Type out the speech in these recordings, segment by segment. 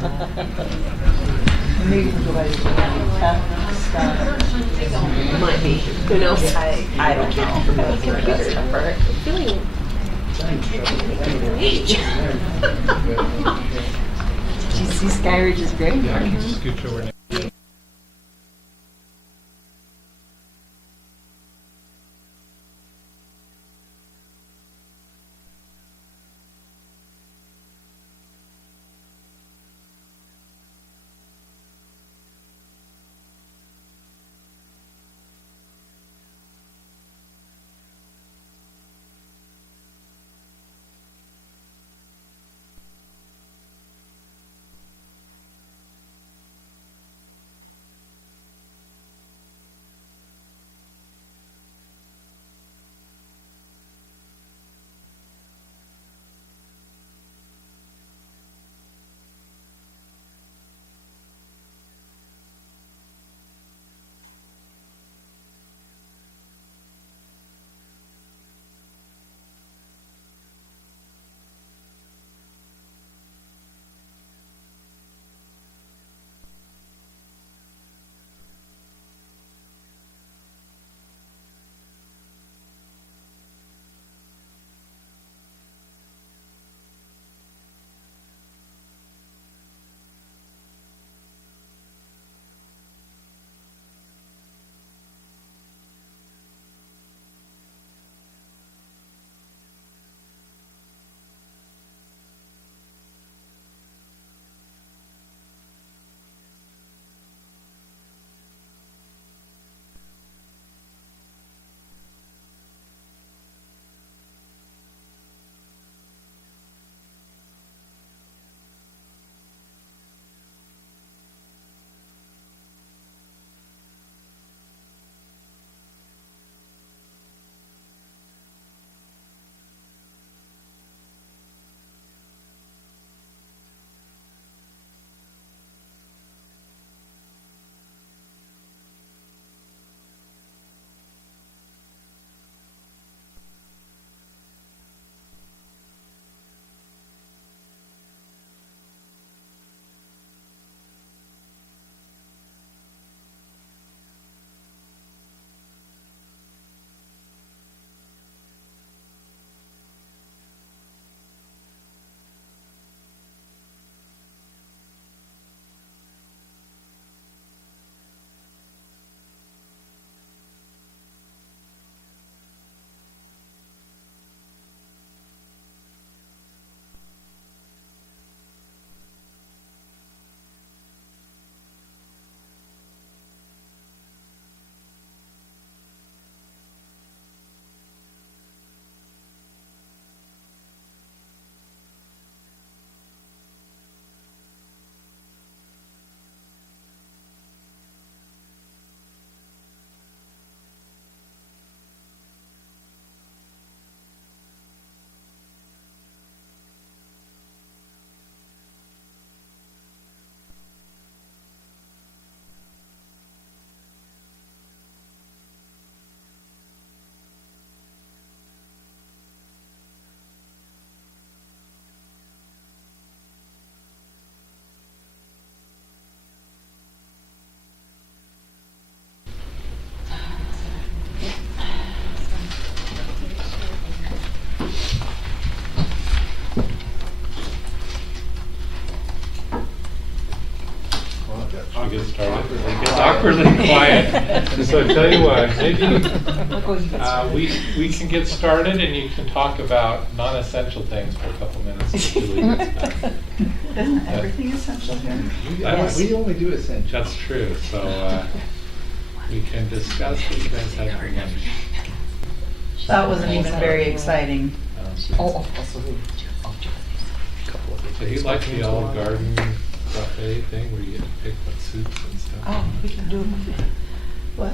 Maybe somebody Might be. Who knows? I don't know. Computer number. Feeling. Did you see Skyridge's grave? Yeah, I can scooch over now. I'll get started. It gets awkwardly quiet. So I tell you what, maybe we can get started and you can talk about non-essential things for a couple minutes. Until Julie gets back. Isn't everything essential here? We only do essential. That's true. So we can discuss what you guys have for lunch. That wasn't even very exciting. Oh, So you like the Olive Garden buffet thing where you get to pick what soups and stuff? Oh, we can do a buffet. What?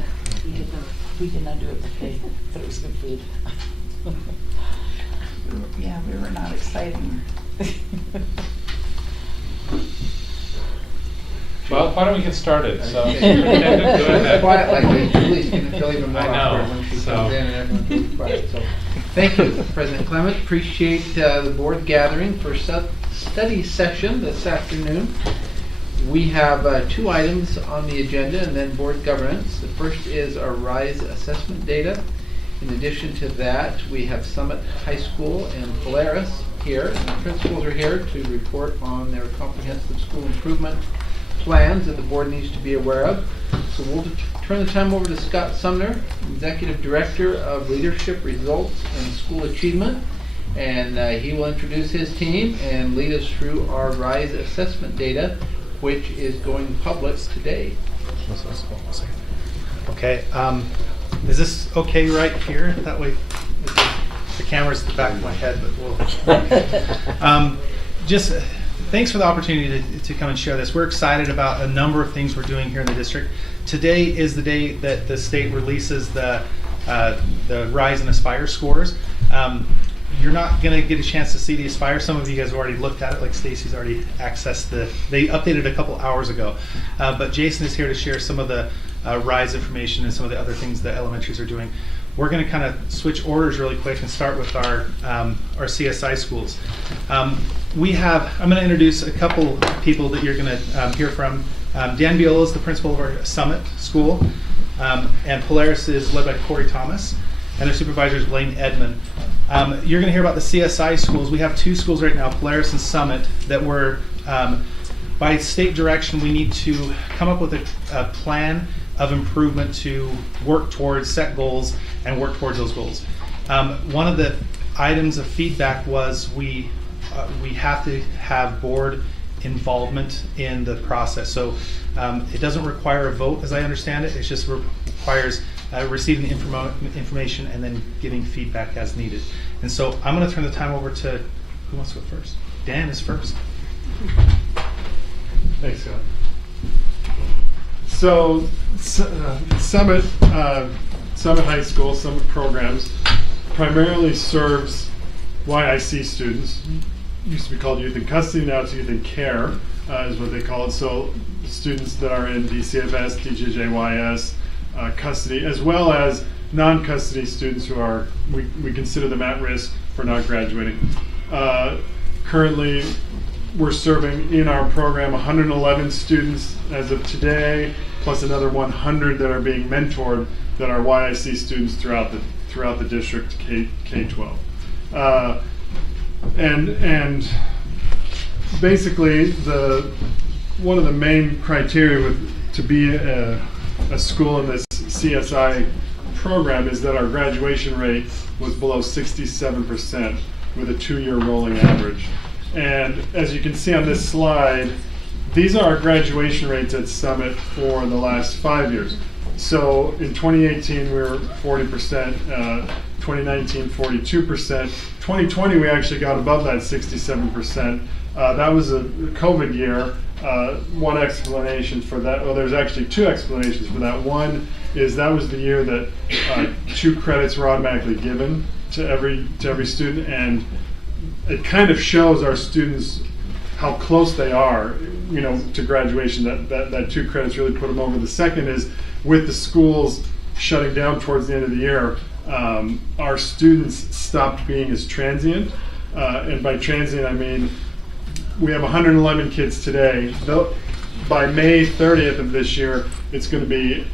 We did not do a buffet, but it was good food. Yeah, we were not exciting. Well, why don't we get started? So, Okay. go ahead. Quiet like this, Julie's gonna feel even more I know, awkward when she so- comes in and everyone goes quiet, so. Thank you, President Clement. Appreciate the board gathering for study session this afternoon. We have 2 items on the agenda and then board governance. The first is our RISE assessment data. In addition to that, we have Summit High School and Polaris here. And the principals are here to report on their comprehensive school improvement plans that the board needs to be aware of. So we'll turn the time over to Scott Sumner, Executive Director of Leadership, Results, and School Achievement. And he will introduce his team and lead us through our RISE assessment data, which is going public today. Okay, is this okay right here? That way, the camera's at the back of my head, but we'll. Just thanks for the opportunity to come and share this. We're excited about a number of things we're doing here in the district. Today is the day that the state releases the Rise and Aspire scores. You're not going to get a chance to see the Aspire. Some of you guys have already looked at it, like Stacy's already accessed they updated a couple hours ago. But Jason is here to share some of the RISE information and some of the other things that elementaries are doing. We're going to kind of switch orders really quick and start with our CSI schools. I'm going to introduce a couple people that you're going to hear from. Dan Viola is the principal of our Summit School, and Polaris is led by Corey Thomas, and their supervisor is Blaine Edmond. You're going to hear about the CSI schools. We have 2 schools right now, Polaris and Summit, that were, by state direction, we need to come up with a plan of improvement to work towards set goals and work towards those goals. One of the items of feedback was we have to have board involvement in the process. So it doesn't require a vote, as I understand it. It just requires receiving information and then giving feedback as needed. And so I'm going to turn the time over to, who wants to go first? Dan is first. Thanks, Scott. So Summit High School, Summit programs, primarily serves YIC students. Used to be called Youth in Custody, now it's Youth in Care, is what they call it. So students that are in DCFS, DJJYS, custody, as well as non-custody students who are, we consider them at risk for not graduating. Currently, we're serving in our program 111 students as of today, plus another 100 that are being mentored that are YIC students throughout the district K-12. And basically, one of the main criteria to be a school in this CSI program is that our graduation rate was below 67% with a 2-year rolling average. And as you can see on this slide, these are our graduation rates at Summit for the last 5 years. So in 2018 we were 40%, 2019 42%, 2020 we actually got above that 67%. That was a COVID year. One explanation for that, well, there's actually 2 explanations for that. One is that was the year that 2 credits were automatically given to every student, and it kind of shows our students how close they are, to graduation. That 2 credits really put them over. The second is with the schools shutting down towards the end of the year, our students stopped being as transient, and by transient I mean we have 111 kids today. By May 30th of this year, it's going to be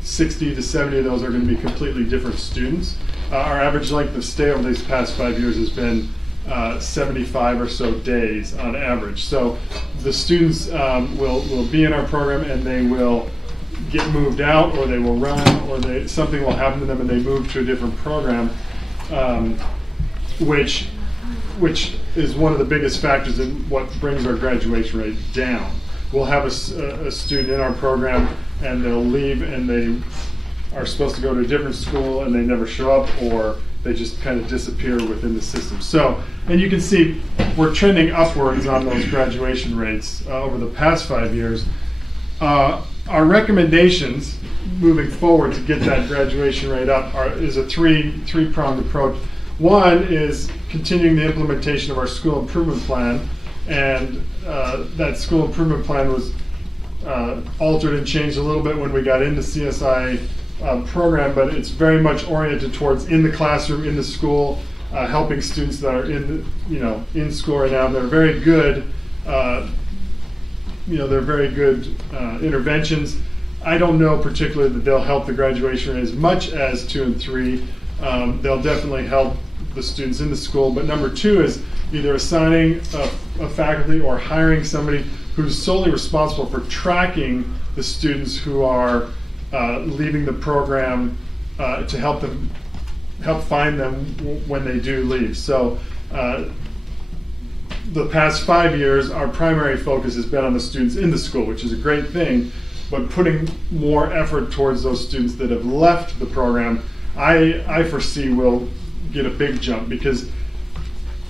60 to 70 of those are going to be completely different students. Our average length of stay over these past 5 years has been 75 or so days on average. So the students will be in our program and they will get moved out, or they will run, or something will happen to them and they move to a different program, which is one of the biggest factors in what brings our graduation rate down. We'll have a student in our program and they'll leave and they are supposed to go to a different school and they never show up, or they just kind of disappear within the system. So, and you can see we're trending upwards on those graduation rates over the past 5 years. Our recommendations moving forward to get that graduation rate up is a three-pronged approach. One is continuing the implementation of our school improvement plan, and that school improvement plan was altered and changed a little bit when we got into CSI program, but it's very much oriented towards in the classroom, in the school, helping students that are in school right now. They're very good. They're very good interventions. I don't know particularly that they'll help the graduation rate as much as 2 and 3. They'll definitely help the students in the school, but number 2 is either assigning a faculty or hiring somebody who's solely responsible for tracking the students who are leaving the program to help find them when they do leave. So the past 5 years, our primary focus has been on the students in the school, which is a great thing, but putting more effort towards those students that have left the program, I foresee will get a big jump, because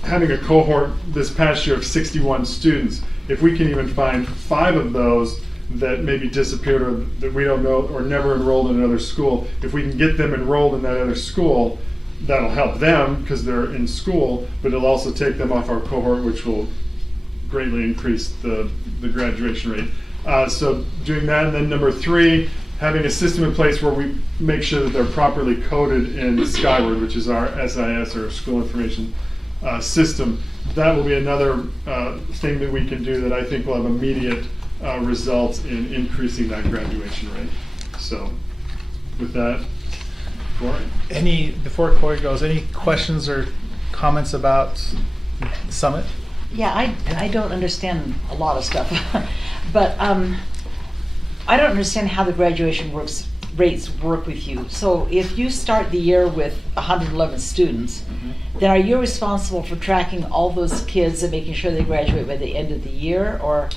having a cohort this past year of 61 students, if we can even find 5 of those that maybe disappeared or that we don't know or never enrolled in another school, if we can get them enrolled in that other school, that'll help them because they're in school, but it'll also take them off our cohort, which will greatly increase the graduation rate. So doing that, and then number 3, having a system in place where we make sure that they're properly coded in Skyward, which is our SIS or School Information System. That will be another thing that we can do that I think will have immediate results in increasing that graduation rate. So with that, Corey? Before Corey goes, any questions or comments about Summit? Yeah, I don't understand a lot of stuff, but I don't understand how the graduation rates work with you. So if you start the year with 111 students, then are you responsible for tracking all those kids and making sure they graduate by the end of the year? Or,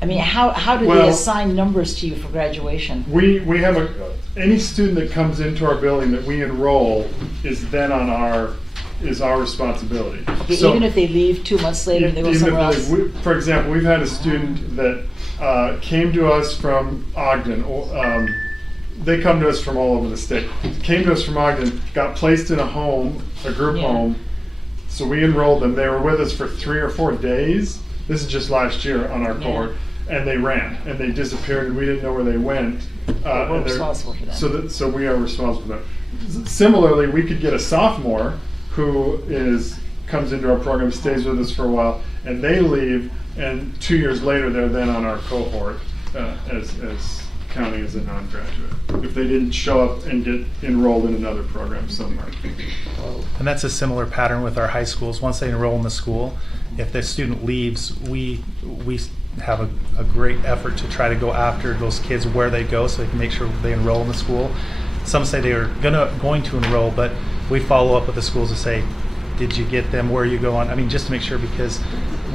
I mean, how do they assign numbers to you for graduation? We have any student that comes into our building that we enroll is then on our responsibility. So even if they leave 2 months later and they go somewhere else? For example, we've had a student that came to us from Ogden. They come to us from all over the state. Came to us from Ogden, got placed in a group home. So we enrolled them. They were with us for 3 or 4 days. This is just last year on our cohort. And they ran and they disappeared and we didn't know where they went. We're responsible for that. So we are responsible for that. Similarly, we could get a sophomore who comes into our program, stays with us for a while, and they leave, and 2 years later they're then on our cohort as counting as a non-graduate if they didn't show up and get enrolled in another program somewhere. And that's a similar pattern with our high schools. Once they enroll in the school, if the student leaves, we have a great effort to try to go after those kids where they go so they can make sure they enroll in the school. Some say they are going to enroll, but we follow up with the schools to say, did you get them, where are you going? I mean, just to make sure, because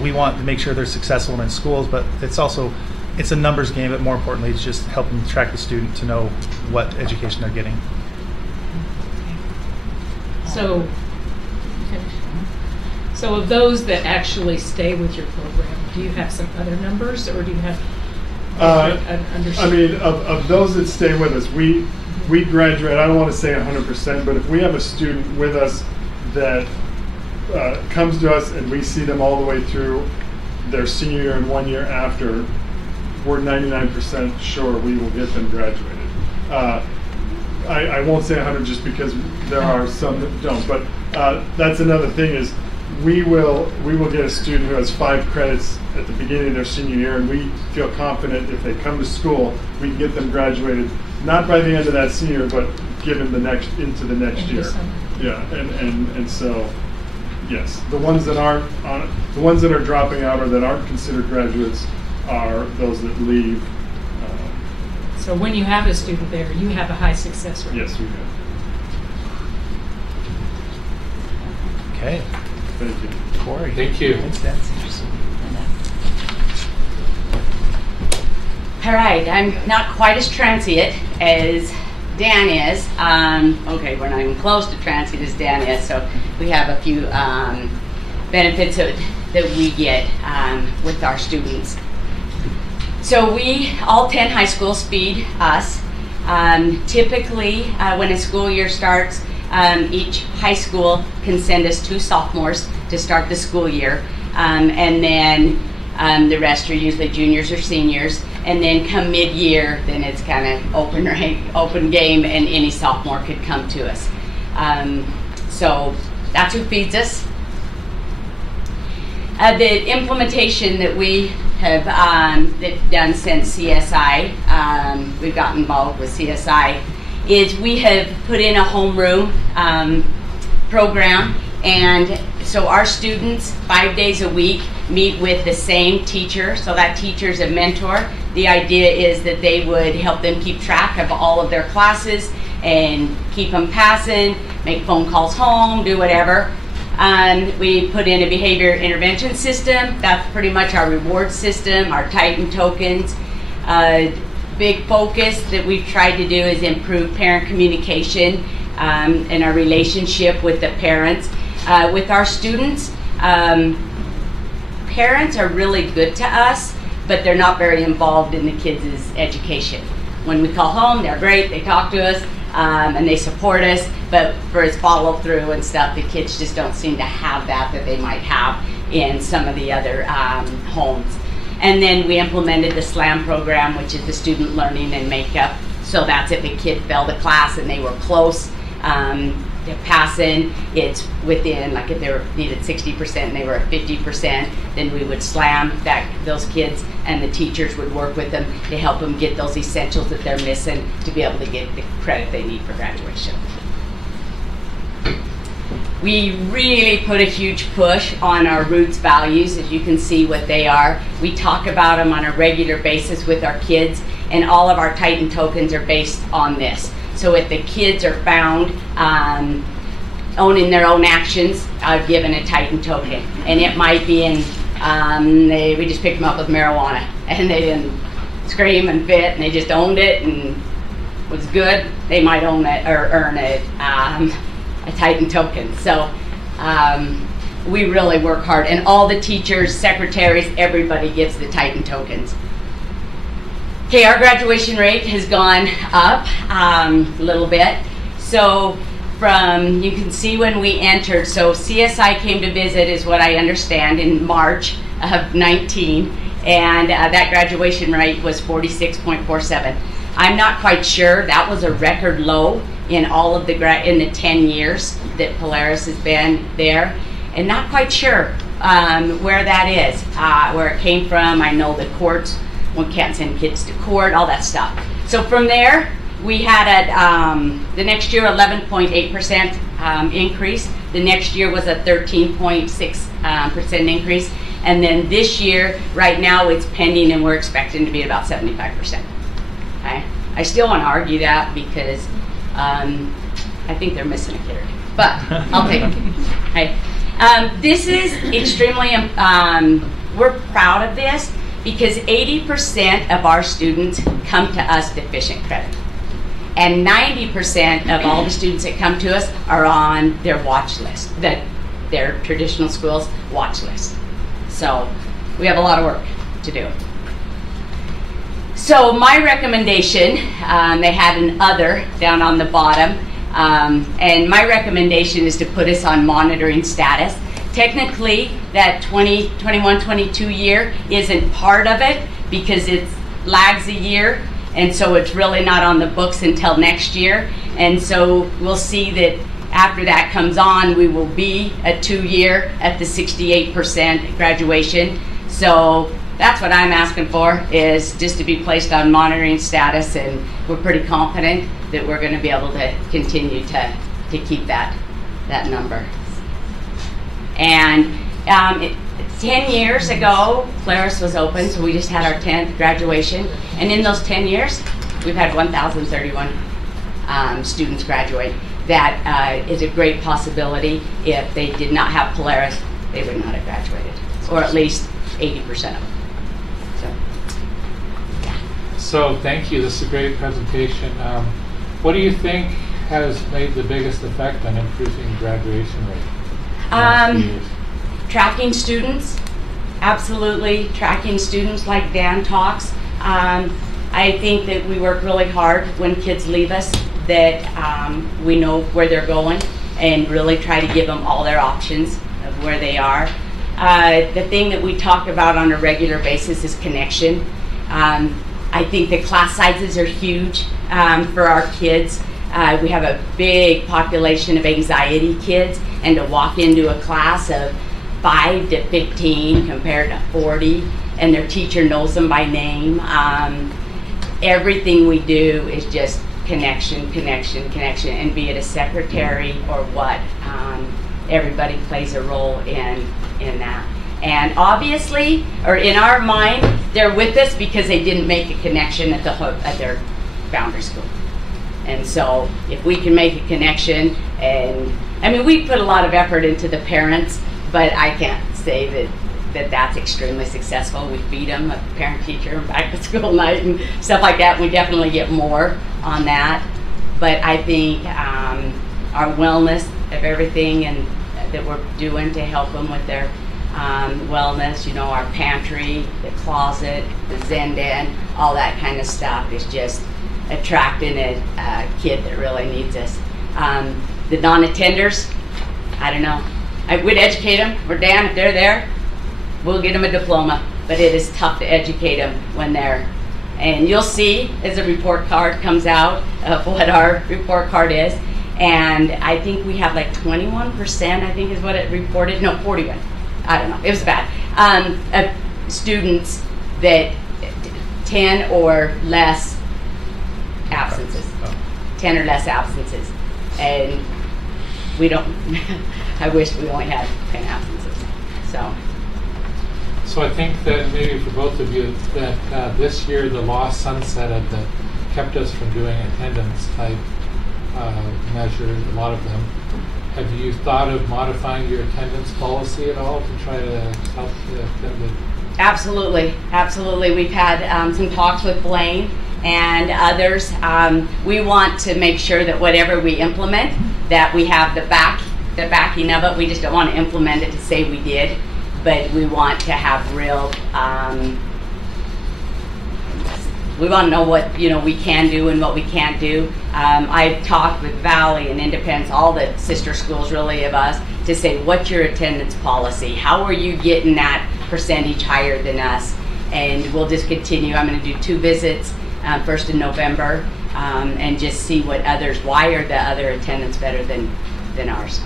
we want to make sure they're successful in schools, but it's a numbers game, but more importantly, it's just helping track the student to know what education they're getting. So of those that actually stay with your program, do you have some other numbers, or do you have an understanding? I mean, of those that stay with us, we graduate, I don't want to say 100%, but if we have a student with us that comes to us and we see them all the way through their senior year and 1 year after, we're 99% sure we will get them graduated. I won't say 100 just because there are some that don't, but that's another thing is we will get a student who has 5 credits at the beginning of their senior year, and we feel confident if they come to school, we can get them graduated, not by the end of that senior, but given into the next year. Yeah, and so, yes, the ones that are dropping out or that aren't considered graduates are those that leave. So when you have a student there, you have a high success rate. Yes, we do. Okay. Thank you. Corey. Thank you. Thanks, Dan. All right, I'm not quite as transient as Dan is. Okay, we're not even close to transient as Dan is, so we have a few benefits that we get with our students. So all 10 high schools feed us. Typically, when a school year starts, each high school can send us 2 sophomores to start the school year, and then the rest are usually juniors or seniors. And then come mid-year, then it's kind of open game, and any sophomore could come to us. So that's who feeds us. The implementation that we have done since CSI, we've got involved with CSI, is we have put in a homeroom program, and so our students 5 days a week meet with the same teacher, so that teacher's a mentor. The idea is that they would help them keep track of all of their classes and keep them passing, make phone calls home, do whatever. We put in a behavior intervention system. That's pretty much our reward system, our Titan tokens. Big focus that we've tried to do is improve parent communication and our relationship with the parents. With our students, parents are really good to us, but they're not very involved in the kids' education. When we call home, they're great, they talk to us, and they support us, but for its follow through and stuff, the kids just don't seem to have that they might have in some of the other homes. And then we implemented the SLAM program, which is the student learning and makeup. So that's if a kid failed a class and they were close to passing, it's within, like if they were needed 60% and they were at 50%, then we would SLAM those kids, and the teachers would work with them to help them get those essentials that they're missing to be able to get the credit they need for graduation. We really put a huge push on our roots values, as you can see what they are. We talk about them on a regular basis with our kids, and all of our Titan tokens are based on this. So if the kids are found owning their own actions, I've given a Titan token. And it might be in, we just picked them up with marijuana, and they didn't scream and fit, and they just owned it and was good, they might own it or earn it. A Titan token. So we really work hard, and all the teachers, secretaries, everybody gets the Titan tokens. Okay, our graduation rate has gone up a little bit. So from, you can see when we entered, so CSI came to visit, is what I understand, in March of 19, and that graduation rate was 46.47. I'm not quite sure, that was a record low in all of the in the 10 years that Polaris has been there, and not quite sure where that is, where it came from. I know the courts, one can't send kids to court, all that stuff. So from there, we had the next year 11.8% increase. The next year was a 13.6% increase, and then this year, right now, it's pending, and we're expecting to be about 75%. Okay? I still want to argue that because I think they're missing a kid or two, but I'll take it. Okay. This is extremely, we're proud of this because 80% of our students come to us deficient credit. And 90% of all the students that come to us are on their watch list, their traditional schools watch list. So we have a lot of work to do. So my recommendation, they had an other down on the bottom, and my recommendation is to put us on monitoring status. Technically, that 21-22 year isn't part of it because it lags a year, and so it's really not on the books until next year. And so we'll see that after that comes on, we will be a 2-year at the 68% graduation. So that's what I'm asking for, is just to be placed on monitoring status, and we're pretty confident that we're going to be able to continue to keep that number. And 10 years ago, Polaris was open, so we just had our 10th graduation, and in those 10 years, we've had 1,031 students graduate. That is a great possibility. If they did not have Polaris, they would not have graduated, or at least 80% of them. So thank you. This is a great presentation. What do you think has made the biggest effect on improving graduation rate? Tracking students, absolutely tracking students like Dan talks. I think that we work really hard when kids leave us, that we know where they're going and really try to give them all their options of where they are. The thing that we talk about on a regular basis is connection. I think the class sizes are huge for our kids. We have a big population of anxiety kids, and to walk into a class of 5 to 15 compared to 40, and their teacher knows them by name. Everything we do is just connection, connection, connection, and be it a secretary or what, everybody plays a role in that. And obviously, or in our mind, they're with us because they didn't make a connection at their boundary school. And so if we can make a connection, and I mean, we put a lot of effort into the parents, but I can't say that's extremely successful. We feed them a parent-teacher and back to school night and stuff like that. We definitely get more on that. But I think our wellness of everything and that we're doing to help them with their wellness, you know, our pantry, the closet, the Zen Den, all that kind of stuff is just attracting a kid that really needs us. The non-attenders, I don't know. I would educate them, or Dan, if they're there, we'll get them a diploma, but it is tough to educate them when they're, and you'll see as a report card comes out of what our report card is, and I think we have like 21%, I think is what it reported, no, 41, I don't know, it was bad, of students that 10 or less absences, 10 or less absences, and we don't, I wish we only had 10 absences, so. So I think that maybe for both of you, that this year the law sunsetted that kept us from doing attendance type measures, a lot of them. Have you thought of modifying your attendance policy at all to try to help them with? Absolutely, absolutely. We've had some talks with Blaine and others. We want to make sure that whatever we implement, that we have the backing of it. We just don't want to implement it to say we did, but we want to have real, we want to know what we can do and what we can't do. I've talked with Valley and Independence, all the sister schools really of us, to say, what's your attendance policy? How are you getting that percentage higher than us? And we'll just continue. I'm going to do 2 visits, first in November, and just see what others, why are the other attendance better than ours?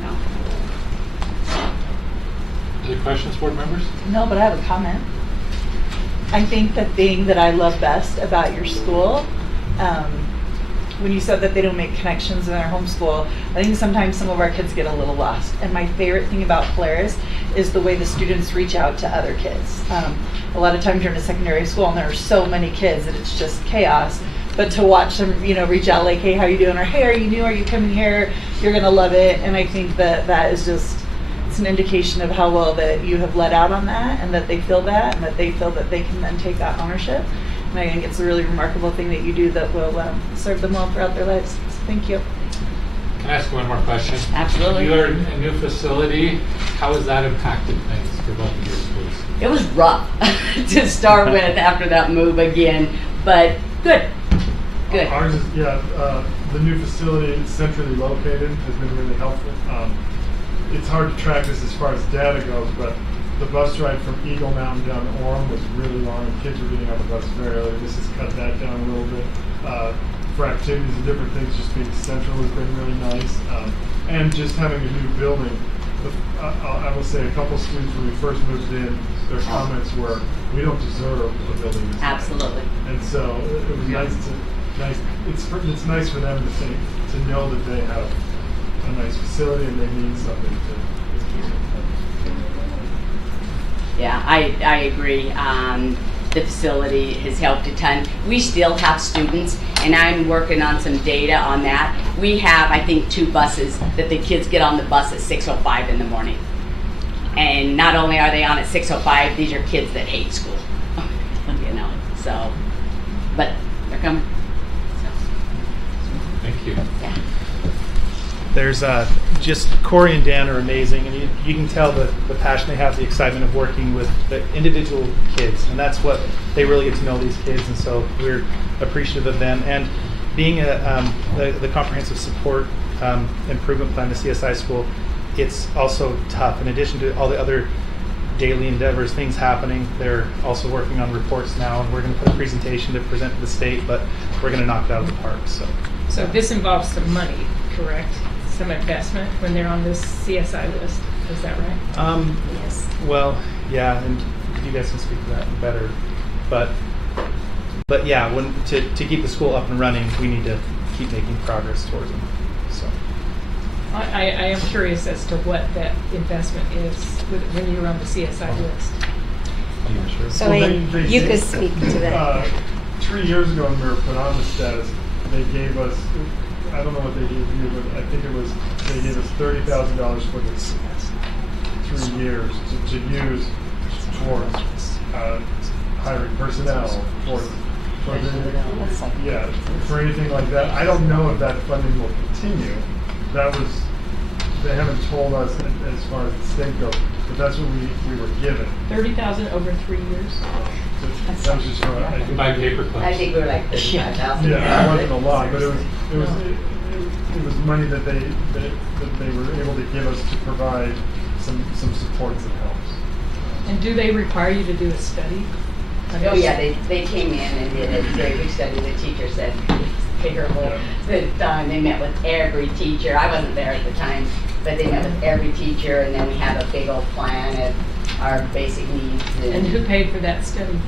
No. Other questions, board members? No, but I have a comment. I think the thing that I love best about your school, when you said that they don't make connections in their homeschool, I think sometimes some of our kids get a little lost. And my favorite thing about Polaris is the way the students reach out to other kids. A lot of times you're in a secondary school and there are so many kids that it's just chaos. But to watch them, reach out like, hey, how you doing? Or hey, are you new? Are you coming here? You're gonna love it. And I think that is just, it's an indication of how well that you have let out on that, and that they feel that, and that they feel that they can then take that ownership. And I think it's a really remarkable thing that you do that will serve them well throughout their lives. So thank you. Can I ask one more question? Absolutely. You are in a new facility. How has that impacted things for both of your schools? It was rough to start with after that move again, but good. Good. Ours is, the new facility is centrally located, has been really helpful. It's hard to track this as far as data goes, but the bus ride from Eagle Mountain down to Orem was really long, and kids were getting on the bus very early. This has cut that down a little bit. For activities and different things, just being central has been really nice. And just having a new building. I will say a couple students when we first moved in, their comments were, we don't deserve a building this Absolutely. nice. And so it was it's nice for them to think, to know that they have a nice facility and they mean something to. Yeah, I agree. The facility has helped a ton. We still have students, and I'm working on some data on that. We have, I think, 2 buses that the kids get on the bus at 6:05 in the morning. And not only are they on at 6:05, these are kids that hate school. So, but they're coming. So. Thank you. Yeah. There's just Corey and Dan are amazing, and you can tell the passion they have, the excitement of working with the individual kids, and that's what they really get to know these kids, and so we're appreciative of them. And being the comprehensive support improvement plan, the CSI school, it's also tough. In addition to all the other daily endeavors, things happening. They're also working on reports now, and we're going to put a presentation to present to the state, but we're going to knock it out of the park. So this involves some money, correct? Some investment when they're on this CSI list, is that right? Yes. Well, yeah, and you guys can speak to that better. But yeah, to keep the school up and running, we need to keep making progress towards them. So. I am curious as to what that investment is when you're on the CSI list. So Well, you could speak to that. 3 years ago when we were put on the status, they gave us, I don't know what they gave you, but I think they gave us $30,000 for this 3 years to use towards hiring personnel, for anything like that. I don't know if that funding will continue. They haven't told us as far as the state goes, but that's what we were given. 30,000 over 3 years. That was just for, I think. Buy paper clips. I think we were like 35,000. Yeah, it wasn't a lot, but it was money that they were able to give us to provide some supports and helps. And do they require you to do a study? Oh yeah, they came in and did a very big study. The teacher said it's terrible. That they met with every teacher. I wasn't there at the time, but they met with every teacher, and then we have a big old plan of our basic needs. And who paid for that study?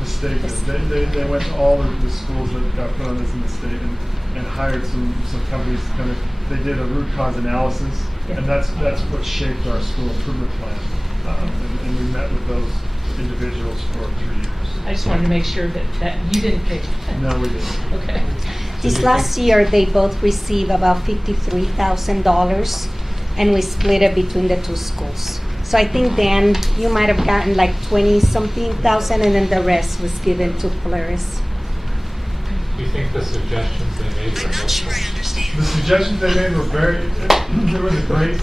The state did. They went to all of the schools that got put on this in the state and hired some companies to kind of, they did a root cause analysis, and that's what shaped our school improvement plan. And we met with those individuals for 3 years. I just wanted to make sure that you didn't pay for that. No, we didn't. Okay. This last year, they both received about $53,000, and we split it between the two schools. So I think, Dan, you might have gotten like 20-something thousand, and then the rest was given to Polaris. Do you think the suggestions they made were helpful? The suggestions they made were there was a great,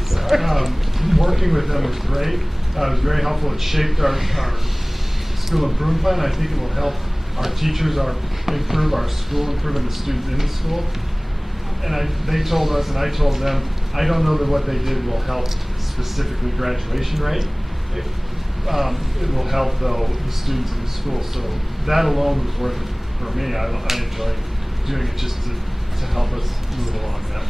working with them was great. It was very helpful. It shaped our school improvement plan. I think it will help our teachers improve our school, improving the students in the school. And they told us, and I told them, I don't know that what they did will help specifically graduation rate. It will help, though, the students in the school. So that alone was worth it for me. I enjoy doing it just to help us move along that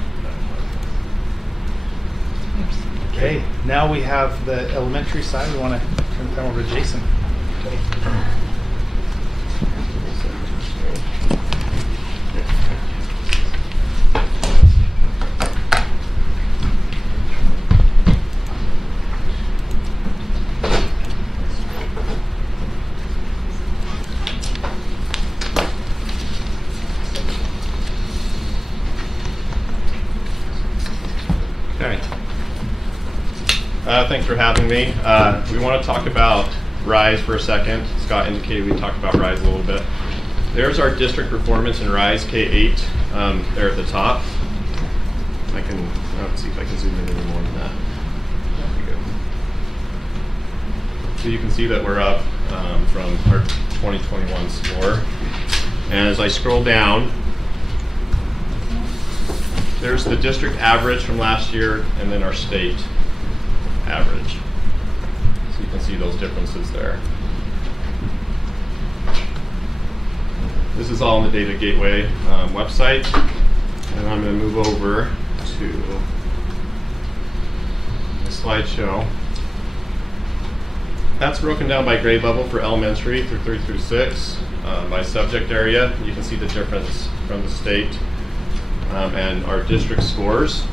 process. Okay, now we have the elementary side. We want to turn the time over to Jason. Okay. Thanks for having me. We want to talk about RISE for a second. Scott indicated we talked about RISE a little bit. There's our district performance in RISE K-8 there at the top. Let's see if I can zoom in any more than that. There we go. So you can see that we're up from our 2021 score. And as I scroll down, there's the district average from last year and then our state average. So you can see those differences there. This is all on the Data Gateway website. And I'm going to move over to the slideshow. That's broken down by grade level for elementary through 3 through 6. By subject area, you can see the difference from the state and our district scores.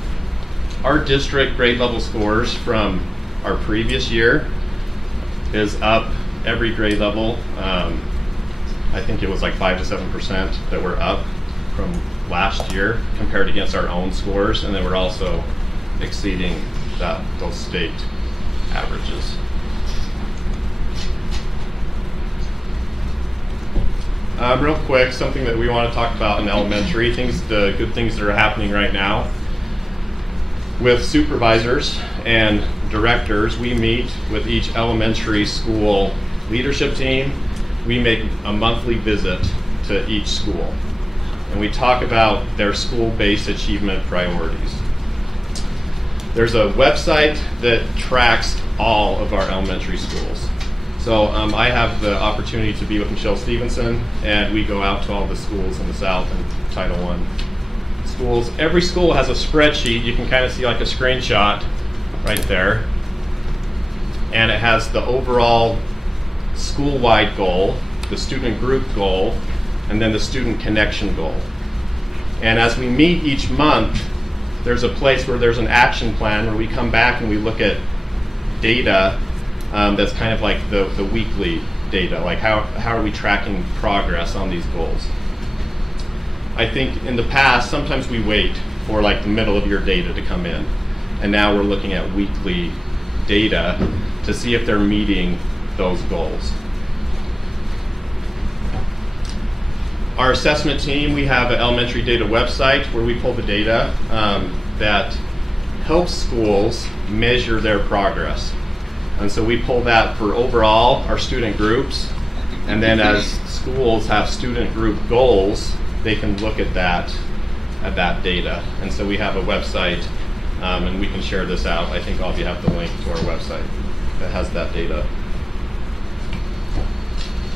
Our district grade level scores from our previous year is up every grade level. I think it was like 5 to 7% that were up from last year compared against our own scores, and then we're also exceeding those state averages. Real quick, something that we want to talk about in elementary, the good things that are happening right now. With supervisors and directors, we meet with each elementary school leadership team. We make a monthly visit to each school, and we talk about their school-based achievement priorities. There's a website that tracks all of our elementary schools. So I have the opportunity to be with Michelle Stevenson, and we go out to all the schools in the South and Title I schools. Every school has a spreadsheet. You can kind of see like a screenshot right there. And it has the overall school-wide goal, the student group goal, and then the student connection goal. And as we meet each month, there's a place where there's an action plan where we come back and we look at data that's kind of like the weekly data, like how are we tracking progress on these goals. I think in the past, sometimes we wait for like the middle of year data to come in, and now we're looking at weekly data to see if they're meeting those goals. Our assessment team, we have an elementary data website where we pull the data that helps schools measure their progress. And so we pull that for overall our student groups, and then as schools have student group goals, they can look at that data. And so we have a website, and we can share this out. I think all of you have the link to our website that has that data.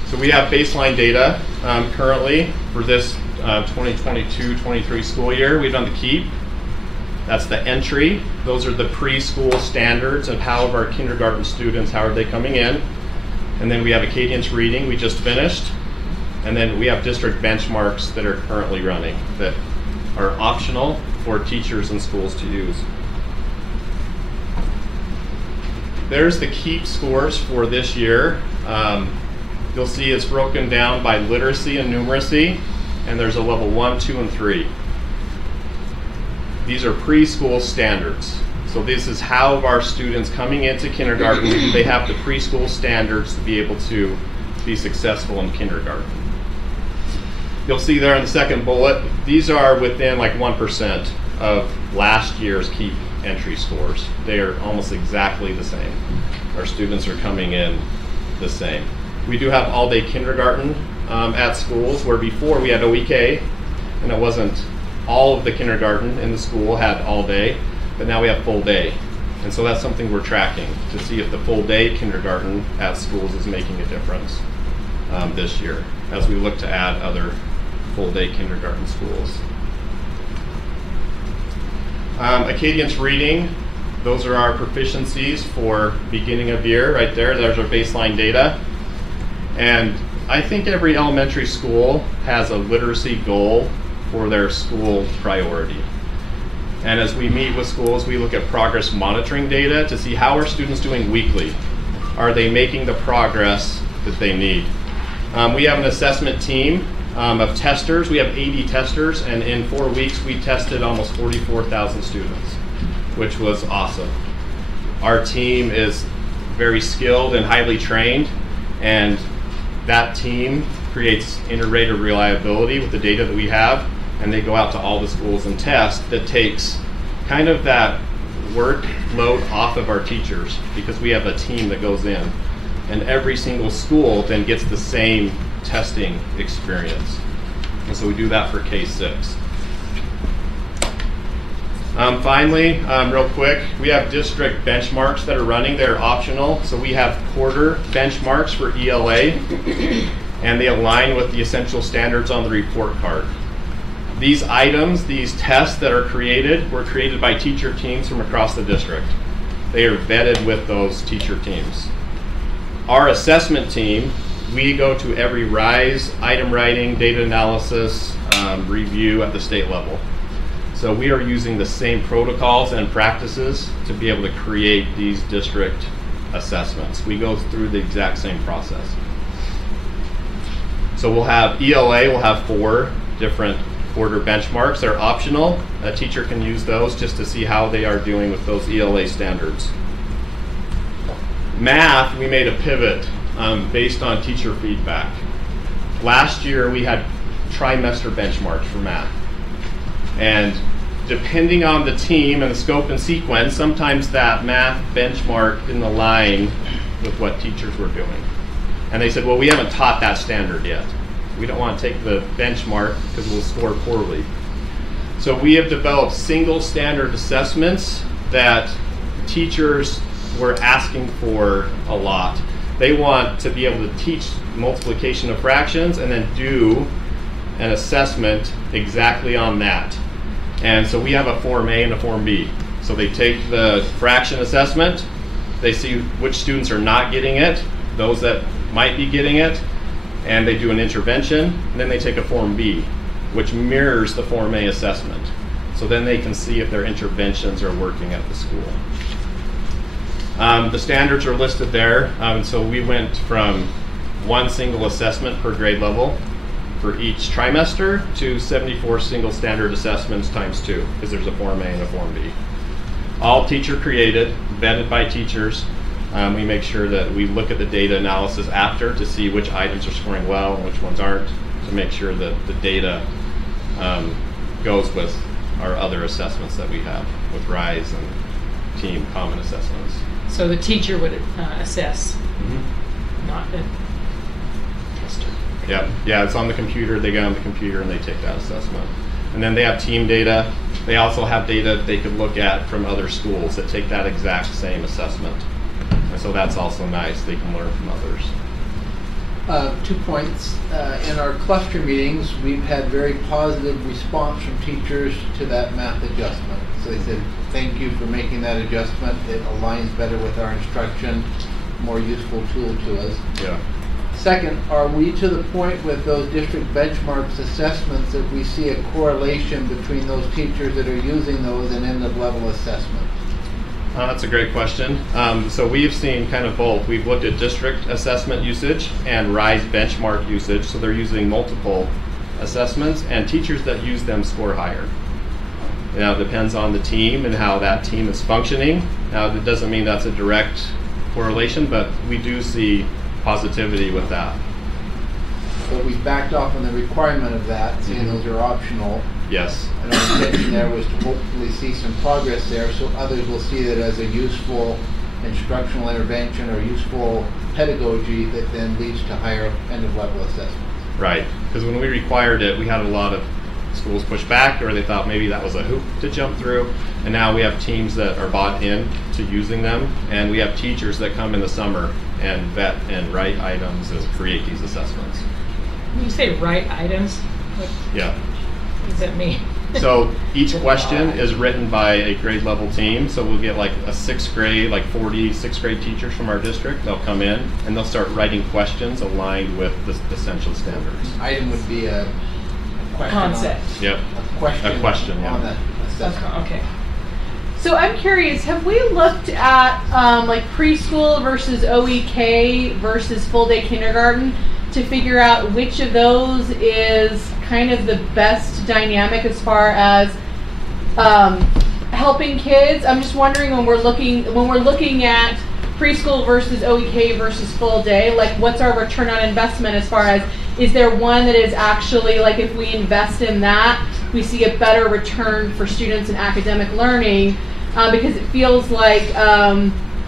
So we have baseline data currently for this 2022-23 school year. We've done the KEEP. That's the entry. Those are the preschool standards of how of our kindergarten students, how are they coming in. And then we have Acadience reading we just finished. And then we have district benchmarks that are currently running that are optional for teachers and schools to use. There's the KEEP scores for this year. You'll see it's broken down by literacy and numeracy, and there's a level 1, 2, and 3. These are preschool standards. So this is how our students coming into kindergarten, they have the preschool standards to be able to be successful in kindergarten. You'll see there in the second bullet, these are within like 1% of last year's KEEP entry scores. They are almost exactly the same. Our students are coming in the same. We do have all-day kindergarten at schools, where before we had OEK, and it wasn't all of the kindergarten in the school had all day, but now we have full day. And so that's something we're tracking to see if the full day kindergarten at schools is making a difference this year, as we look to add other full day kindergarten schools. Acadience reading, those are our proficiencies for beginning of year right there. There's our baseline data. And I think every elementary school has a literacy goal for their school priority. And as we meet with schools, we look at progress monitoring data to see how are students doing weekly. Are they making the progress that they need? We have an assessment team of testers. We have 80 testers, and in 4 weeks we tested almost 44,000 students, which was awesome. Our team is very skilled and highly trained, and that team creates inter-rater reliability with the data that we have, and they go out to all the schools and test. That takes kind of that workload off of our teachers, because we have a team that goes in, and every single school then gets the same testing experience. And so we do that for K-6. Finally, real quick, we have district benchmarks that are running. They're optional. So we have quarter benchmarks for ELA, and they align with the essential standards on the report card. These items, these tests that are created, were created by teacher teams from across the district. They are vetted with those teacher teams. Our assessment team, we go to every RISE, item writing, data analysis, review at the state level. So we are using the same protocols and practices to be able to create these district assessments. We go through the exact same process. So we'll have ELA, we'll have 4 different quarter benchmarks. They're optional. A teacher can use those just to see how they are doing with those ELA standards. Math, we made a pivot based on teacher feedback. Last year we had trimester benchmarks for math. And depending on the team and the scope and sequence, sometimes that math benchmark didn't align with what teachers were doing. And they said, well, we haven't taught that standard yet. We don't want to take the benchmark because we'll score poorly. So we have developed single standard assessments that teachers were asking for a lot. They want to be able to teach multiplication of fractions and then do an assessment exactly on that. And so we have a Form A and a Form B. So they take the fraction assessment, they see which students are not getting it, those that might be getting it, and they do an intervention, and then they take a Form B, which mirrors the Form A assessment. So then they can see if their interventions are working at the school. The standards are listed there, and so we went from one single assessment per grade level for each trimester to 74 single standard assessments times 2, because there's a Form A and a Form B. All teacher created, vetted by teachers. We make sure that we look at the data analysis after to see which items are scoring well and which ones aren't, to make sure that the data goes with our other assessments that we have with RISE and team common assessments. So the teacher would assess, not the tester. Yeah, it's on the computer. They get on the computer and they take that assessment. And then they have team data. They also have data that they could look at from other schools that take that exact same assessment. And so that's also nice. They can learn from others. 2 points. In our cluster meetings, we've had very positive response from teachers to that math adjustment. So they said, thank you for making that adjustment. It aligns better with our instruction, more useful tool to us. Yeah. Second, are we to the point with those district benchmarks assessments that we see a correlation between those teachers that are using those and end of level assessment? That's a great question. So we've seen kind of both. We've looked at district assessment usage and RISE benchmark usage. So they're using multiple assessments, and teachers that use them score higher. Now, it depends on the team and how that team is functioning. Now, that doesn't mean that's a direct correlation, but we do see positivity with that. But we backed off on the requirement of that, saying those are optional. Yes. And our intention there was to hopefully see some progress there, so others will see that as a useful instructional intervention or useful pedagogy that then leads to higher end-of-level assessments. Right, because when we required it, we had a lot of schools push back, or they thought maybe that was a hoop to jump through. And now we have teams that are bought in to using them, and we have teachers that come in the summer and vet and write items and create these assessments. When you say write items, Yeah. what does that mean? So each question is written by a grade level team. So we'll get like a 6th grade, like 40 6th grade teachers from our district. They'll come in and they'll start writing questions aligned with the essential standards. Item would be a question. Concept. Yep. A question yeah. on the assessment. Okay. So I'm curious, have we looked at like preschool versus OEK versus full day kindergarten to figure out which of those is kind of the best dynamic as far as helping kids? I'm just wondering when we're looking at preschool versus OEK versus full day, like what's our return on investment as far as, is there one that is actually like if we invest in that, we see a better return for students in academic learning, because it feels like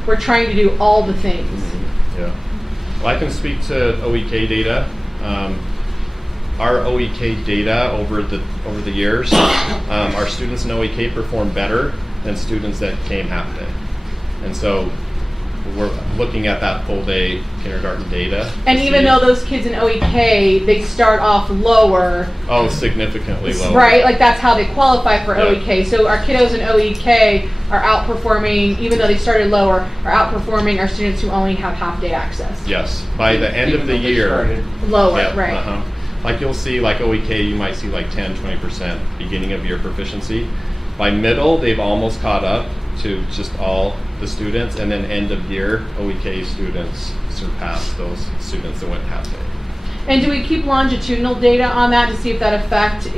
we're trying to do all the things. Yeah. Well, I can speak to OEK data. Our OEK data over the years, our students in OEK perform better than students that came half day. And so we're looking at that full day kindergarten data. And even though those kids in OEK, they start off lower. Oh, significantly lower. Right, like that's how they qualify for Yeah. OEK. So our kiddos in OEK are outperforming, even though they started lower, are outperforming our students who only have half day access. Yes, by the end of the year. Lower, Yeah, right. uh-huh. Like you'll see, like OEK, you might see like 10, 20% beginning of year proficiency. By middle, they've almost caught up to just all the students, and then end of year, OEK students surpass those students that went half day. And do we keep longitudinal data on that to see if that effect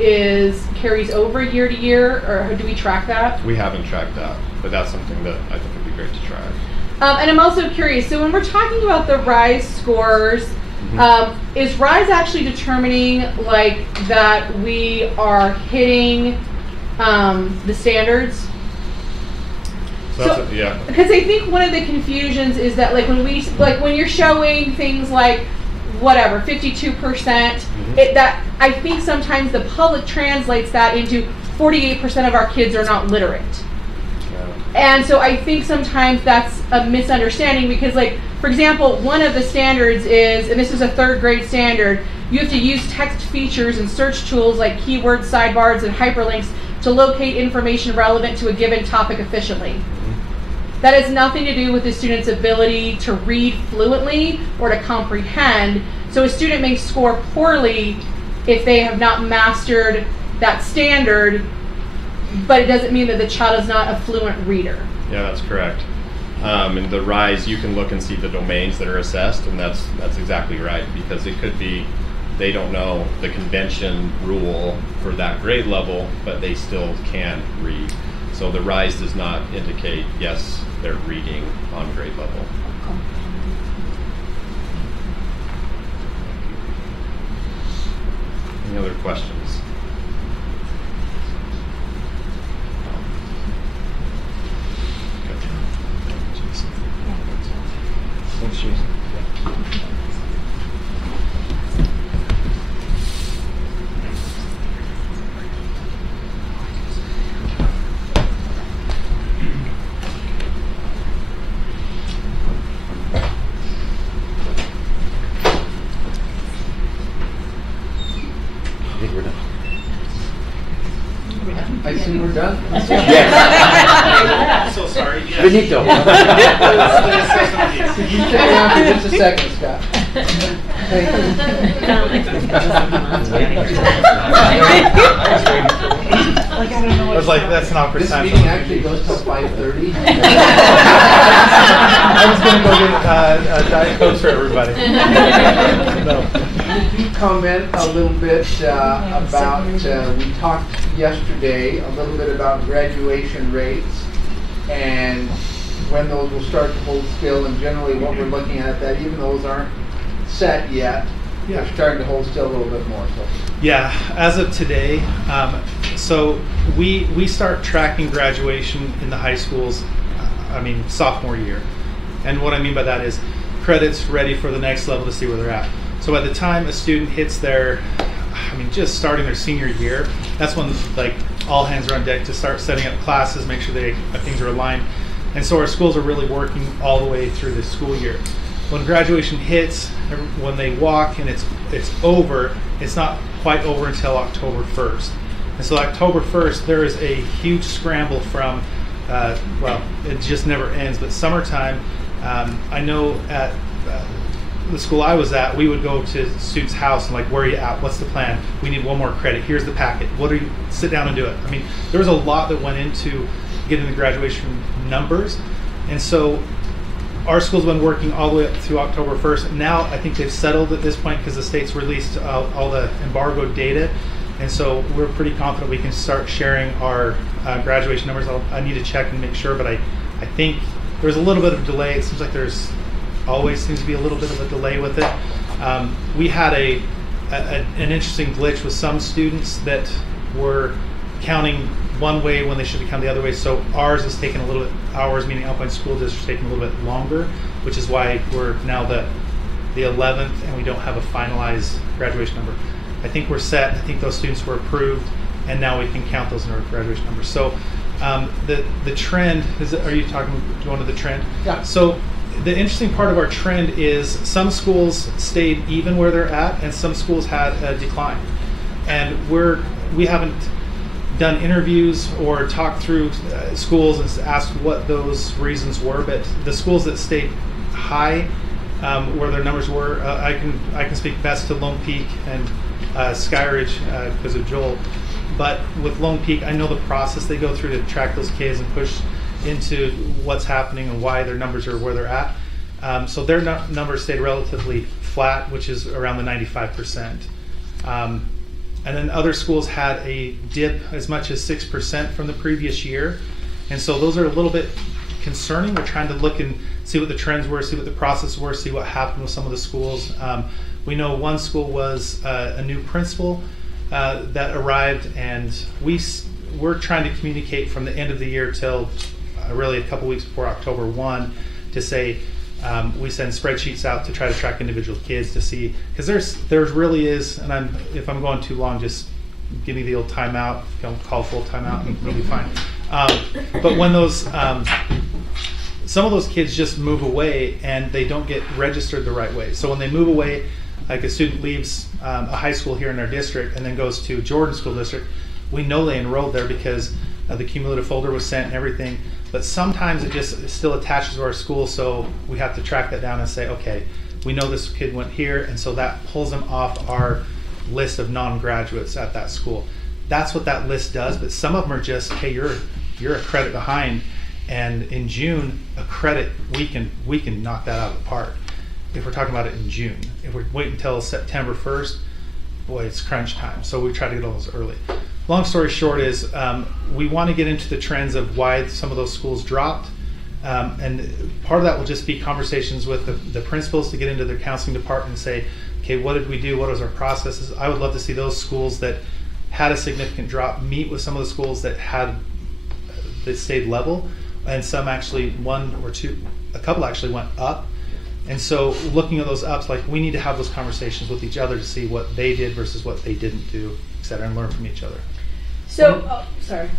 carries over year to year, or do we track that? We haven't tracked that, but that's something that I think would be great to track. And I'm also curious, so when we're talking about the RISE scores, is RISE actually determining like that we are hitting the standards? So yeah. Because I think one of the confusions is that like when you're showing things like whatever 52%, that I think sometimes the public translates that into 48% of our kids are not literate. Yeah. And so I think sometimes that's a misunderstanding because, like, for example, one of the standards is, and this is a 3rd grade standard, you have to use text features and search tools like keywords, sidebars, and hyperlinks to locate information relevant to a given topic efficiently. That has nothing to do with the student's ability to read fluently or to comprehend. So a student may score poorly if they have not mastered that standard, but it doesn't mean that the child is not a fluent reader. Yeah, that's correct. In the RISE, you can look and see the domains that are assessed, and that's exactly right, because it could be they don't know the convention rule for that grade level, but they still can read. So the RISE does not indicate, yes, they're reading on grade level. Any other questions? Thanks, Jason. I think we're done. I assume we're done? I'm so sorry. Yes. Benito. Could you sit down for just a second, Scott? Thank you. Like, I don't know what I was like, that's an awkward This time. meeting actually goes till 5:30. I was going to go get a Diet Coke for everybody. No. Could you comment a little bit about, we talked yesterday a little bit about graduation rates and when those will start to hold still, and generally what we're looking at, that even those aren't set yet, they're starting to hold still a little bit more. So. Yeah, as of today, so we start tracking graduation in the high schools, sophomore year. And what I mean by that is credits ready for the next level to see where they're at. So by the time a student hits their, just starting their senior year, that's when like all hands are on deck to start setting up classes, make sure things are aligned. And so our schools are really working all the way through the school year. When graduation hits, when they walk and it's over, it's not quite over until October 1st. And so October 1st, there is a huge scramble from, it just never ends, but summertime, I know at the school I was at, we would go to students' house and like, where are you at? What's the plan? We need one more credit. Here's the packet. Sit down and do it. There was a lot that went into getting the graduation numbers. And so our school's been working all the way up through October 1st. Now I think they've settled at this point because the state's released all the embargoed data. And so we're pretty confident we can start sharing our graduation numbers. I need to check and make sure, but I think there's a little bit of delay. It seems like there's always seems to be a little bit of a delay with it. We had an interesting glitch with some students that were counting one way when they should be counting the other way. So ours is taking a little bit, meaning Alpine School District, taking a little bit longer, which is why we're now the 11th and we don't have a finalized graduation number. I think we're set. I think those students were approved, and now we can count those in our graduation numbers. So the trend is. Are you talking? Do you want to the trend? Yeah. So the interesting part of our trend is some schools stayed even where they're at, and some schools had a decline. And we haven't done interviews or talked through schools and asked what those reasons were, but the schools that stayed high, where their numbers were, I can speak best to Lone Peak and Skyridge because of Joel. But with Lone Peak, I know the process they go through to track those kids and push into what's happening and why their numbers are where they're at. So their numbers stayed relatively flat, which is around the 95%. And then other schools had a dip as much as 6% from the previous year. And so those are a little bit concerning. We're trying to look and see what the trends were, see what the process were, see what happened with some of the schools. We know one school was a new principal that arrived, and we're trying to communicate from the end of the year till really a couple weeks before October 1 to say we send spreadsheets out to try to track individual kids to see, because there really is, and if I'm going too long, just give me the old timeout, don't call full timeout, and we'll be fine. But when those, some of those kids just move away and they don't get registered the right way. So when they move away, like a student leaves a high school here in our district and then goes to Jordan School District, we know they enrolled there because the cumulative folder was sent and everything. But sometimes it just still attaches to our school, so we have to track that down and say, okay, we know this kid went here, and so that pulls them off our list of non-graduates at that school. That's what that list does, but some of them are just, hey, you're a credit behind, and in June, a credit, we can knock that out of the park if we're talking about it in June. If we wait until September 1st, boy, it's crunch time, so we try to get all those early. Long story short is we want to get into the trends of why some of those schools dropped, and part of that will just be conversations with the principals to get into their counseling department and say, okay, what did we do? What was our processes? I would love to see those schools that had a significant drop meet with some of the schools that stayed level, and some actually, a couple actually went up. And so looking at those ups, like we need to have those conversations with each other to see what they did versus what they didn't do, et cetera, and learn from each other. So, sorry.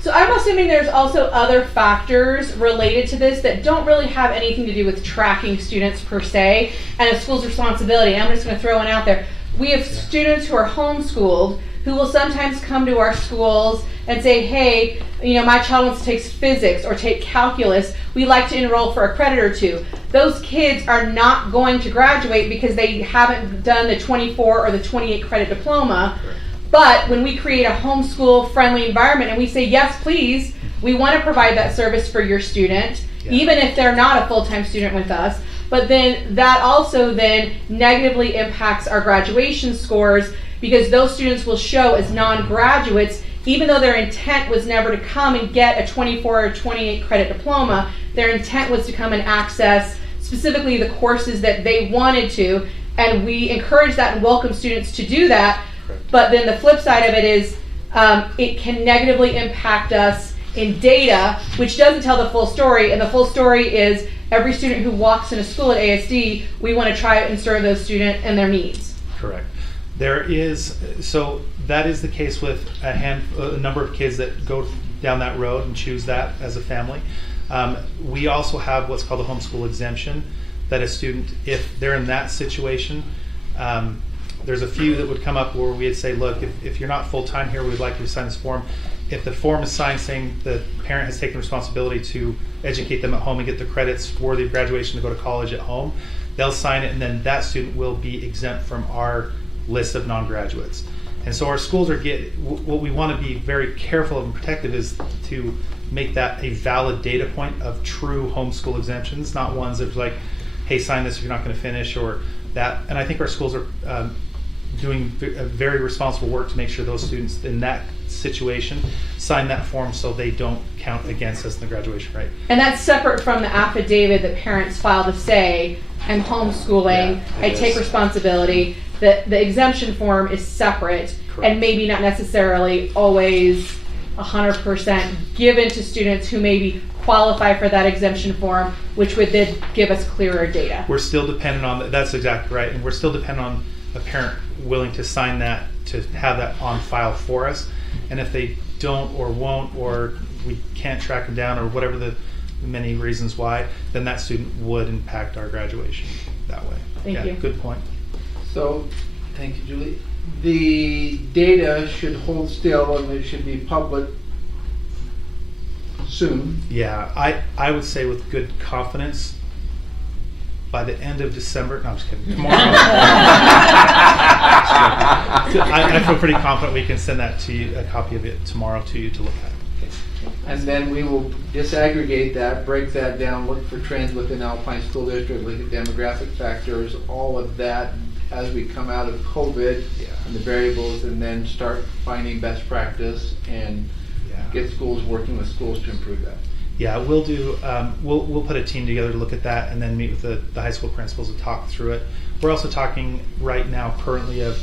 So I'm assuming there's also other factors related to this that don't really have anything to do with tracking students per se and a school's responsibility. I'm just going to throw one out there. We have students who are homeschooled who will sometimes come to our schools and say, hey, my child wants to take physics or take calculus. We'd like to enroll for a credit or two. Those kids are not going to graduate because they haven't done the 24 or the 28 credit diploma. Correct. But when we create a homeschool friendly environment and we say, yes, please, we want to provide that service for your student, even if they're not a full-time student with us, but then that also then negatively impacts our graduation scores because those students will show as non-graduates, even though their intent was never to come and get a 24 or 28 credit diploma, their intent was to come and access specifically the courses that they wanted to, and we encourage that and welcome students to do that. But then the flip side of it is it can negatively impact us in data, which doesn't tell the full story, and the full story is every student who walks in a school at ASD, we want to try and serve those students and their needs. Correct. So that is the case with a number of kids that go down that road and choose that as a family. We also have what's called a homeschool exemption, that a student, if they're in that situation, there's a few that would come up where we'd say, look, if you're not full-time here, we'd like you to sign this form. If the form is signed saying the parent has taken responsibility to educate them at home and get the credits worthy of graduation to go to college at home, they'll sign it, and then that student will be exempt from our list of non-graduates. And so our schools what we want to be very careful of and protective is to make that a valid data point of true homeschool exemptions, not ones that are like, hey, sign this if you're not going to finish, or that. And I think our schools are doing very responsible work to make sure those students in that situation sign that form so they don't count against us in the graduation rate. And that's separate from the affidavit that parents file to say, I'm homeschooling, I take responsibility. The exemption form is separate. Correct. And maybe not necessarily always 100% given to students who maybe qualify for that exemption form, which would then give us clearer data. We're still dependent on that's exactly right, and we're still dependent on a parent willing to sign that, to have that on file for us. And if they don't or won't, or we can't track them down, or whatever the many reasons why, then that student would impact our graduation that way. Thank you. Good point. So, thank you, Julie. The data should hold still and it should be public soon. Yeah, I would say with good confidence by the end of December. No, I'm just kidding. Tomorrow. I feel pretty confident we can send that to you, a copy of it tomorrow to you to look at. And then we will disaggregate that, break that down, look for trends within Alpine School District, look at demographic factors, all of that as we come out of COVID and the variables, and then start finding best practice and get schools working with schools to improve that. Yeah, we'll do. We'll put a team together to look at that, and then meet with the high school principals and talk through it. We're also talking right now currently of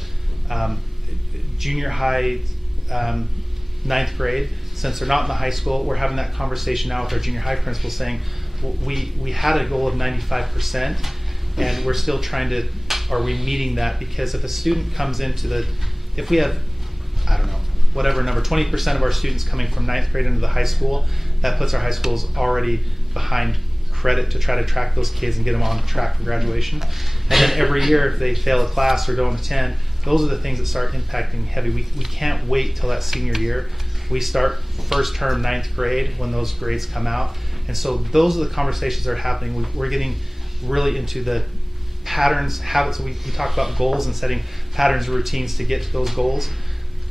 junior high, 9th grade. Since they're not in the high school, we're having that conversation now with our junior high principals, saying we had a goal of 95%, and we're still trying to. Are we meeting that? Because if a student comes into if we have, I don't know, whatever number, 20% of our students coming from 9th grade into the high school, that puts our high schools already behind credit to try to track those kids and get them on track for graduation. And then every year, if they fail a class or don't attend, those are the things that start impacting heavy. We can't wait till that senior year. We start first term 9th grade when those grades come out. And so those are the conversations that are happening. We're getting really into the patterns, habits. We talk about goals and setting patterns and routines to get to those goals.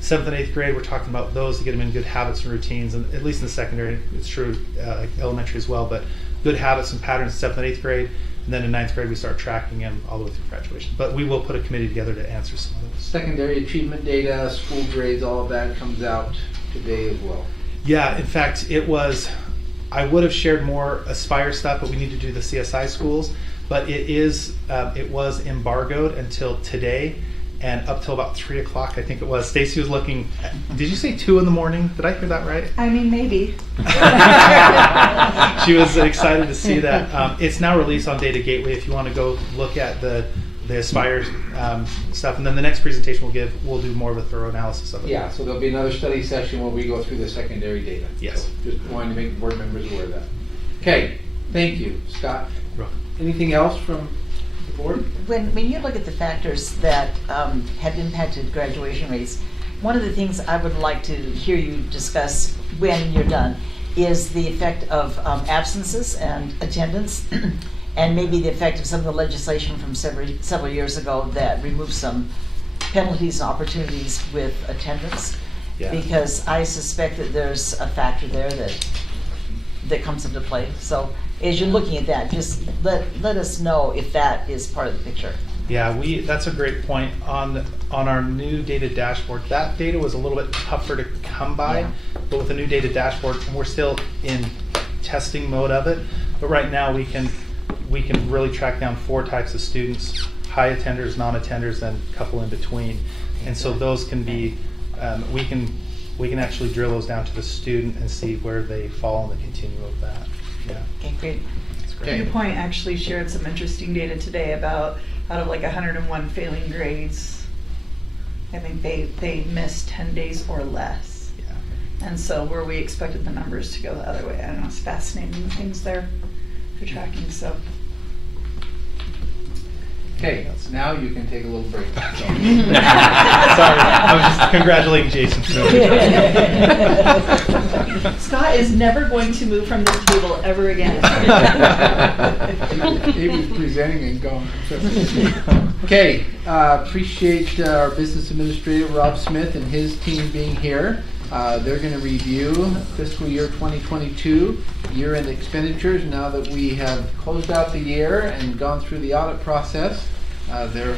7th and 8th grade, we're talking about those to get them in good habits and routines, and at least in the secondary, it's true, like elementary as well, but good habits and patterns in 7th and 8th grade, and then in 9th grade we start tracking them all the way through graduation. But we will put a committee together to answer some of those. Secondary achievement data, school grades, all of that comes out today as well. Yeah, in fact, I would have shared more Aspire stuff, but we need to do the CSI schools, but it was embargoed until today. And up till about 3 o'clock, I think it was. Stacy was looking. Did you say 2 in the morning? Did I hear that right? I mean, maybe. She was excited to see that. It's now released on Data Gateway. If you want to go look at the Aspire stuff, and then the next presentation we'll do more of a thorough analysis of it. Yeah, so there'll be another study session where we go through the secondary data. Yes. So just wanted to make the board members aware of that. Okay, thank you, Scott. You're welcome. Anything else from the board? When you look at the factors that have impacted graduation rates, one of the things I would like to hear you discuss when you're done is the effect of absences and attendance, and maybe the effect of some of the legislation from several years ago that removed some penalties and opportunities with attendance. Yeah. Because I suspect that there's a factor there that comes into play. So as you're looking at that, just let us know if that is part of the picture. Yeah, that's a great point. On our new data dashboard, that data was a little bit tougher to come by, Yeah. but with the new data dashboard, and we're still in testing mode of it, but right now we can really track down 4 types of students: high attenders, non-attenders, and a couple in between. And so those can be, we can actually drill those down to the student and see where they fall in the continuum of that. Yeah. Okay, great. Okay. Your point actually shared some interesting data today about out of like 101 failing grades, I think they missed 10 days or less. Yeah. And so where we expected the numbers to go the other way, I don't know, it's fascinating the things they're tracking, so. Okay, now you can take a little break. Sorry, I was just congratulating Jason. Scott is never going to move from this table ever again. He was presenting and gone. Okay, appreciate our business administrator, Rob Smith, and his team being here. They're going to review fiscal year 2022 year-end expenditures. Now that we have closed out the year and gone through the audit process, they're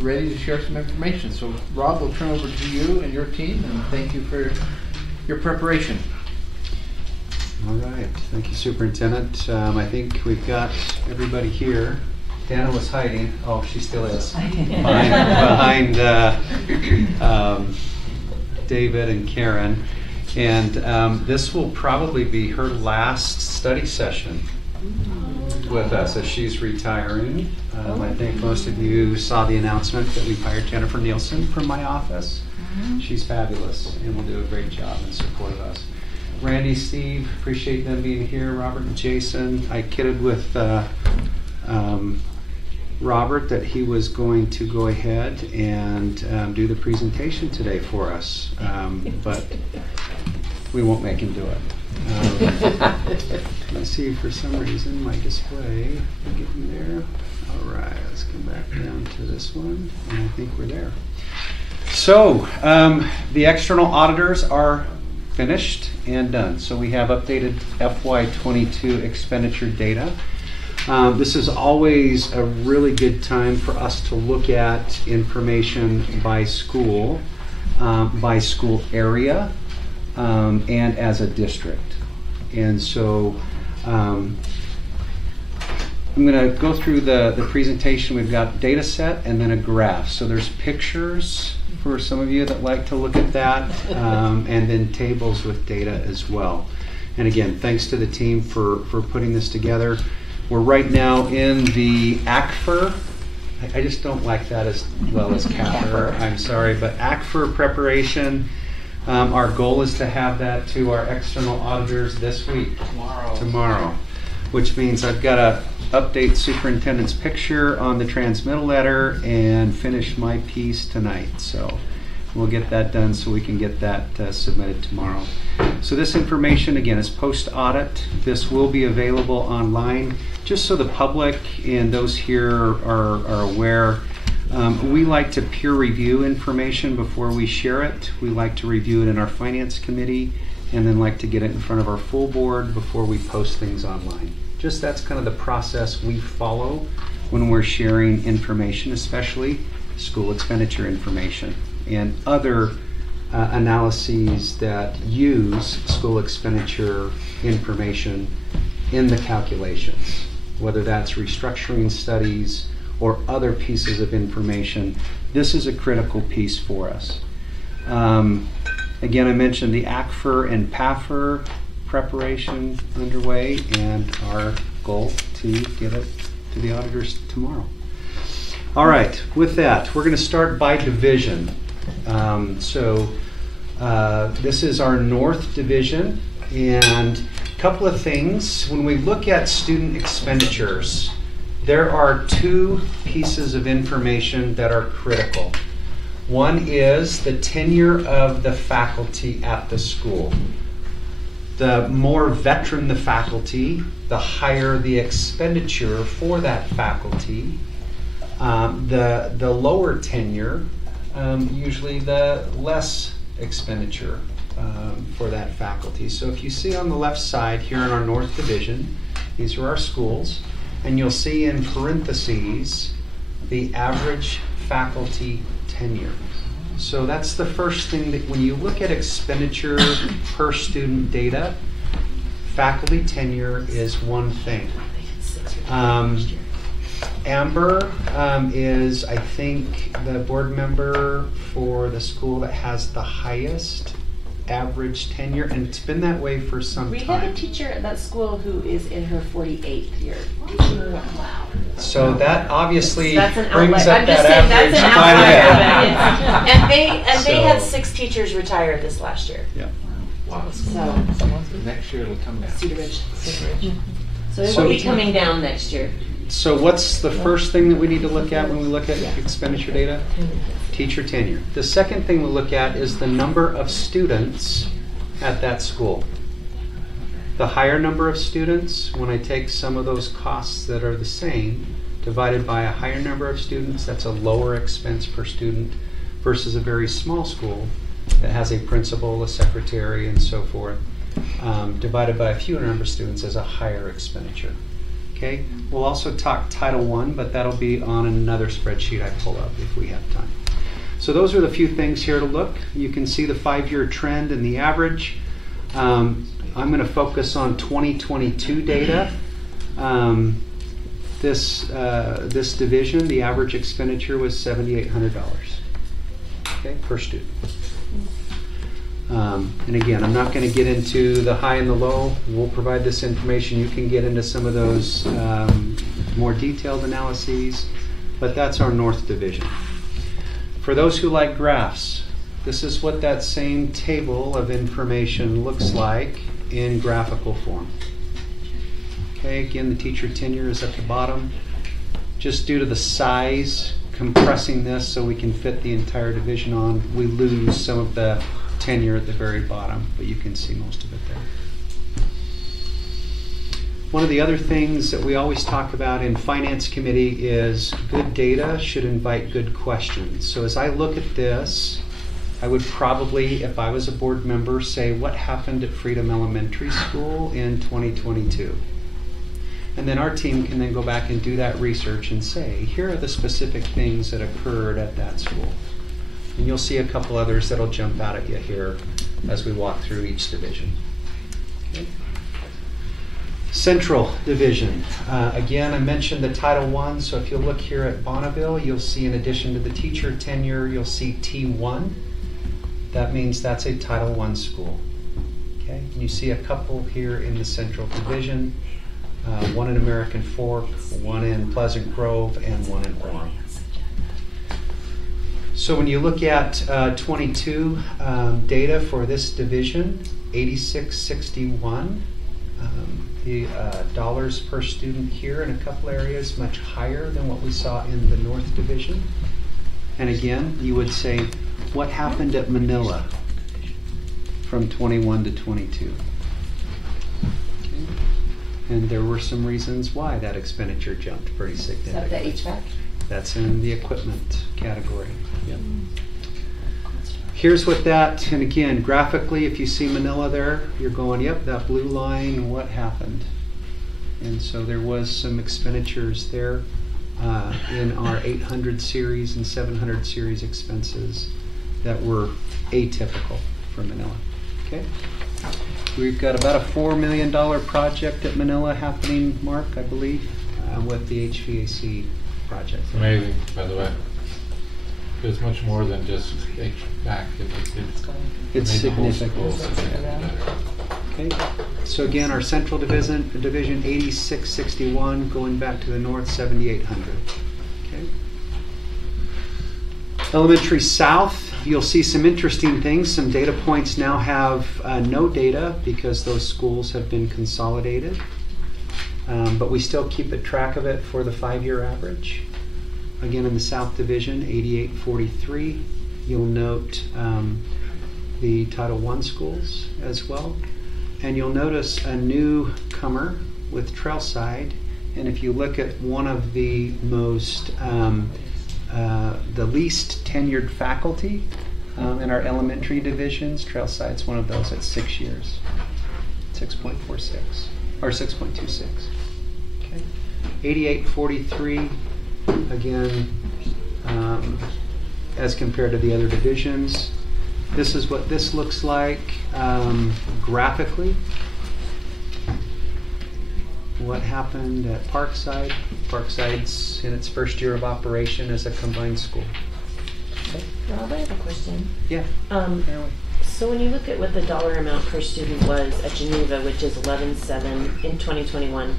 ready to share some information. So Rob, we'll turn over to you and your team, and thank you for your preparation. All right, thank you, Superintendent. I think we've got everybody here. Dana was hiding. Oh, she still is. behind David and Karen. And this will probably be her last study session with us as she's retiring. I think most of you saw the announcement that we've hired Jennifer Nielsen from my office. She's fabulous and will do a great job in support of us. Randy, Steve, appreciate them being here. Robert and Jason. I kidded with Robert that he was going to go ahead and do the presentation today for us, but we won't make him do it. Let's see, for some reason my display, getting there. All right, let's come back down to this one, and I think we're there. So the external auditors are finished and done. So we have updated FY22 expenditure data. This is always a really good time for us to look at information by school area, and as a district. And so I'm going to go through the presentation. We've got data set and then a graph. So there's pictures for some of you that like to look at that, and then tables with data as well. And again, thanks to the team for putting this together. We're right now in the ACFR. I just don't like that as well as CAFR. I'm sorry, but ACFR preparation. Our goal is to have that to our external auditors this week. Tomorrow. Which means I've got to update superintendent's picture on the transmittal letter and finish my piece tonight. So we'll get that done so we can get that submitted tomorrow. So this information, again, is post-audit. This will be available online, just so the public and those here are aware. We like to peer review information before we share it. We like to review it in our finance committee and then like to get it in front of our full board before we post things online. Just that's kind of the process we follow when we're sharing information, especially school expenditure information and other analyses that use school expenditure information in the calculations, whether that's restructuring studies or other pieces of information. This is a critical piece for us. Again, I mentioned the ACFR and PAFR preparation underway, and our goal to give it to the auditors tomorrow. All right, with that, we're going to start by division. This is our North Division, and a couple of things. When we look at student expenditures, there are two pieces of information that are critical. One is the tenure of the faculty at the school. The more veteran the faculty, the higher the expenditure for that faculty. The lower tenure, usually the less expenditure for that faculty. So if you see on the left side here in our North Division, these are our schools, and you'll see in parentheses the average faculty tenure. So that's the first thing that when you look at expenditure per student data, faculty tenure is one thing. Amber is, I think, the board member for the school that has the highest average tenure, and it's been that way for some We time. have a teacher at that school who is in her 48th year teaching. Wow. So that obviously That's an brings outlier. up I'm just that saying that's average an outlier. quite a bit. And they had So- 6 teachers retire this last year. Yeah. Wow. So Next year it'll come down. Cedar Ridge. So it So- will be coming down next year. So what's the first thing that we need to look at when we look at expenditure data? Teacher tenure. The second thing we look at is the number of students at that school. The higher number of students, when I take some of those costs that are the same, divided by a higher number of students, that's a lower expense per student versus a very small school that has a principal, a secretary, and so forth, divided by a fewer number of students as a higher expenditure. Okay, we'll also talk Title I, but that'll be on another spreadsheet I pull up if we have time. So those are the few things here to look. You can see the 5-year trend and the average. I'm going to focus on 2022 data. This division, the average expenditure was $7,800, okay, per student. And again, I'm not going to get into the high and the low. We'll provide this information. You can get into some of those more detailed analyses, but that's our North Division. For those who like graphs, this is what that same table of information looks like in graphical form. Okay, again, the teacher tenure is at the bottom. Just due to the size, compressing this so we can fit the entire division on, we lose some of the tenure at the very bottom, but you can see most of it there. One of the other things that we always talk about in Finance Committee is good data should invite good questions. So as I look at this, I would probably, if I was a board member, say what happened at Freedom Elementary School in 2022. And then our team can then go back and do that research and say, here are the specific things that occurred at that school. And you'll see a couple others that'll jump out at you here as we walk through each division. Okay. Central Division. Again, I mentioned the Title I, so if you look here at Bonneville, you'll see in addition to the teacher tenure, you'll see T1. That means that's a Title I school. Okay. And you see a couple here in the Central Division, one in American Fork, one in Pleasant Grove, and one in Orem. So when you look at 22 data for this division, 8661. The dollars per student here in a couple areas much higher than what we saw in the North Division. And again, you would say, what happened at Manila from 21 to 22? Okay. And there were some reasons why that expenditure jumped pretty Is that significantly. the HVAC? That's in the equipment category. Yep. Here's what that, and again, graphically, if you see Manila there, you're going, yep, that blue line, what happened? And so there was some expenditures there in our 800 series and 700 series expenses that were atypical for Manila. Okay. We've got about a $4 million project at Manila happening, Mark, I believe, with the HVAC project. It's amazing, by the way. It's much more than just HVAC. It's made the whole significant. school better. Okay, so again, our central division 8661, going back to the north 7800. Okay. Elementary South, you'll see some interesting things. Some data points now have no data because those schools have been consolidated. But we still keep a track of it for the 5-year average. Again, in the South Division, 8843. You'll note the Title I schools as well. And you'll notice a newcomer with Trailside. And if you look at one of the most, the least tenured faculty in our elementary divisions, Trailside's one of those at 6 years, 6.46 or 6.26. Okay, 8843. Again, as compared to the other divisions. This is what this looks like graphically. What happened at Parkside? Parkside's in its first year of operation as a combined school. Okay. Rob, I have a question. Yeah. So when you look at what the dollar amount per student was at Geneva, which is 11.7 in 2021,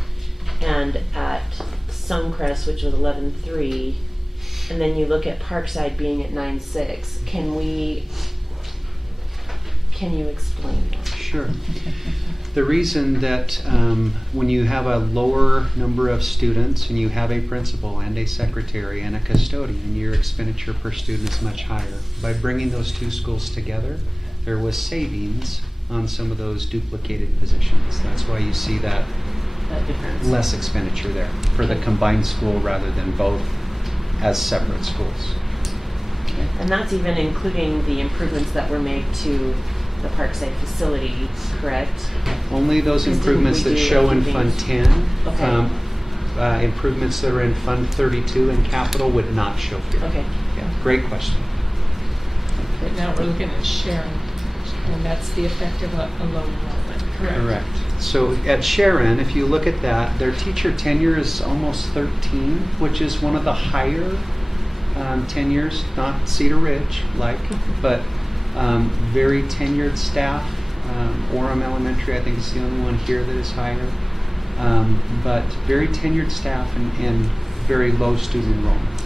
and at Suncrest, which was 11.3, and then you look at Parkside being at 9.6, can you explain that? Sure. The reason that when you have a lower number of students and you have a principal and a secretary and a custodian, your expenditure per student is much higher. By bringing those two schools together, there was savings on some of those duplicated positions. That's why you see that difference. less expenditure there for the combined school rather than both as separate schools. Okay. And that's even including the improvements that were made to the Parkside facility, correct? Only those Because improvements didn't that we do show a in few Fund things? 10. Okay. Improvements that are in Fund 32 and capital would not show here. Okay. Yeah, great question. Right now, we're looking at Sharon, and that's the effect of a low enrollment, correct? Correct. So at Sharon, if you look at that, their teacher tenure is almost 13, which is one of the higher tenures, not Cedar Ridge like, but very tenured staff. Orem Elementary, I think, is the only one here that is higher. But very tenured staff and very low student enrollment.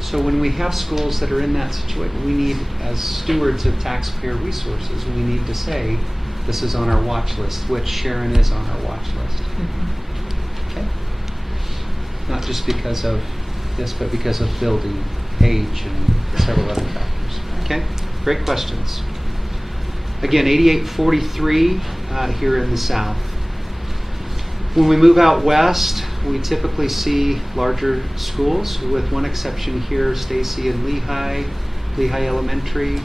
So when we have schools that are in that situation, we need, as stewards of taxpayer resources, we need to say, this is on our watch list, which Sharon is on our watch list. Okay? Not just because of this, but because of building, age, and several other factors. Okay? Great questions. Again, 8843 here in the South. When we move out west, we typically see larger schools, with one exception here, Stacy and Lehigh Elementary.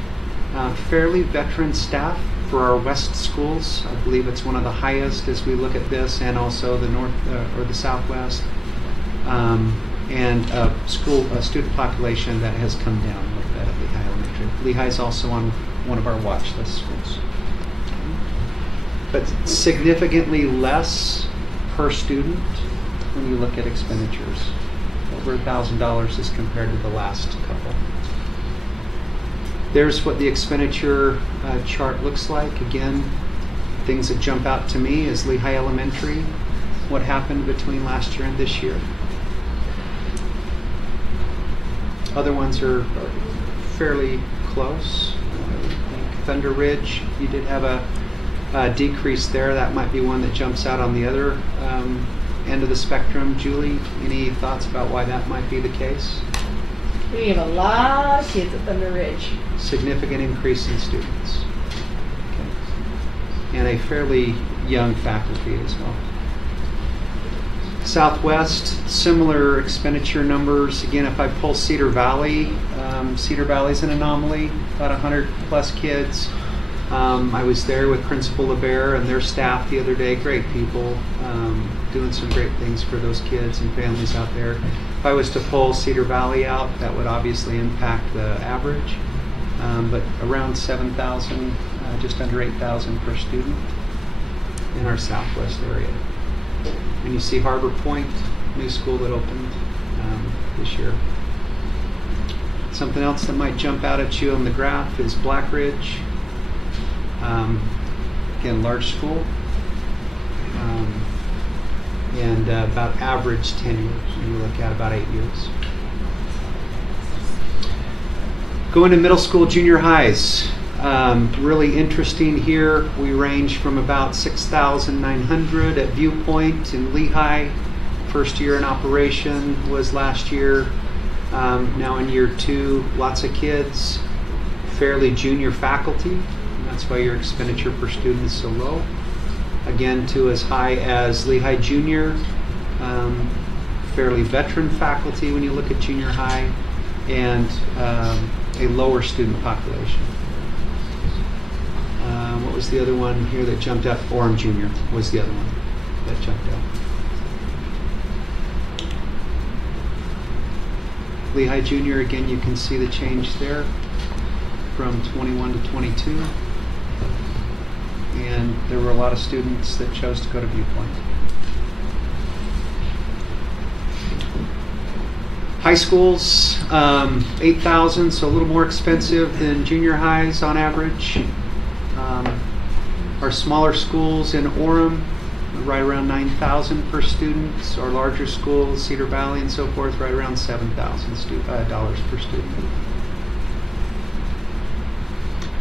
Fairly veteran staff for our west schools. I believe it's one of the highest as we look at this, and also the north or the southwest. And a student population that has come down with that at Lehigh Elementary. Lehigh is also on one of our watch list schools. But significantly less per student when you look at expenditures. Over $1,000 as compared to the last couple. There's what the expenditure chart looks like. Again, things that jump out to me is Lehigh Elementary. What happened between last year and this year? Other ones are fairly close. I think Thunder Ridge, you did have a decrease there. That might be one that jumps out on the other end of the spectrum. Julie, any thoughts about why that might be the case? We have a lot of kids at Thunder Ridge. Significant increase in students. Okay. And a fairly young faculty as well. Southwest, similar expenditure numbers. Again, if I pull Cedar Valley, Cedar Valley's an anomaly, about 100 plus kids. I was there with Principal LeBear and their staff the other day, great people, doing some great things for those kids and families out there. If I was to pull Cedar Valley out, that would obviously impact the average, but around 7,000, just under 8,000 per student in our Southwest area. And you see Harbor Point, new school that opened this year. Something else that might jump out at you on the graph is Black Ridge. Again, large school. And about average tenure, when you look at about 8 years. Going to middle school, junior highs. Really interesting here. We range from about 6,900 at Viewpoint in Lehigh. First year in operation was last year. Now in year 2, lots of kids, fairly junior faculty. And that's why your expenditure per student is so low. Again, to as high as Lehigh Junior. Fairly veteran faculty when you look at junior high, and a lower student population. What was the other one here that jumped out? Orem Junior was the other one that jumped out. Lehigh Junior, again, you can see the change there from 21 to 22. And there were a lot of students that chose to go to Viewpoint. High schools, 8,000, so a little more expensive than junior highs on average. Our smaller schools in Orem, right around 9,000 per student. Our larger schools, Cedar Valley and so forth, right around $7,000 dollars per student.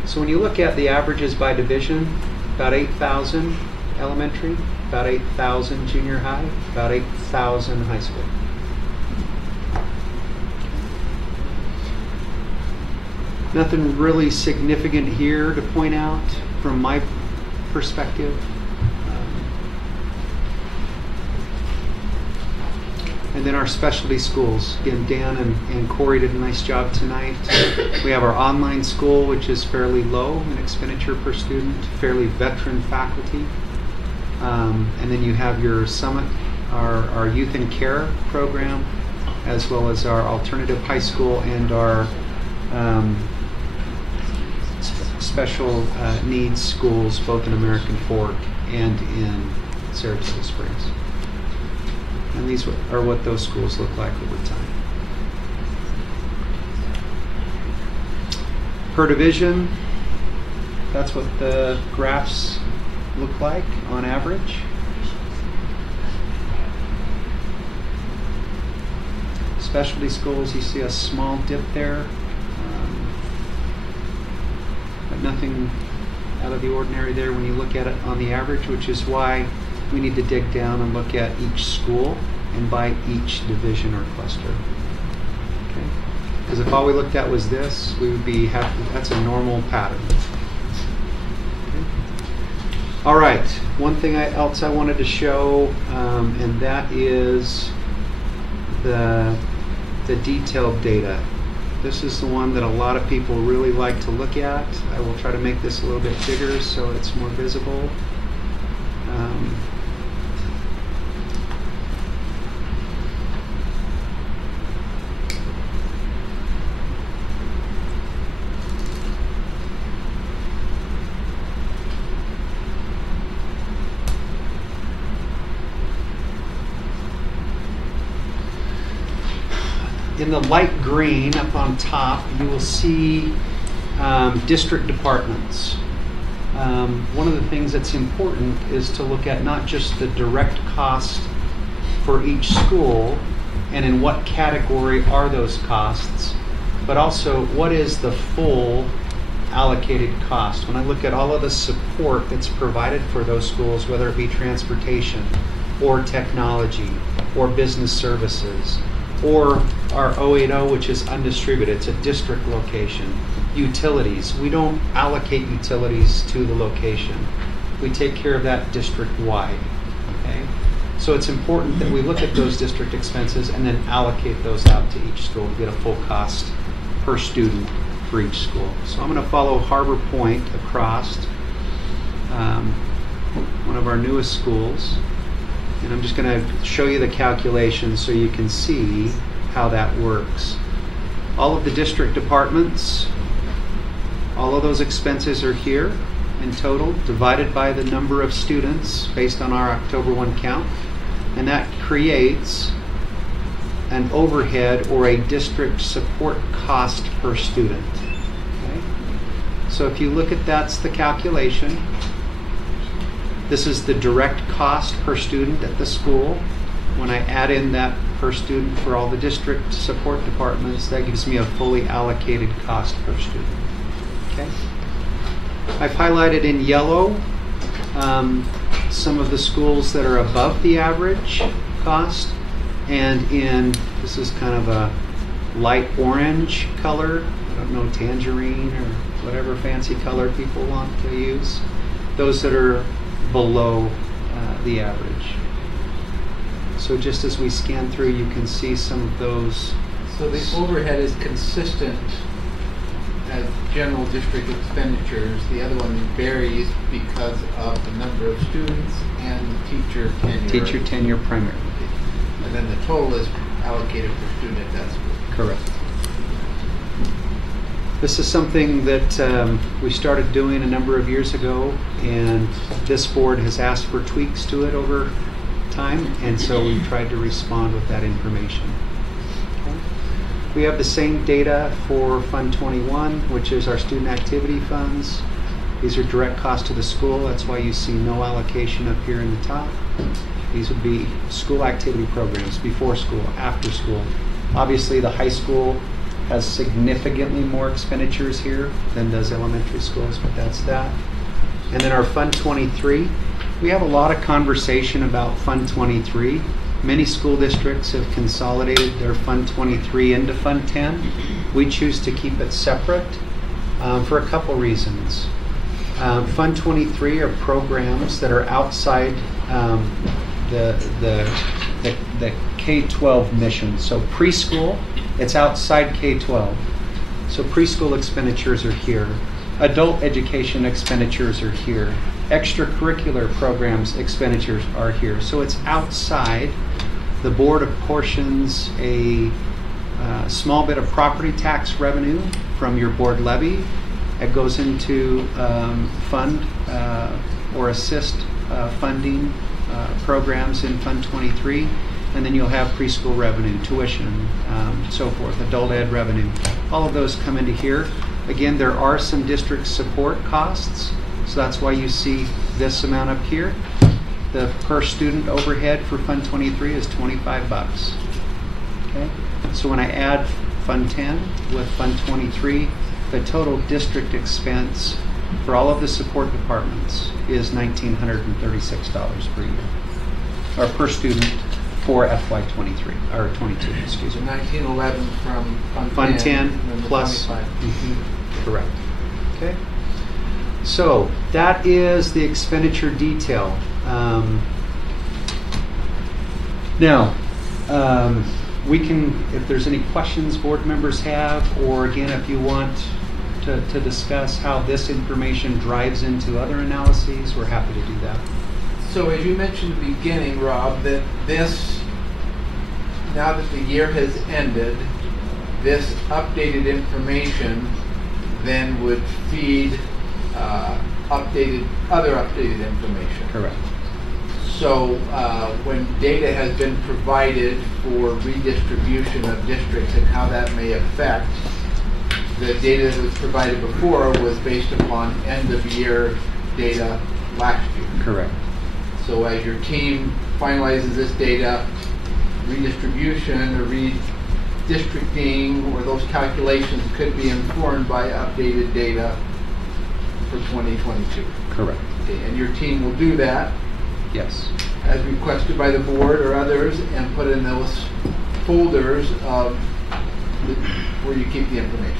So when you look at the averages by division, about 8,000 elementary, about 8,000 junior high, about 8,000 high school. Nothing really significant here to point out from my perspective. And then our specialty schools. Again, Dan and Corey did a nice job tonight. We have our online school, which is fairly low in expenditure per student, fairly veteran faculty. And then you have your Summit, our youth and care program, as well as our alternative high school and our special needs schools, both in American Fork and in Saratoga Springs. And these are what those schools look like over time. Per division, that's what the graphs look like on average. Specialty schools, you see a small dip there. But nothing out of the ordinary there when you look at it on the average, which is why we need to dig down and look at each school and by each division or cluster. Okay? Because if all we looked at was this, we would be happy. That's a normal pattern. Okay? All right. One thing else I wanted to show, and that is the detailed data. This is the one that a lot of people really like to look at. I will try to make this a little bit bigger so it's more visible. In the light green up on top, you will see district departments. One of the things that's important is to look at not just the direct cost for each school and in what category are those costs, but also what is the full allocated cost. When I look at all of the support that's provided for those schools, whether it be transportation or technology or business services or our 080, which is undistributed, it's a district location, utilities. We don't allocate utilities to the location. We take care of that district-wide, okay? So it's important that we look at those district expenses and then allocate those out to each school to get a full cost per student for each school. So I'm going to follow Harbor Point across, one of our newest schools, and I'm just going to show you the calculations so you can see how that works. All of the district departments, all of those expenses are here in total, divided by the number of students based on our October 1 count, and that creates an overhead or a district support cost per student. Okay? So if you look at that's the calculation. This is the direct cost per student at the school. When I add in that per student for all the district support departments, that gives me a fully allocated cost per student. Okay? I've highlighted in yellow some of the schools that are above the average cost, and this is kind of a light orange color, I don't know, tangerine or whatever fancy color people want to use, those that are below the average. So just as we scan through, you can see some of those. So the overhead is consistent as general district expenditures. The other one varies because of the number of students and the teacher tenure. Teacher tenure primarily. And then the total is allocated per student at that school. Correct. This is something that we started doing a number of years ago, and this board has asked for tweaks to it over time, and so we tried to respond with that information. Okay. We have the same data for Fund 21, which is our student activity funds. These are direct costs to the school. That's why you see no allocation up here in the top. These would be school activity programs, before school, after school. Obviously, the high school has significantly more expenditures here than does elementary schools, but that's that. And then our Fund 23, we have a lot of conversation about Fund 23. Many school districts have consolidated their Fund 23 into Fund 10. We choose to keep it separate for a couple reasons. Fund 23 are programs that are outside the K-12 mission. So preschool, it's outside K-12. So preschool expenditures are here. Adult education expenditures are here. Extracurricular programs expenditures are here. So it's outside. The board apportions a small bit of property tax revenue from your board levy. It goes into fund or assist funding programs in Fund 23. And then you'll have preschool revenue, tuition, so forth, adult ed revenue. All of those come into here. Again, there are some district support costs, so that's why you see this amount up here. The per student overhead for Fund 23 is $25. Okay? So when I add Fund 10 with Fund 23, the total district expense for all of the support departments is $1,936 per year, or per student for FY23, or 22, excuse So me. 1911 from Fund 10 and then the plus, 25. correct. Okay. So that is the expenditure detail. Now, we can, if there's any questions board members have, or again, if you want to discuss how this information drives into other analyses, we're happy to do that. So as you mentioned at the beginning, Rob, that this, now that the year has ended, this updated information then would feed other updated information. Correct. So when data has been provided for redistribution of districts and how that may affect, the data that was provided before was based upon end of year data last year. Correct. So as your team finalizes this data, redistribution or districting or those calculations could be informed by updated data for 2022. Correct. Okay, and your team will do that Yes. as requested by the board or others and put in those folders of where you keep the information.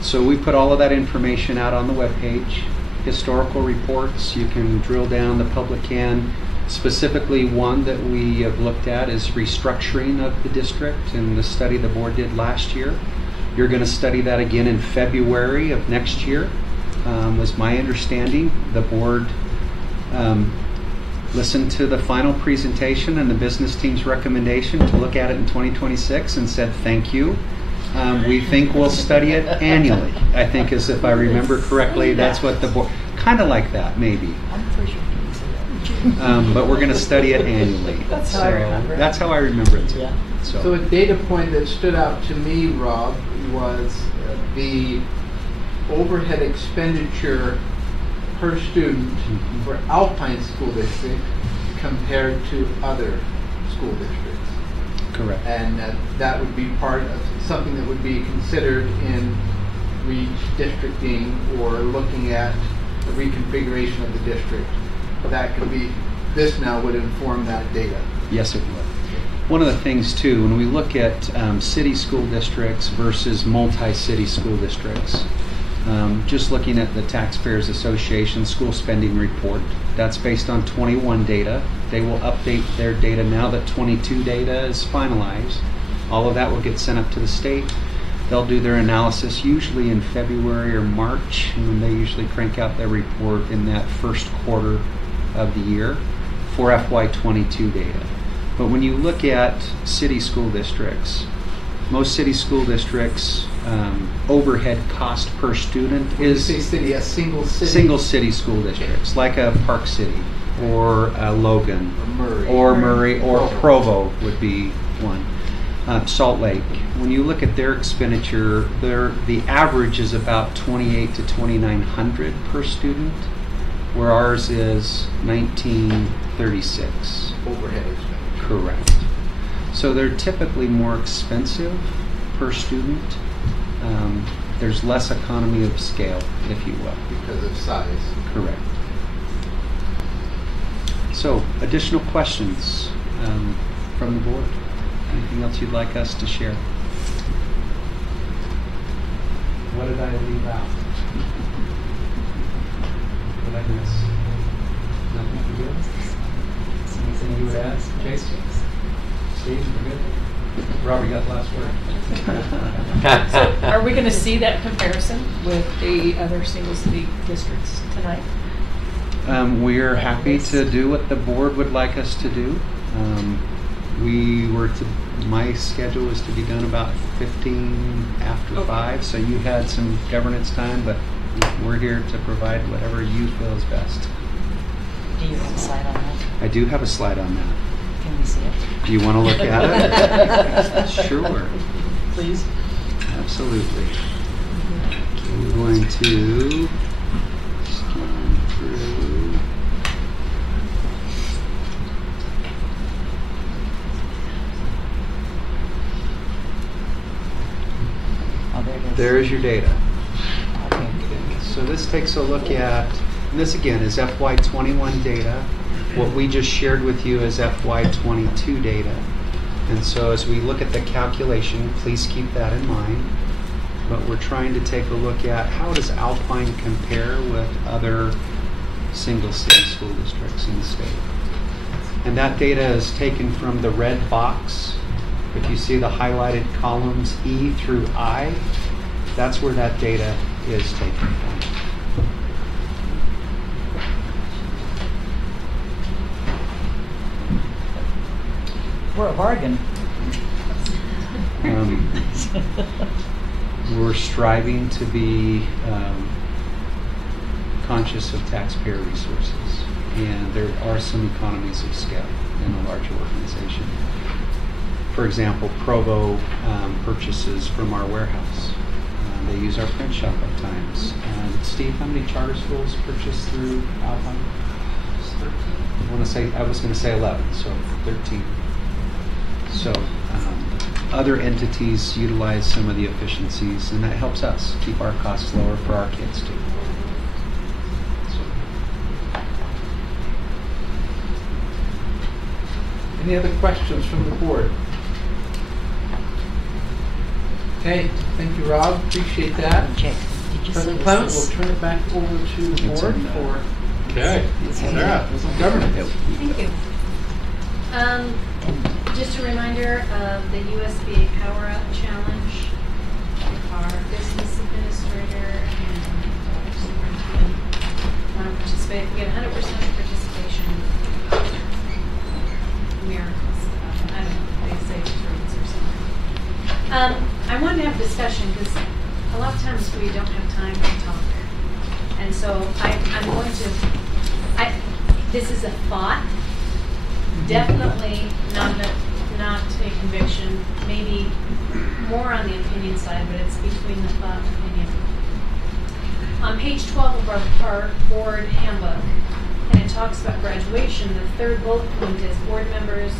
So we put all of that information out on the webpage. Historical reports, you can drill down, the public can. Specifically, one that we have looked at is restructuring of the district and the study the board did last year. You're going to study that again in February of next year, was my understanding. The board listened to the final presentation and the business team's recommendation to look at it in 2026 and said thank you. We think we'll study it annually. I think, as if I remember correctly, that's what the board, kind of like that, maybe. But we're going to study it annually. That's how I remember it. That's how I remember it too. Yeah. So a data point that stood out to me, Rob, was the overhead expenditure per student for Alpine School District compared to other school districts. Correct. And that would be part of something that would be considered in redistricting or looking at the reconfiguration of the district. That could be, this now would inform that data. Yes, it would. One of the things too, when we look at city school districts versus multi-city school districts, just looking at the Taxpayers Association school spending report, that's based on 21 data. They will update their data now that 22 data is finalized. All of that will get sent up to the state. They'll do their analysis usually in February or March, and they usually crank out their report in that first quarter of the year for FY22 data. But when you look at city school districts, most city school districts overhead cost per student When you is say city, a single city? single city school districts, like a Park City or Logan Or Murray. or Murray or Provo would be one. Salt Lake. When you look at their expenditure, the average is about $2,800 to $2,900 per student, where ours is $1,936. Overhead expenditure. Correct. So they're typically more expensive per student. There's less economy of scale, if you will. Because of size. Correct. So, additional questions from the board? Anything else you'd like us to share? What did I leave out? What did I miss? Nothing to do? Anything you would add? Chase? Steve, we're good? Robert, you got the last word. So are we going to see that comparison with the other single city districts tonight? We're happy to do what the board would like us to do. My schedule is to be done about 15 after 5, so you had some governance time, but we're here to provide whatever you feel is best. Do you have a slide on that? I do have a slide on that. Can we see it? Do you want to look at it? Sure. Please. Absolutely. We're going to scan through. Oh, there it is. There's your data. Okay. So this takes a look at, and this again is FY21 data. What we just shared with you is FY22 data. And so as we look at the calculation, please keep that in mind. But we're trying to take a look at how does Alpine compare with other single city school districts in the state. And that data is taken from the red box. If you see the highlighted columns E through I, that's where that data is taken from. We're a bargain. We're striving to be conscious of taxpayer resources, and there are some economies of scale in a larger organization. For example, Provo purchases from our warehouse. They use our print shop at times. Steve, how many charter schools purchase through Alpine? 13. I was going to say 11, so 13. So other entities utilize some of the efficiencies, and that helps us keep our costs lower for our kids too. Any other questions from the board? Okay, thank you, Rob. Appreciate that. Check. Did you President say Clement, this? we'll turn it back over to the It's board in, for Okay. Sarah. governance. Thank you. Just a reminder of the USB Power Up Challenge. Our business administrator and superintendent want to participate. We get 100% participation. Miracles. I don't know, they say it's dreams or something. I wanted to have a discussion because a lot of times we don't have time to talk. And so I'm going to, this is a thought, definitely not a conviction, maybe more on the opinion side, but it's between the thought and opinion. On page 12 of our board handbook, and it talks about graduation, the third bullet point is board members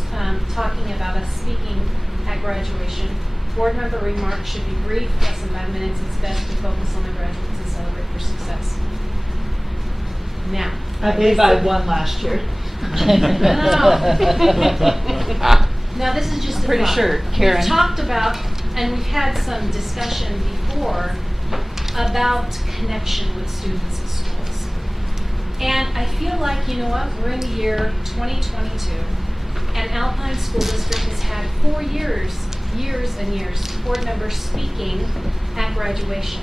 talking about us speaking at graduation. Board member remarks should be brief, less than 5 minutes. It's best to focus on the graduates and celebrate their success. Now, I believe I won last year. Now this is just a Pretty thought. sure, Karen. We've talked about, and we've had some discussion before about connection with students at schools. And I feel like, you know what, we're in the year 2022, and Alpine School District has had 4 years and years, board members speaking at graduation.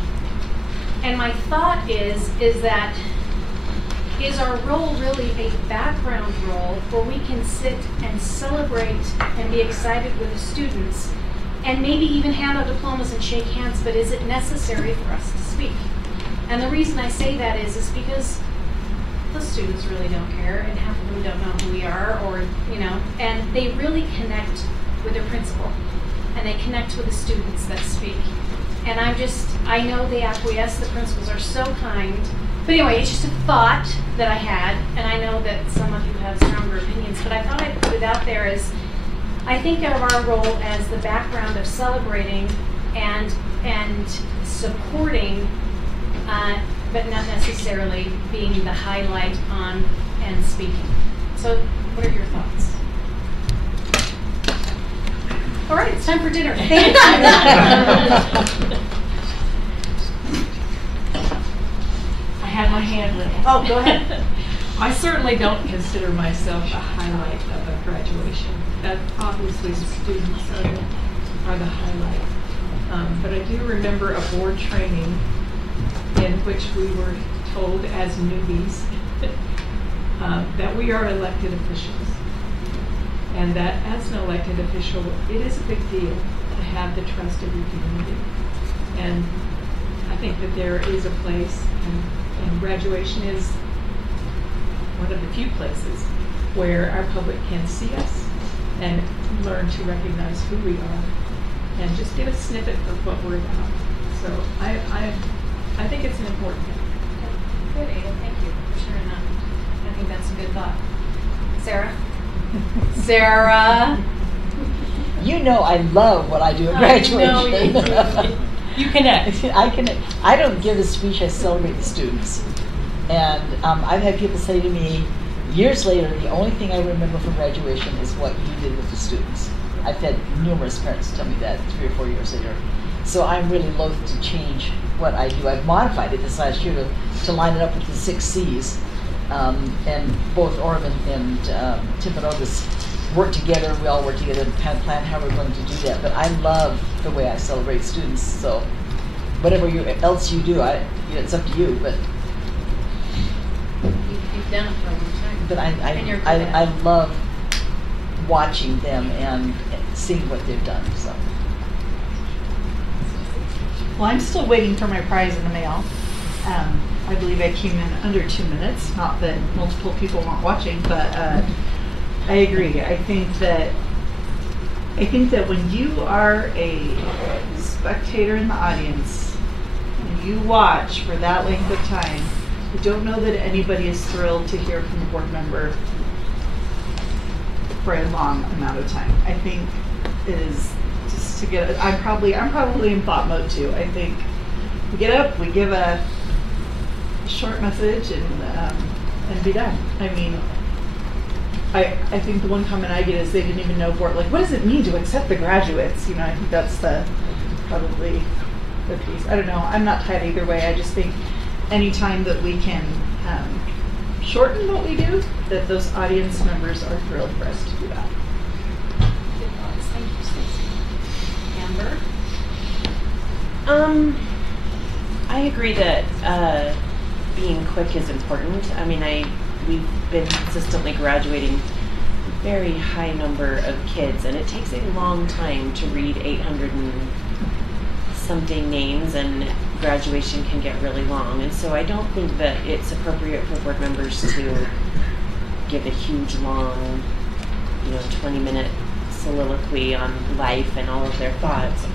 And my thought is that is our role really a background role where we can sit and celebrate and be excited with the students and maybe even hand out diplomas and shake hands, but is it necessary for us to speak? And the reason I say that is because the students really don't care and half of them don't know who we are, or, you know, and they really connect with their principal and they connect with the students that speak. And I know they acquiesce, the principals are so kind. But anyway, it's just a thought that I had, and I know that some of you have stronger opinions, but I thought I'd put it out there as, I think of our role as the background of celebrating and supporting, but not necessarily being the highlight on and speaking. So what are your thoughts? All right, it's time for dinner. Thank you. I had my hand raised. Oh, go ahead. I certainly don't consider myself a highlight of a graduation. That obviously students are the highlight. But I do remember a board training in which we were told as newbies that we are elected officials. And that as an elected official, it is a big deal to have the trust of your community. And I think that there is a place, and graduation is one of the few places where our public can see us and learn to recognize who we are and just get a snippet of what we're about. So I think it's an important thing. Good, Ada, thank you for sharing that. I think that's a good thought. Sarah? Sarah? You know I love what I do at graduation. I know you do. You connect. I connect. I don't give a speech, I celebrate the students. And I've had people say to me years later, the only thing I remember from graduation is what you did with the students. I've had numerous parents tell me that 3 or 4 years later. So I'm really loath to change what I do. I've modified it this last year to line it up with the 6 C's. And both Orem and Timothy work together. We all work together and kind of plan how we're going to do that. But I love the way I celebrate students. So whatever else you do, it's up to you. But You've done it for a long time. But And you're good at it. I love watching them and seeing what they've done. So. Well, I'm still waiting for my prize in the mail. I believe I came in under 2 minutes. Not that multiple people weren't watching, but I agree. I think that when you are a spectator in the audience and you watch for that length of time, I don't know that anybody is thrilled to hear from a board member for a long amount of time. I think it is just to get. I'm probably in thought mode too. I think we get up, we give a short message, and be done. I mean, I think the one comment I get is they didn't even know board. Like, what does it mean to accept the graduates? You know, I think that's probably the piece. I don't know. I'm not tied either way. I just think anytime that we can shorten what we do, that those audience members are thrilled for us to do that. Good thoughts. Thank you, Stacey. Amber? I agree that being quick is important. I mean, we've been consistently graduating a very high number of kids, and it takes a long time to read 800 and something names, and graduation can get really long. And so I don't think that it's appropriate for board members to give a huge, long, 20-minute soliloquy on life and all of their thoughts.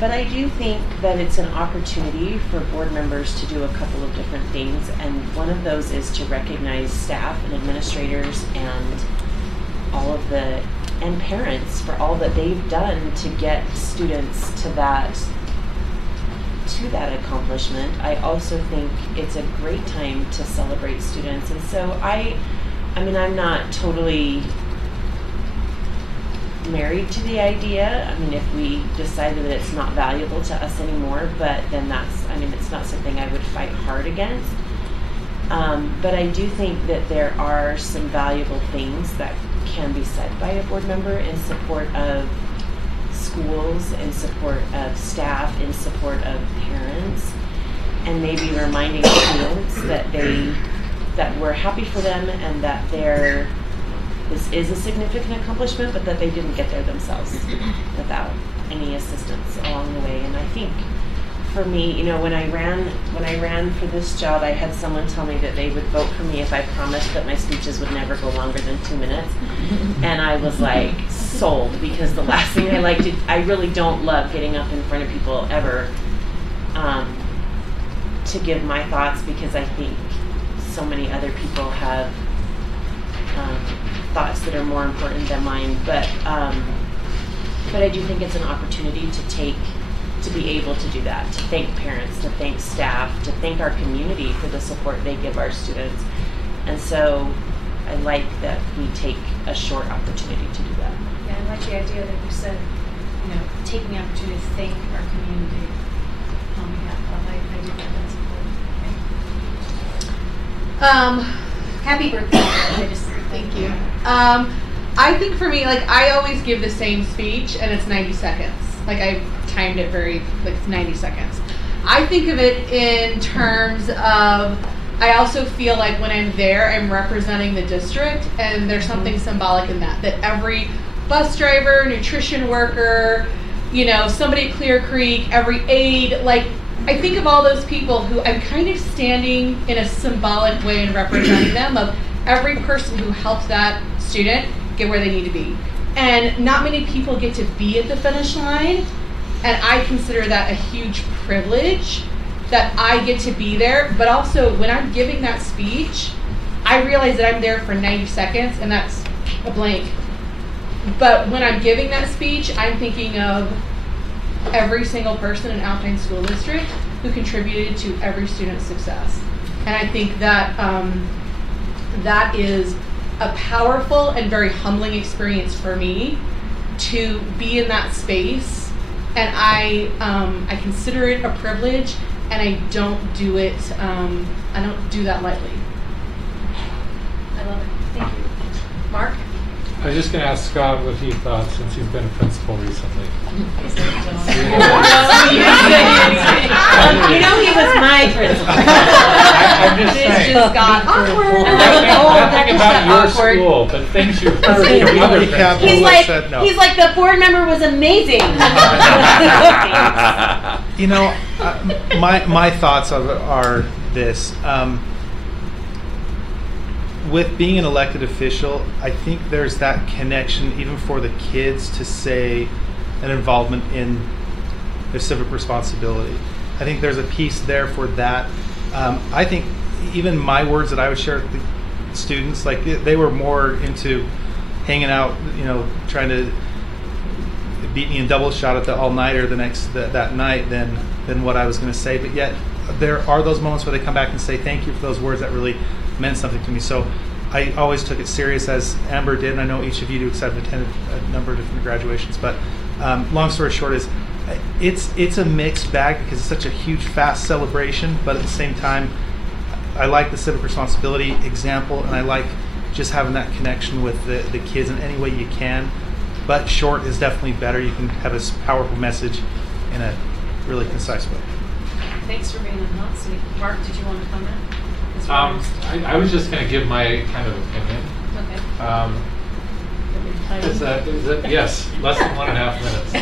But I do think that it's an opportunity for board members to do a couple of different things, and one of those is to recognize staff and administrators and and parents for all that they've done to get students to that accomplishment. I also think it's a great time to celebrate students, and so I'm not totally married to the idea. I mean, if we decided that it's not valuable to us anymore, but then it's not something I would fight hard against. But I do think that there are some valuable things that can be said by a board member in support of schools, in support of staff, in support of parents, and maybe reminding students that we're happy for them and that this is a significant accomplishment, but that they didn't get there themselves without any assistance along the way. And I think for me, when I ran for this job, I had someone tell me that they would vote for me if I promised that my speeches would never go longer than 2 minutes. And I was like, sold, because the last thing I really don't love getting up in front of people ever to give my thoughts, because I think so many other people have thoughts that are more important than mine. But I do think it's an opportunity to be able to do that, to thank parents, to thank staff, to thank our community for the support they give our students. And so I like that we take a short opportunity to do that. Yeah, I like the idea that you said, taking the opportunity to thank our community. I do think that's important. Happy birthday. Thank you. I think for me, I always give the same speech, and it's 90 seconds. I timed it it's 90 seconds. I think of it in terms of, I also feel like when I'm there, I'm representing the district, and there's something symbolic in that every bus driver, nutrition worker, somebody at Clear Creek, every aide, I think of all those people who I'm kind of standing in a symbolic way and representing them, of every person who helped that student get where they need to be. And not many people get to be at the finish line, and I consider that a huge privilege that I get to be there. But also, when I'm giving that speech, I realize that I'm there for 90 seconds, and that's a blank. But when I'm giving that speech, I'm thinking of every single person in Alpine School District who contributed to every student's success. And I think that that is a powerful and very humbling experience for me to be in that space, and I consider it a privilege, and I don't do that lightly. I love it. Thank you. Mark? I was just going to ask Scott what he thought, since he's been a principal recently. He was my principal. I'm just saying. It just got awkward. Nothing about your school, but things you've heard from other principals. He's like, the board member was amazing. My thoughts are this. With being an elected official, I think there's that connection even for the kids to say an involvement in their civic responsibility. I think there's a piece there for that. I think even my words that I would share with the students, they were more into hanging out, trying to beat me in double shot at the all-nighter that night than what I was going to say. But yet there are those moments where they come back and say thank you for those words that really meant something to me. So I always took it serious, as Amber did, and I know each of you do, because I've attended a number of different graduations. But long story short is, it's a mixed bag because it's such a huge, fast celebration. But at the same time, I like the civic responsibility example, and I like just having that connection with the kids in any way you can. But short is definitely better. You can have a powerful message in a really concise way. Thanks for being in the hot seat. Mark, did you want to comment? I was just going to give my kind of opinion. Okay. Yes, less than 1.5 minutes.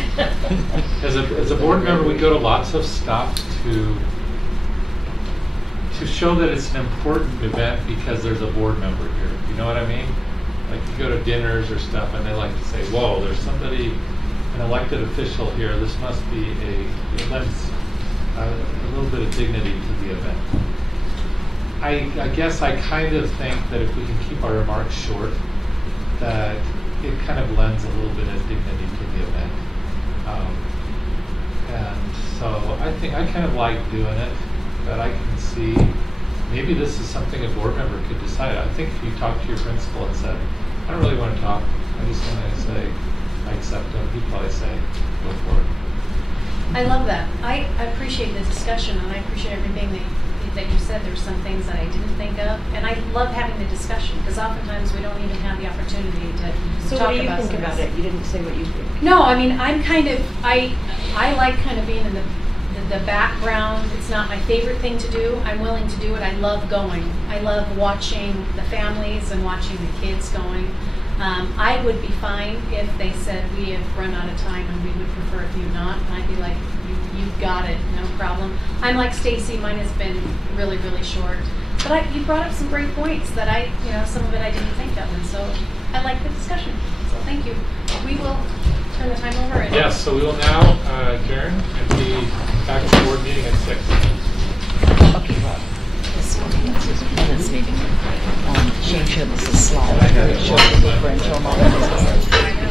As a board member, we go to lots of stuff to show that it's an important event because there's a board member here. You know what I mean? Like you go to dinners or stuff, and they like to say, "Whoa, there's somebody, an elected official here. This must be it lends a little bit of dignity to the event." I guess I kind of think that if we can keep our remarks short, that it kind of lends a little bit of dignity to the event. And so I think I kind of like doing it, but I can see maybe this is something a board member could decide. I think if you talk to your principal and said, I don't really want to talk, I just want to say I accept them, he'd probably say, go for it. I love that. I appreciate the discussion, and I appreciate everything that you said. There's some things that I didn't think of, and I love having the discussion because oftentimes we don't even have the opportunity to So talk what do you about think some about of it? You didn't say what you think. No, I mean, I'm kind of, I like kind of being in the background. It's not my favorite thing to do. I'm willing to do it. I love going. I love watching the families and watching the kids going. I would be fine if they said we have run out of time and we would prefer if you not. And I'd be like, you got it, no problem. I'm like Stacy, mine has been really, really short. But you brought up some great points that some of it I didn't think of, and so I like the discussion. So thank you. We will turn the time over. Yes, so we will now adjourn and be back to the board meeting at 6. Okay, well, this meeting. Shane showed us a slide where it showed the differential amount.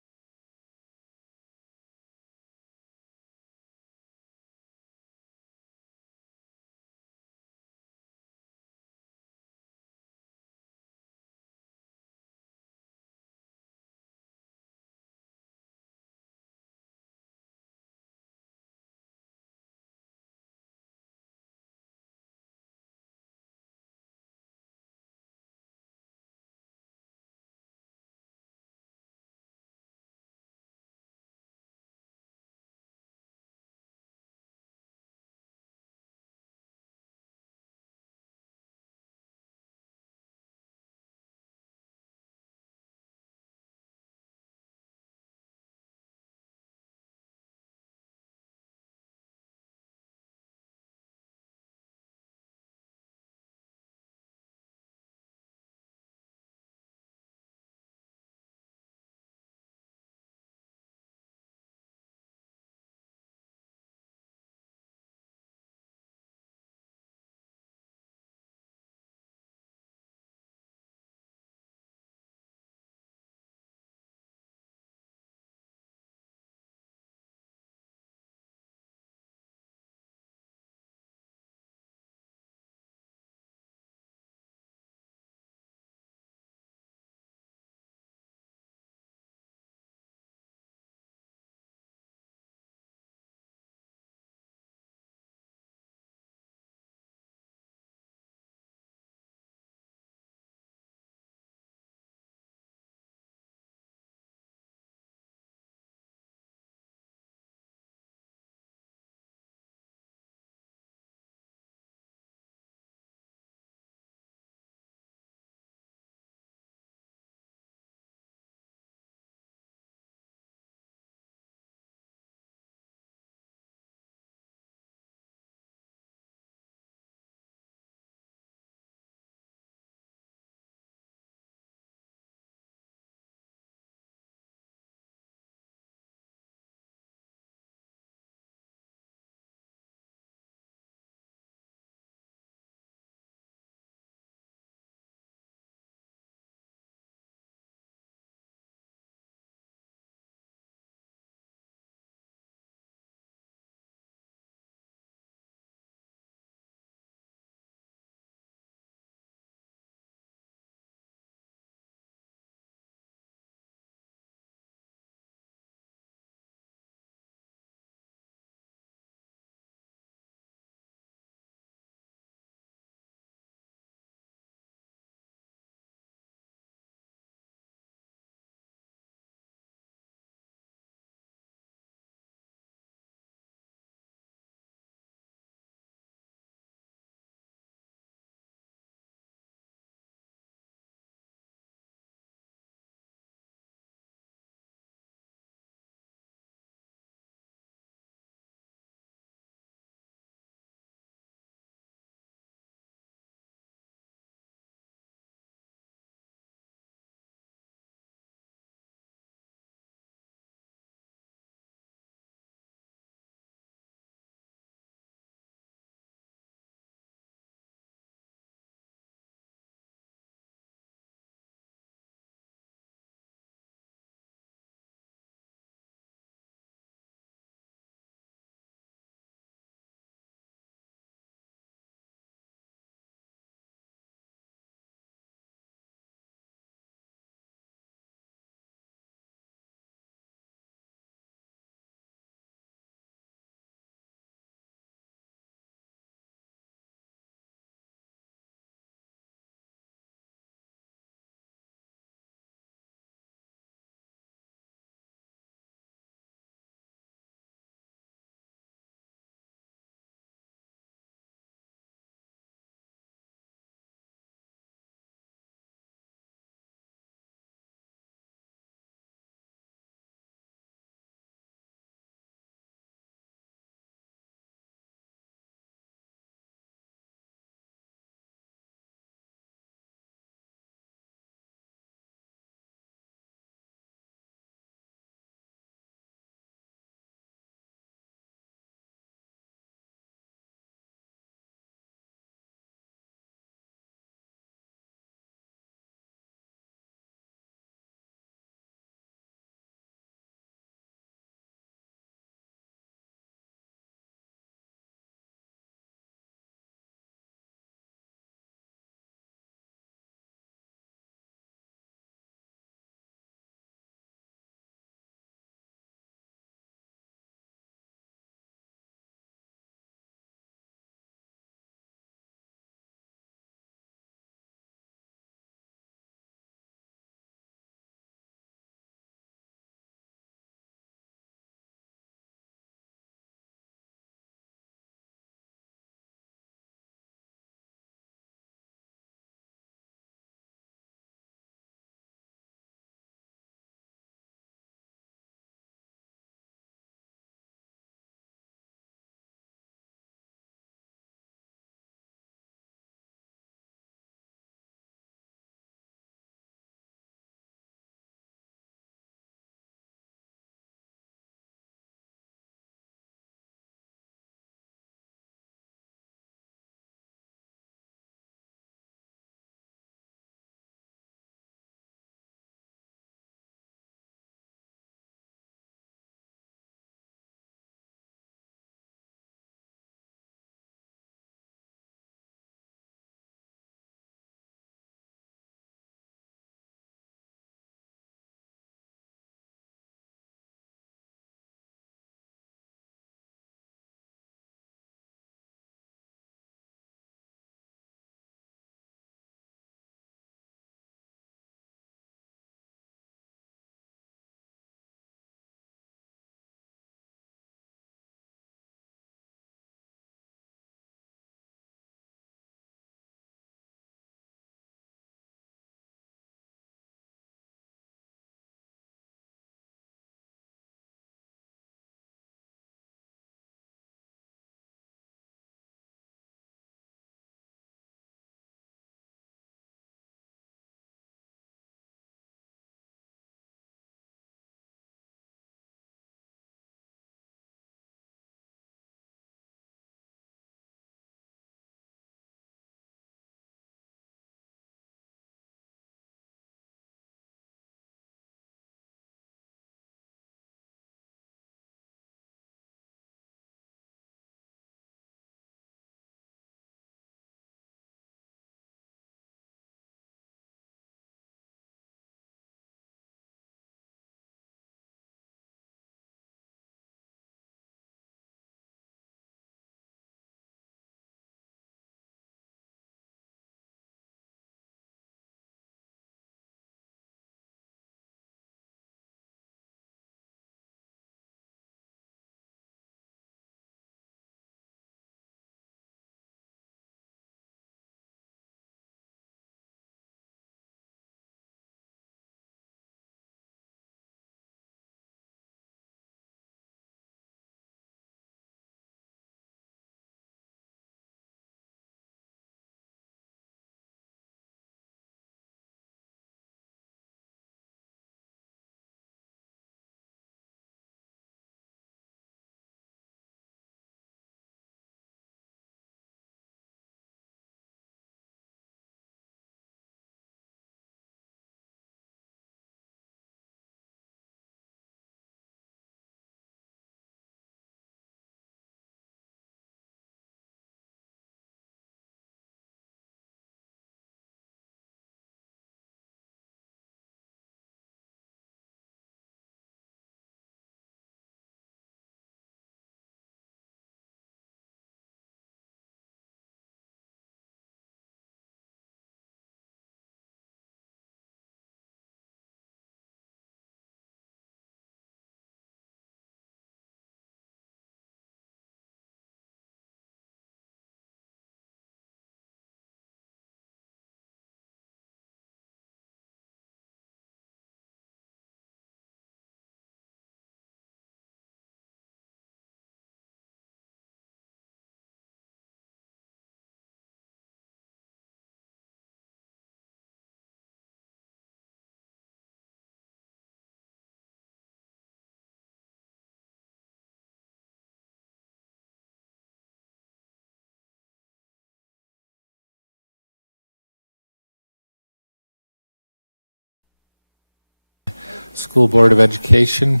School Board of Education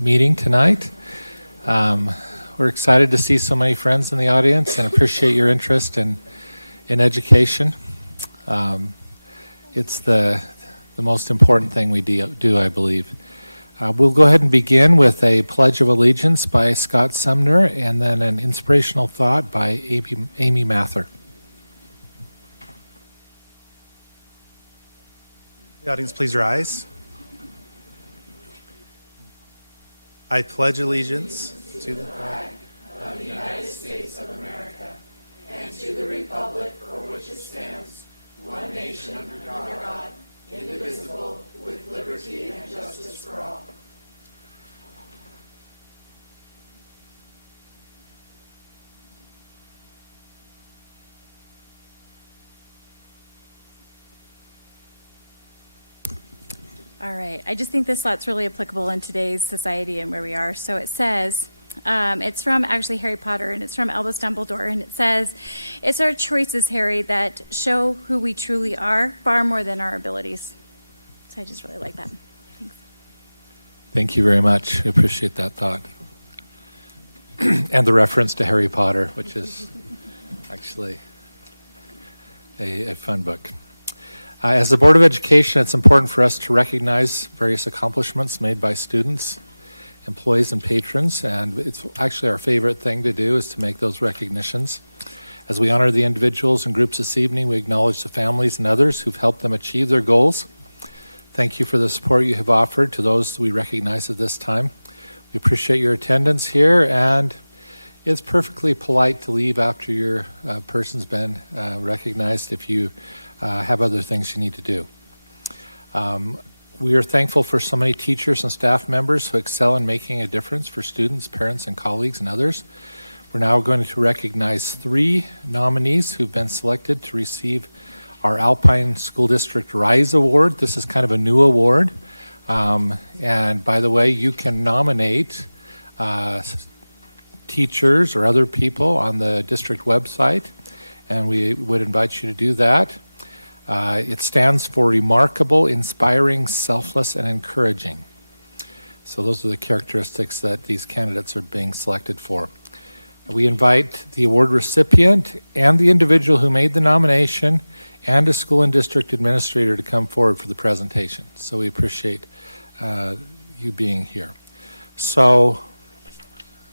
meeting tonight. We're excited to see so many friends in the audience and appreciate your interest in education. It's the most important thing we do, I believe. We'll go ahead and begin with a Pledge of Allegiance by Scott Sumner and then an inspirational thought by Amy Mather. The audience, please rise. I pledge allegiance to the flag of the United States of America and to the republic for which it stands, one nation under God, indivisible, with liberty and justice for all. All right. I just think this thought's really applicable in today's society and where we are. So it says, it's from actually Harry Potter, and it's from Albus Dumbledore, and it says, it's our choices, Harry, that show who we truly are far more than our abilities. So I just really like that. Thanks. Thank you very much. I appreciate that thought. And the reference to Harry Potter, which is actually a fun book. As the Board of Education, it's important for us to recognize various accomplishments made by students, employees, and patrons, and it's actually our favorite thing to do is to make those recognitions. As we honor the individuals and groups this evening, we acknowledge the families and others who've helped them achieve their goals. Thank you for the support you have offered to those we recognize at this time. We appreciate your attendance here, and it's perfectly polite to leave after your person's been recognized if you have other things you need to do. We are thankful for so many teachers and staff members who excel in making a difference for students, parents, and colleagues and others. We're now going to recognize 3 nominees who've been selected to receive our Alpine School District Rise Award. This is kind of a new award. And by the way, you can nominate teachers or other people on the district website, and we would invite you to do that. It stands for Remarkable, Inspiring, Selfless, and Encouraging. So those are the characteristics that these candidates are being selected for. We invite the award recipient and the individual who made the nomination and a school and district administrator to come forward for the presentation. So we appreciate you being here. So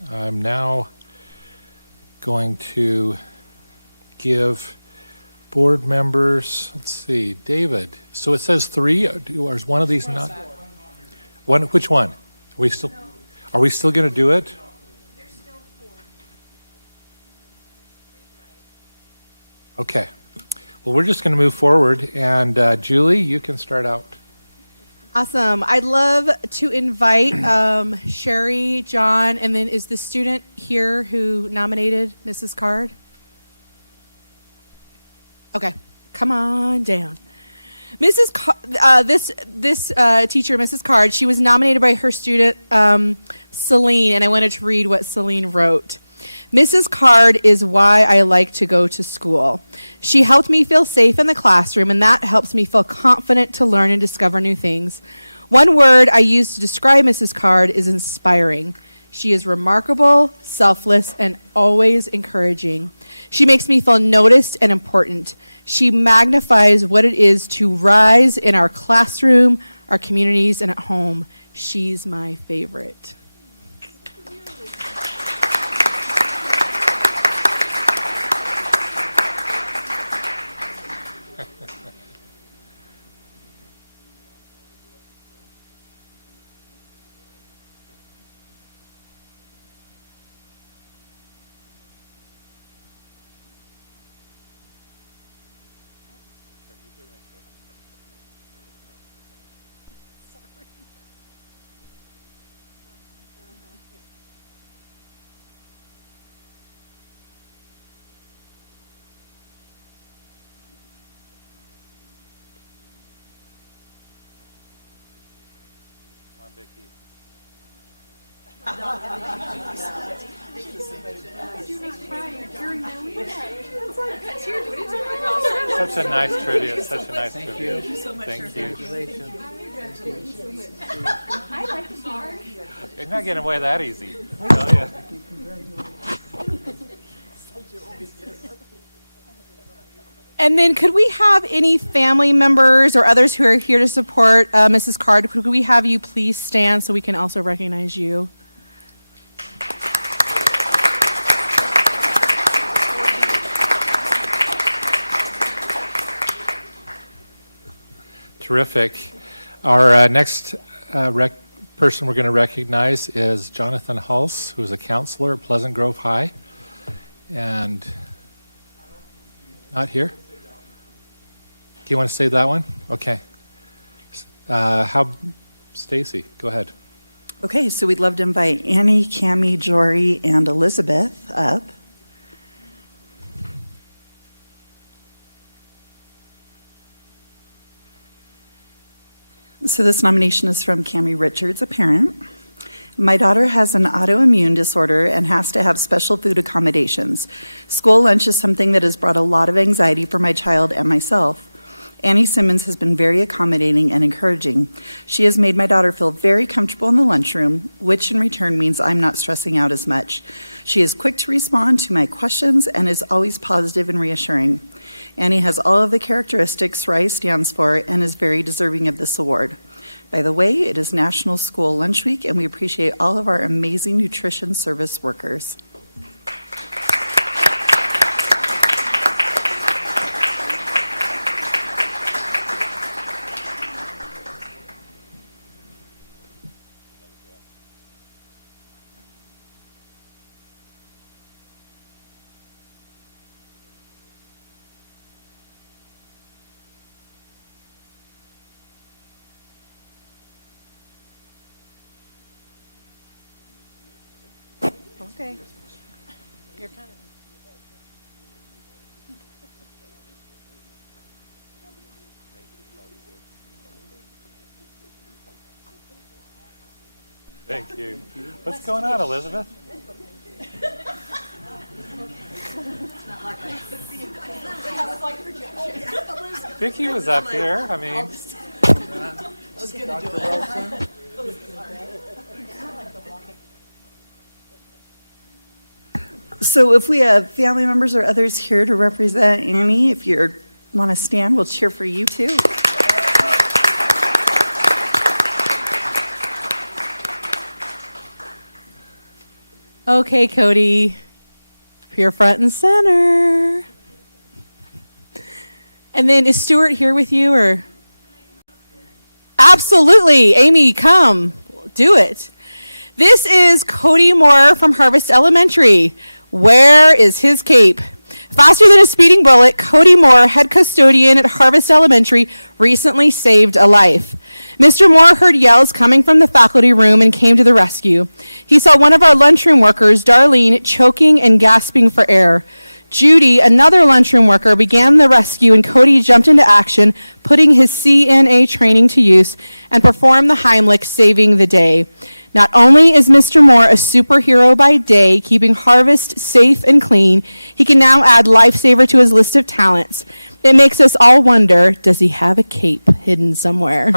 I'm now going to give board members, let's see, David. So it says 3. Is one of these not? One. Which one? Are we still going to do it? There's still 4. Okay. Well, we're just going to move forward, and Julie, you can start out. Awesome. I'd love to invite Sherry, John, and then is the student here who nominated Mrs. Card? Okay, come on down. Mrs. This teacher, Mrs. Card, she was nominated by her student, Celine, and I wanted to read what Celine wrote. Mrs. Card is why I like to go to school. She helped me feel safe in the classroom, and that helps me feel confident to learn and discover new things. One word I use to describe Mrs. Card is inspiring. She is remarkable, selfless, and always encouraging. She makes me feel noticed and important. She magnifies what it is to rise in our classroom, our communities, and at home. She's my favorite. Such a nice trivia. Such a nice Thank trivia. you. Thank you. Congratulations. I like the mark. It's not getting away that easy. I tell ya. And then could we have any family members or others who are here to support Mrs. Card, could we have you please stand so we can also recognize you? Terrific. Our next person we're going to recognize is Jonathan Hulse, who is a counselor at Pleasant Grove High. And not here? Do you want to say that one? Okay. Stacy, go ahead. Okay, so we'd love to invite Annie, Cammie, Jory, and Elizabeth up. So this nomination is from Cammie Richards, a parent. My daughter has an autoimmune disorder and has to have special food accommodations. School lunch is something that has brought a lot of anxiety for my child and myself. Annie Simmons has been very accommodating and encouraging. She has made my daughter feel very comfortable in the lunchroom, which in return means I'm not stressing out as much. She is quick to respond to my questions and is always positive and reassuring. Annie has all of the characteristics RISE stands for and is very deserving of this award. By the way, it is National School Lunch Week, and we appreciate all of our amazing nutrition service workers. Okay. You're kind of. Thank you. What's going on, Elizabeth? Vicki was up here. I mean. So if we have family members or others here to represent Annie, if you want to stand, we'll cheer for you too. Okay, Cody. You're front and center. And then is Stuart here with you or? Absolutely. Amy, come. Do it. This is Cody Moore from Harvest Elementary. Where is his cape? Faster than a speeding bullet, Cody Moore, head custodian at Harvest Elementary, recently saved a life. Mr. Moore heard yells coming from the faculty room and came to the rescue. He saw one of our lunchroom workers, Darlene, choking and gasping for air. Judy, another lunchroom worker, began the rescue, and Cody jumped into action, putting his CNA training to use, and performed the Heimlich, saving the day. Not only is Mr. Moore a superhero by day, keeping Harvest safe and clean, he can now add Lifesaver to his list of talents. It makes us all wonder, does he have a cape hidden somewhere?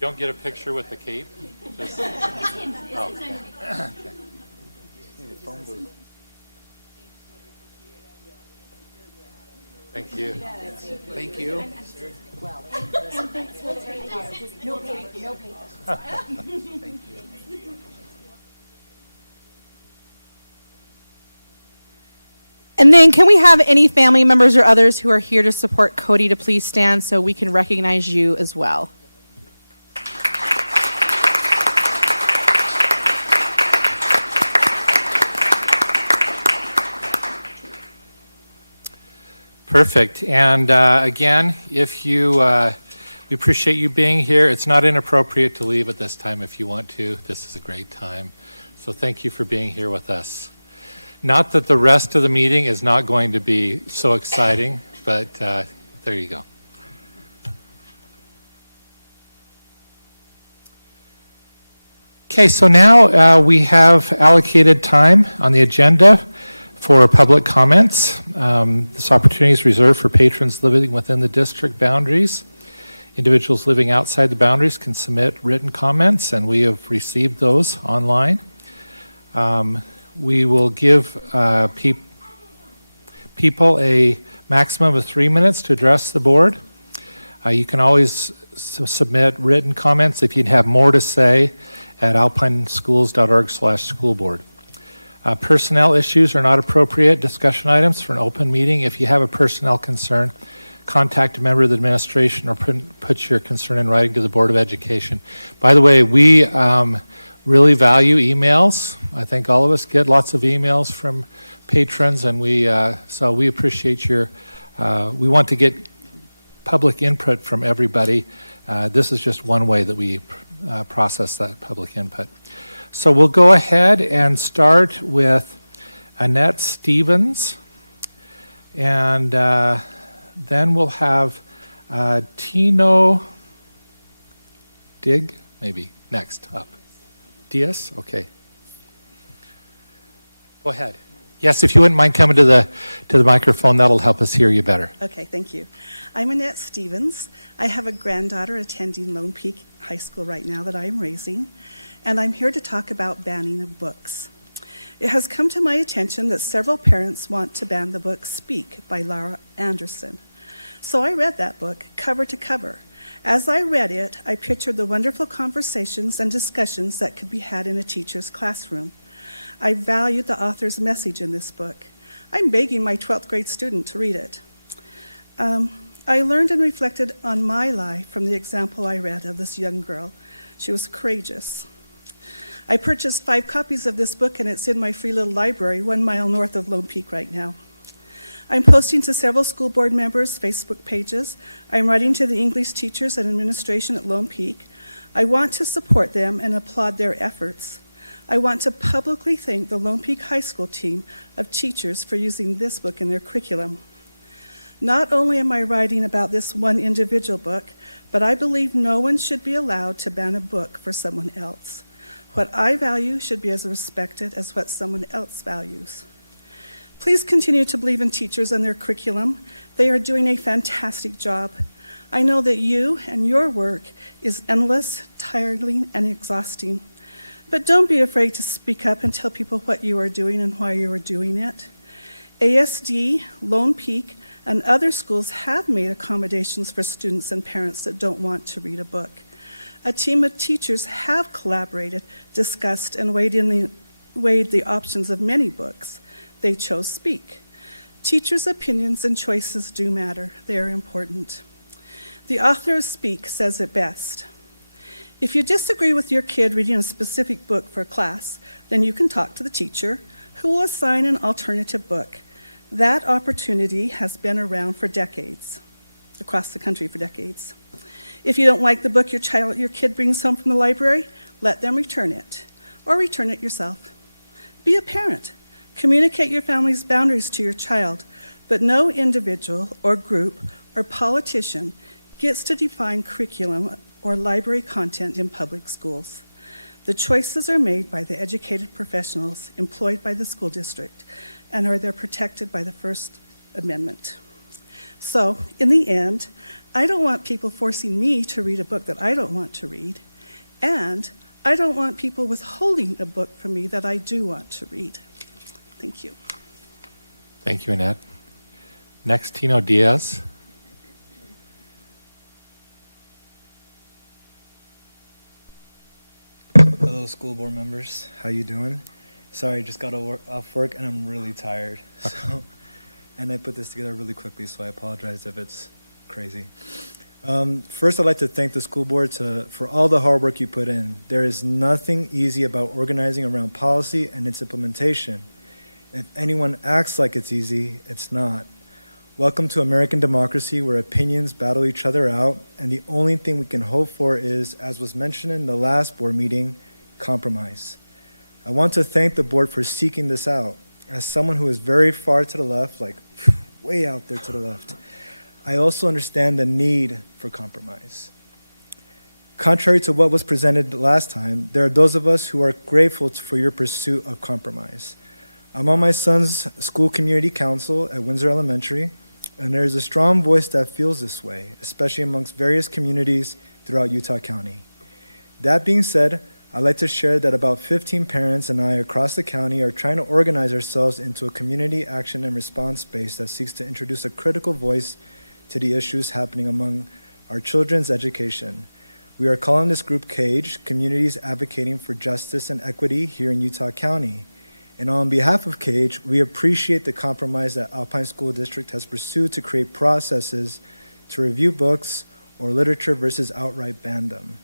Don't get a picture with the cape? Just, oh, okay. Thank you. Thank you. No paper. Thank you. And then can we have any family members or others who are here to support Cody to please stand so we can recognize you as well? Perfect. And again, if you, we appreciate you being here. It's not inappropriate to leave at this time if you want to. This is a great time. So thank you for being here with us. Not that the rest of the meeting is not going to be so exciting, but there you go. Okay, so now we have allocated time on the agenda for public comments. This opportunity is reserved for patrons living within the district boundaries. Individuals living outside the boundaries can submit written comments, and we have received those online. We will give people a maximum of 3 minutes to address the board. You can always submit written comments if you'd have more to say at alpineschools.org/schoolboard. Personnel issues are not appropriate discussion items for an open meeting. If you have a personnel concern, contact a member of the administration or put your concern in writing to the Board of Education. By the way, we really value emails. I think all of us get lots of emails from patrons, and so we appreciate your, we want to get public input from everybody. This is just one way that we process that public input. So we'll go ahead and start with Annette Stevens, and then we'll have Tino Dig, maybe, next up. Diaz? Okay. Go ahead. Yes, if you wouldn't mind coming to the microphone, that'll help us hear you better. Okay, thank you. I'm Annette Stevens. I have a granddaughter attending Lone Peak High School right now that I am raising, and I'm here to talk about banning of books. It has come to my attention that several parents want to ban the book Speak by Laura Anderson. So I read that book cover to cover. As I read it, I pictured the wonderful conversations and discussions that could be had in a teacher's classroom. I valued the author's message in this book. I'm begging my 12th grade student to read it. I learned and reflected on my life from the example I read of this young girl. She was courageous. I purchased 5 copies of this book, and it's in my free little library 1 mile north of Lone Peak right now. I'm posting to several school board members' Facebook pages. I'm writing to the English teachers and administration at Lone Peak. I want to support them and applaud their efforts. I want to publicly thank the Lone Peak High School team of teachers for using this book in their curriculum. Not only am I writing about this one individual book, but I believe no one should be allowed to ban a book for someone else. What I value should be as respected as what someone else values. Please continue to believe in teachers and their curriculum. They are doing a fantastic job. I know that you and your work is endless, tiring, and exhausting. But don't be afraid to speak up and tell people what you are doing and why you are doing it. ASD, Lone Peak, and other schools have made accommodations for students and parents that don't want to read a book. A team of teachers have collaborated, discussed, and weighed the options of many books. They chose Speak. Teachers' opinions and choices do matter. They are important. The author of Speak says it best. If you disagree with your kid reading a specific book for a class, then you can talk to the teacher, who will assign an alternative book. That opportunity has been around for decades, across the country for decades. If you don't like the book your kid brings home from the library, let them return it, or return it yourself. Be a parent. Communicate your family's boundaries to your child, but no individual or group or politician gets to define curriculum or library content in public schools. The choices are made by the educated professionals employed by the school district, and they're protected by the First Amendment. So, in the end, I don't want people forcing me to read a book that I don't want to read, and I don't want people withholding a book from me that I do want to read. Thank you. Thank you, Annette. Next, Tino Diaz. Hello, school board members. How you doing? Sorry, just got off work and I'm really tired. So, and I put this together really quickly, so I apologize if it's crazy. First, I'd like to thank the school board for all the hard work you put in. There is nothing easy about organizing around policy and its implementation. If anyone acts like it's easy, it's not. Welcome to American democracy, where opinions battle each other out, and the only thing we can hope for is, as was mentioned in the last board meeting, compromise. I want to thank the board for seeking this out. As someone who is very far to the left, like way out there to the left, I also understand the need for compromise. Contrary to what was presented last time, there are those of us who are grateful for your pursuit of compromise. I'm on my son's school community council at Windsor Elementary, and there is a strong voice that feels this way, especially amongst various communities throughout Utah County. That being said, I'd like to share that about 15 parents and I across the county are trying to organize ourselves into a community action and response space that seeks to introduce a critical voice to the issues happening among our children's education. We are calling this group CAGE, Communities Advocating for Justice and Equity here in Utah County. And on behalf of CAGE, we appreciate the compromise that Alpine School District has pursued to create processes to review books or literature versus outright ban them.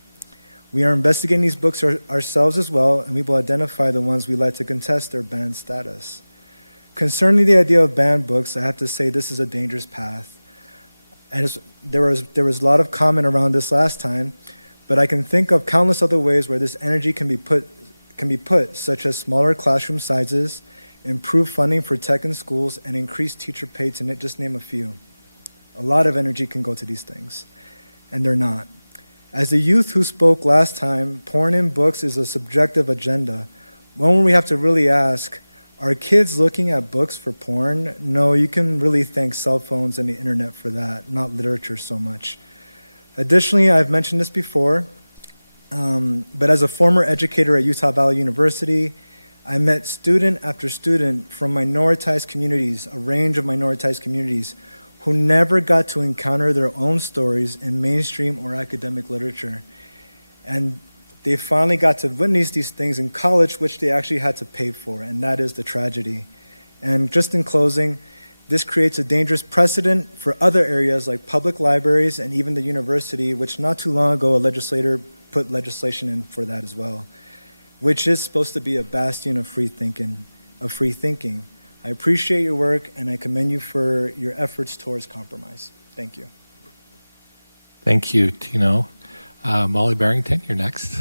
We are investigating these books ourselves as well, and we will identify the ones we'd like to contest their ban status. Concerning the idea of banned books, I have to say this is a dangerous path. And there was a lot of comment around this last time, but I can think of countless other ways where this energy can be put, such as smaller classroom sizes, improved funding for tech in schools, and increased teacher pay, to just name a few. A lot of energy can go to these things, and they're not. As the youth who spoke last time, porn in books is a subjective agenda. One we have to really ask, are kids looking at books for porn? No, you can really thank cell phones and the internet for that, not literature so much. Additionally, I've mentioned this before, but as a former educator at Utah Valley University, I met student after student from minoritized communities, a range of minoritized communities, who never got to encounter their own stories in mainstream or academic literature. And they finally got to witness these things in college, which they actually had to pay for, and that is the tragedy. And just in closing, this creates a dangerous precedent for other areas like public libraries and even the university, which not too long ago a legislator put legislation in for that as well, which is supposed to be a bastion of free thinking. I appreciate your work, and I commend you for your efforts towards compromise. Thank you. Thank you, Tino. Molly Barrington, you're next.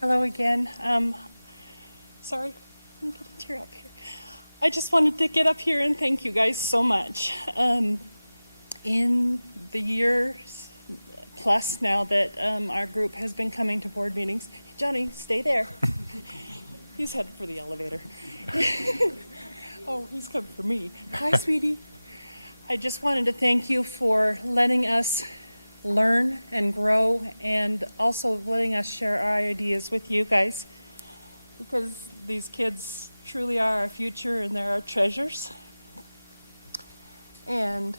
Hello again. Sorry, I'm getting tear up here. I just wanted to get up here and thank you guys so much. In the years plus now that our group has been coming to board meetings, Johnny, stay there. He's headed for the elevator. Oh, he's coming for me. Hi, sweetie. I just wanted to thank you for letting us learn and grow, and also letting us share our ideas with you guys, because these kids truly are our future and they're our treasures. And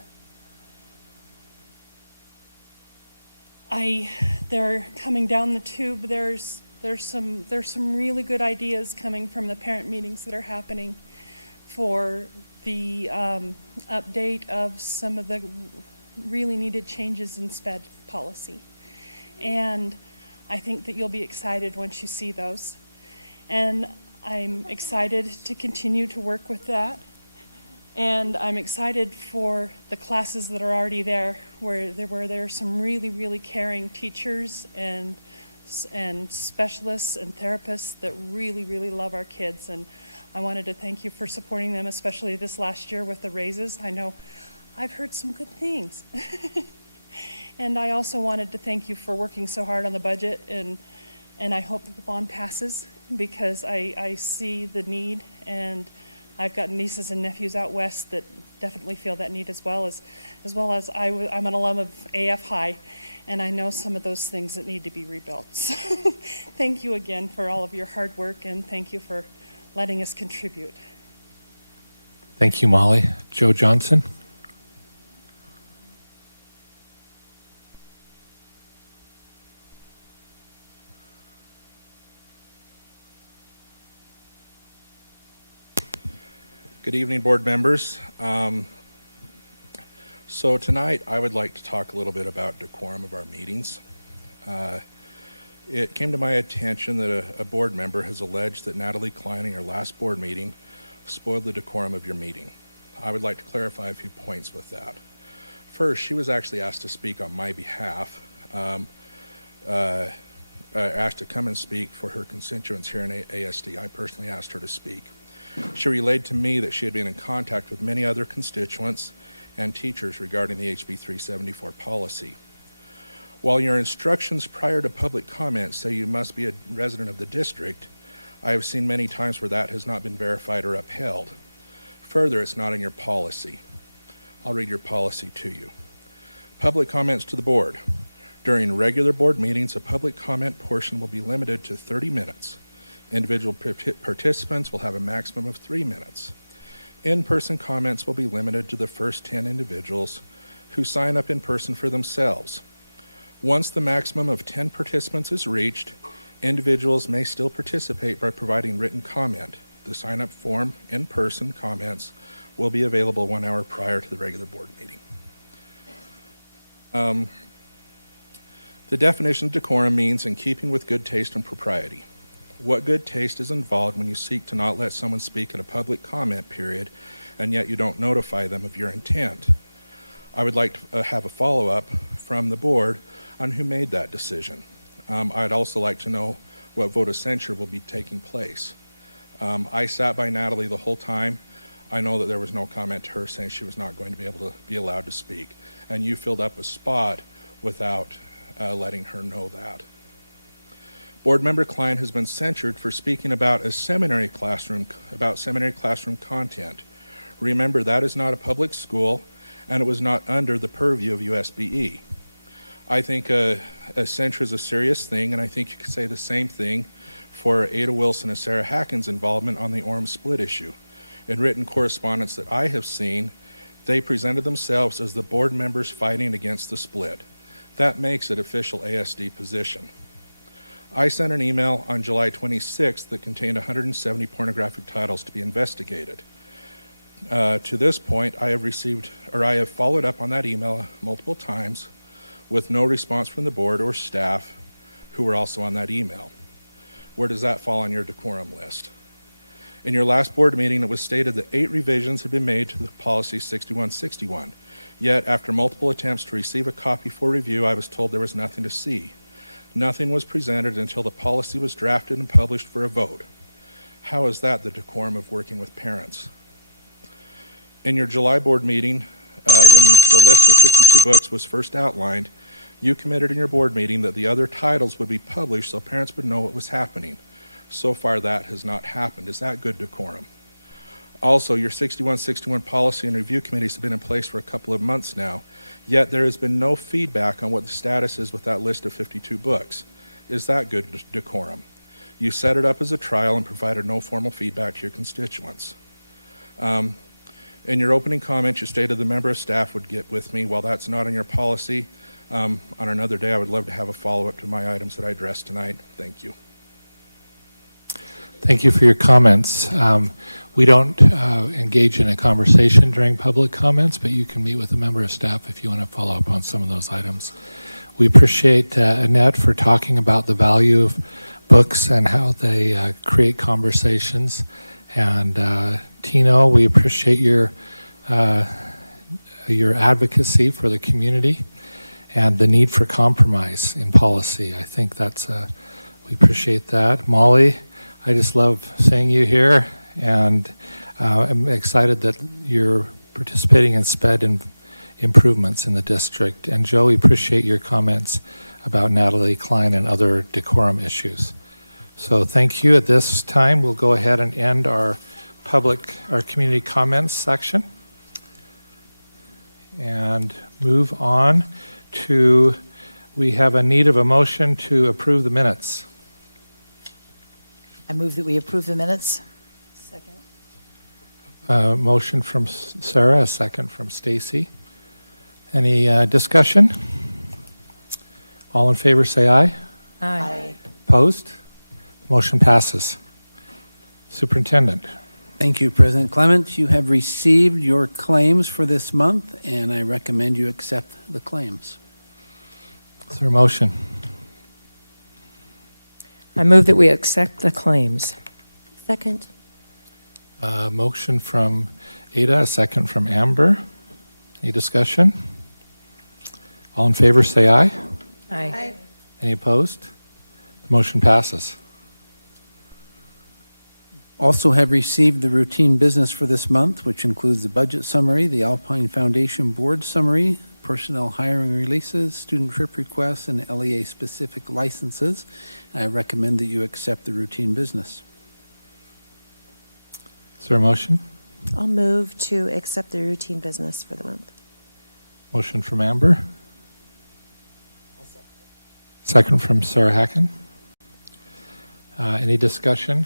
they're coming down the tube. There's some really good ideas coming from the parent meetings that are happening for the update of some of the really needed changes in SPED policy. And I think that you'll be excited once you see those. And I'm excited to continue to work with that. And I'm excited for the classes that are already there, where there are some really, really caring teachers and specialists and therapists that really, really love our kids. And I wanted to thank you for supporting them, especially this last year with the raises. I know I've heard some good things. And I also wanted to thank you for working so hard on the budget, and I hope that the bond passes, because I see the need, and I've got nieces and nephews out west that definitely feel that need, as well as I'm an alum of AF High, and I know some of those things that need to be rebuilt. So thank you again for all of your hard work, and thank you for letting us contribute. Thank you, Molly. Joe Johnson. Good evening, board members. So tonight I would like to talk a little bit about decorum of our meetings. It came to my attention that a board member has alleged that Natalie Klein in your last board meeting spoiled the decorum of your meeting. I would like to clarify a few points with that. First, she was actually asked to speak on my behalf, asked to come and speak for her constituents here in ASD. I personally asked her to speak. She relayed to me that she had been in contact with many other constituents and teachers regarding the HB 374 policy. While your instructions prior to public comment say you must be a resident of the district, I have seen many times where that has not been verified or upheld. Further, it's not in your policy. I'll read your policy to you. Public comments to the board. During regular board meetings, a public comment portion will be limited to 30 minutes. Individual participants will have a maximum of 3 minutes. In-person comments will be limited to the first 10 individuals who sign up in person for themselves. Once the maximum of 10 participants is reached, individuals may still participate by providing written comment. The sign-up form, in-person comments, will be available 1 hour prior to the regular board meeting. The definition of decorum means in keeping with good taste and propriety. What good taste is involved when you seek to not let someone speak at a public comment period and yet you don't notify them of your intent? I would like to have a follow-up from the board on who made that decision. I'd also like to know what vote of censure will be taking place. I sat by Natalie the whole time. I know that there was no comment to her saying she was not going to be able to be allowed to speak. And you filled up a spot without letting her know that. Board Member Klein has been censured for speaking about seminary classroom content. Remember, that is not a public school, and it was not under the purview of USBE. I think a censure is a serious thing, and I think you could say the same thing for Ada Wilson and Sarah Hacken's involvement on the Orem split issue. In written correspondence that I have seen, they presented themselves as the board members fighting against the split. That makes it official ASD position. I sent an email on July 26th that contained 170 pornographic titles to be investigated. To this point, I have followed up on that email multiple times with no response from the board or staff who were also on that email. Where does that fall on your decorum list? In your last board meeting, it was stated that 8 revisions had been made to the policy 6161. Yet, after multiple attempts to receive a copy for review, I was told there was nothing to see. Nothing was presented until the policy was drafted and published for a vote. How is that the decorum of working with parents? In your July board meeting, when the list of 52 books was first outlined, you committed in your board meeting that the other titles would be published so parents would know what was happening. So far, that has not happened. Is that good decorum? Also, your 6161 policy and review committees have been in place for a couple of months now, yet there has been no feedback on what the status is with that list of 52 books. Is that good decorum? You set it up as a trial and provided no formal feedback to your constituents. In your opening comments, you stated the member of staff would get with me. While that's not in your policy, on another day, I would love to have a follow-up to my items that I addressed tonight. Thank you. Thank you for your comments. We don't engage in a conversation during public comments, but you can meet with a member of staff if you want to follow up on some of those items. We appreciate Annette for talking about the value of books and how they create conversations. And Tino, we appreciate your advocacy for the community and the need for compromise in policy. I think that's, we appreciate that. Molly, I just love seeing you here, and I'm excited that you're participating in SPED and improvements in the district. And Joe, we appreciate your comments about Natalie Klein and other decorum issues. So thank you. At this time, we'll go ahead and end our community comments section and move on to, we have a need of a motion to approve the minutes. I move that we approve the minutes. Second. Motion from Sarah, a second from Stacy. Any discussion? All in favor say aye. Aye. Opposed? Motion passes. Superintendent. Thank you, President Clement. You have received your claims for this month, and I recommend you accept the claims. Is there a motion? I move that we accept the claims. Second. Motion from Ada, a second from Amber. Any discussion? All in favor, say aye. Aye. Any opposed? The motion passes. Also have received the routine business for this month, which includes the budget summary, the Alpine Foundation board summary, personnel hiring releases, student trip requests, and LEA-specific licenses. I recommend that you accept the routine business. Is there a motion? I'll move to accept the routine business for the month. Motion from Amber. Second from Sarah Hacken. Any discussion?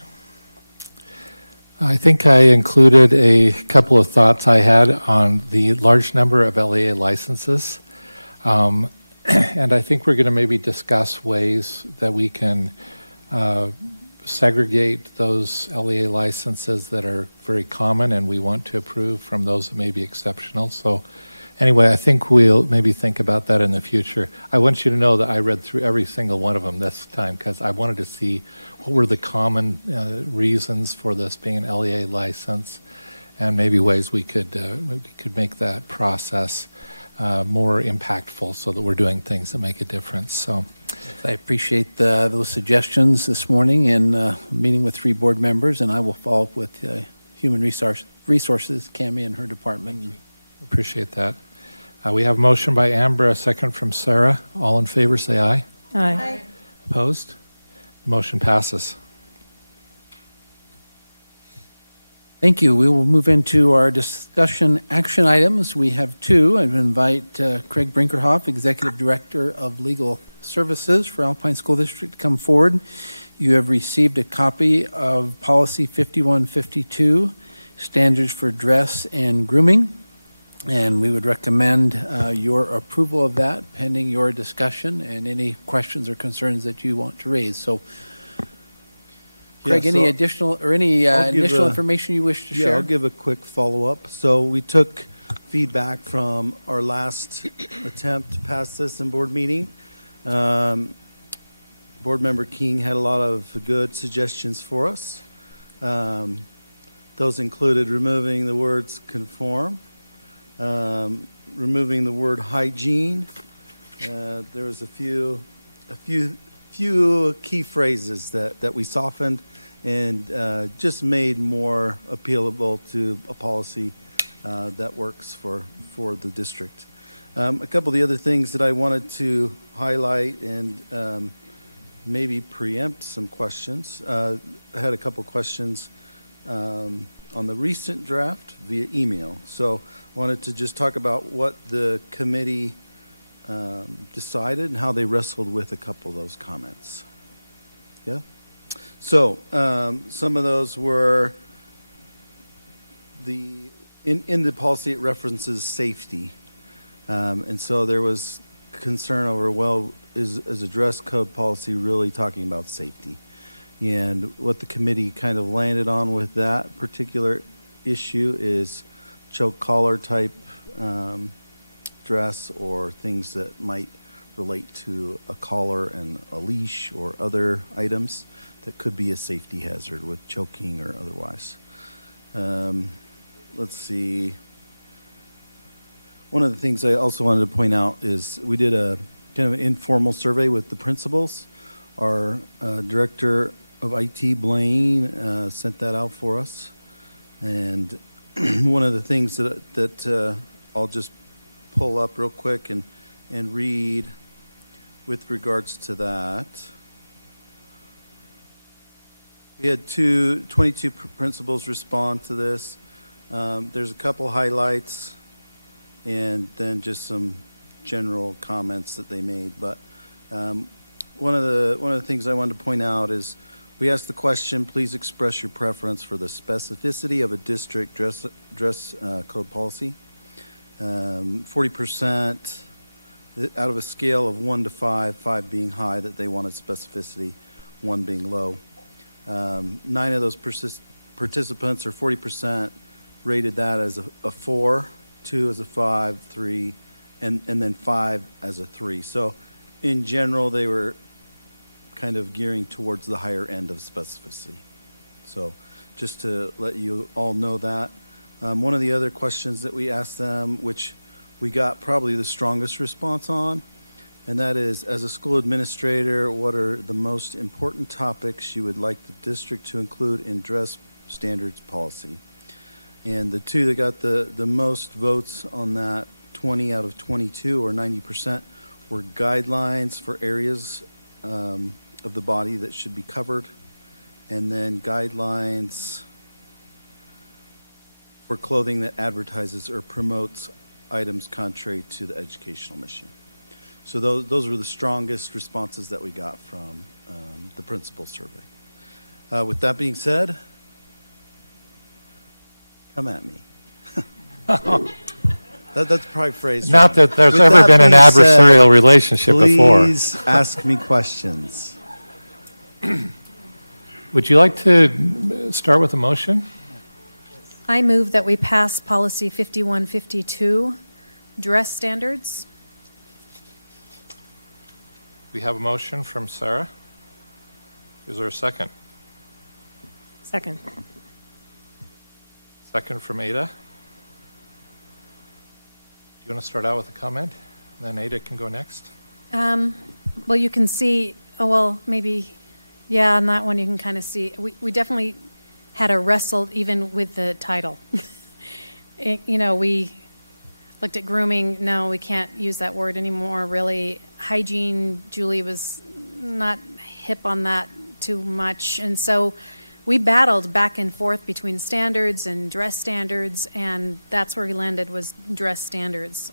I think I included a couple of thoughts I had on the large number of LEA licenses. And I think we're going to maybe discuss ways that we can segregate those LEA licenses that are very common and we want to approve from those that may be exceptional. So anyway, I think we'll maybe think about that in the future. I want you to know that I read through every single one of them this time because I wanted to see what were the common reasons for this being an LEA license and maybe ways we could make that process more impactful so that we're doing things that make a difference. So I appreciate those suggestions this morning in meeting with 3 board members, and I will follow up with Human Resources, Cami and her department. Appreciate that. We have a motion by Amber, a second from Sarah. All in favor, say aye. Aye. Opposed? The motion passes. Thank you. We will move into our discussion action items. We have 2. I invite Craig Brinkerhoff, Executive Director of Legal Services for Alpine School District, to come forward. You have received a copy of Policy 5152, Standards for Dress and Grooming, and we would recommend your approval of that pending your discussion and any questions or concerns that you want to raise. So Craig, Yeah, any so additional or any I'll give initial a- information you wish to Yeah, share? I'll give a quick follow-up. So we took feedback from our last attempt to pass this in board meeting. Board Member King had a lot of good suggestions for us. Those included removing the words conform, removing the word hygiene. There was a few key phrases that we softened and just made more appealable to a policy that works for the district. A couple of the other things that I wanted to highlight and maybe preempt some questions. I had a couple questions on the recent draft via email. So I wanted to just talk about what the committee decided and how they wrestled with a couple of those comments. Yeah? So some of those were in the policy it references safety. And so there was concern over, well, is a dress code policy really talking about safety? And what the committee kind of landed on with that particular issue is choke collar type dress or things that might relate to a collar and a leash or other items that could be a safety hazard with choking or otherwise. Let's see. One of the things I also wanted to point out is we did a kind of an informal survey with the principals. Our director of IT, Blaine, sent that out for us. And one of the things that I'll just pull up real quick and read with regards to that. We had 22 principals respond to this. There's a couple highlights and then just some general comments that they made. But one of the things I wanted to point out is we asked the question, please express your preference for the specificity of a district dress code policy. 40% out of a scale of 1 to 5, 5 being high, that they wanted specificity, 1 being low. 9 of those participants, or 40%, rated that as a 4, 2 as a 5, 3, and then 5 as a 3. So in general, they were kind of gearing towards the higher end of specificity. So just to let you all know that. One of the other questions that we asked them, which we got probably the strongest response on, and that is, as a school administrator, what are the most important topics you would like the district to include in dress standards policy? And the two that got the most votes on that, 20 out of 22 or 90%, were guidelines for areas of the body that should be covered, and then guidelines for clothing that advertises or promotes items contrary to the educational mission. So those were the strongest responses that we got from the principal survey. With that being said, come at me. That's probably phrased Not wrong. that there's With ever that been an being said, adversarial relationship before. Please ask me questions. Would you like to start with a motion? I move that we pass policy 5152, dress standards. We have a motion from Sarah. Is there a second? Second. Second from Ada. Do you want to start out with a comment? Then Ada can go next. Well, you can see, maybe, on that one you can kind of see, we definitely had a wrestle even with the title. We looked at grooming. No, we can't use that word anymore, really. Hygiene, Julie was not hip on that too much. And so we battled back and forth between standards and dress standards, and that's where we landed, was dress standards.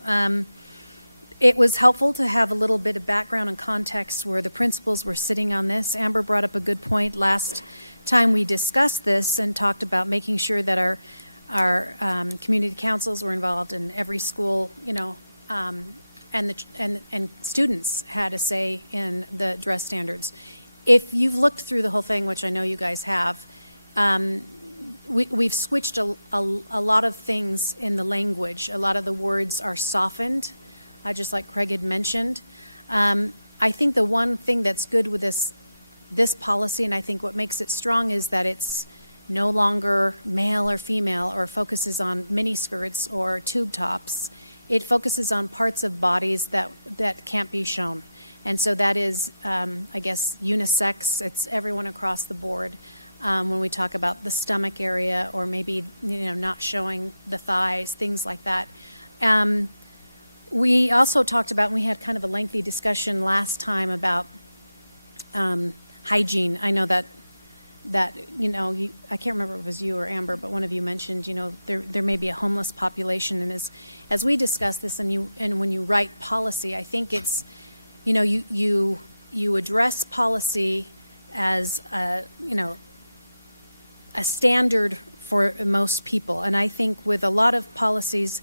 It was helpful to have a little bit of background and context where the principals were sitting on this. Amber brought up a good point last time we discussed this and talked about making sure that our community councils were involved in every school, and students had a say in the dress standards. If you've looked through the whole thing, which I know you guys have, we've switched a lot of things in the language. A lot of the words are softened, just like Craig had mentioned. I think the one thing that's good with this policy, and I think what makes it strong, is that it's no longer male or female or focuses on mini skirts or tube tops. It focuses on parts of bodies that can't be shown. And so that is, I guess, unisex. It's everyone across the board. When we talk about the stomach area or maybe, not showing the thighs, things like that. We also talked about, and we had kind of a lengthy discussion last time about hygiene. I know that I can't remember if it was you or Amber, but one of you mentioned, there may be a homeless population. And as we discuss this, and when you write policy, I think it's, you address policy as a standard for most people. And I think with a lot of policies,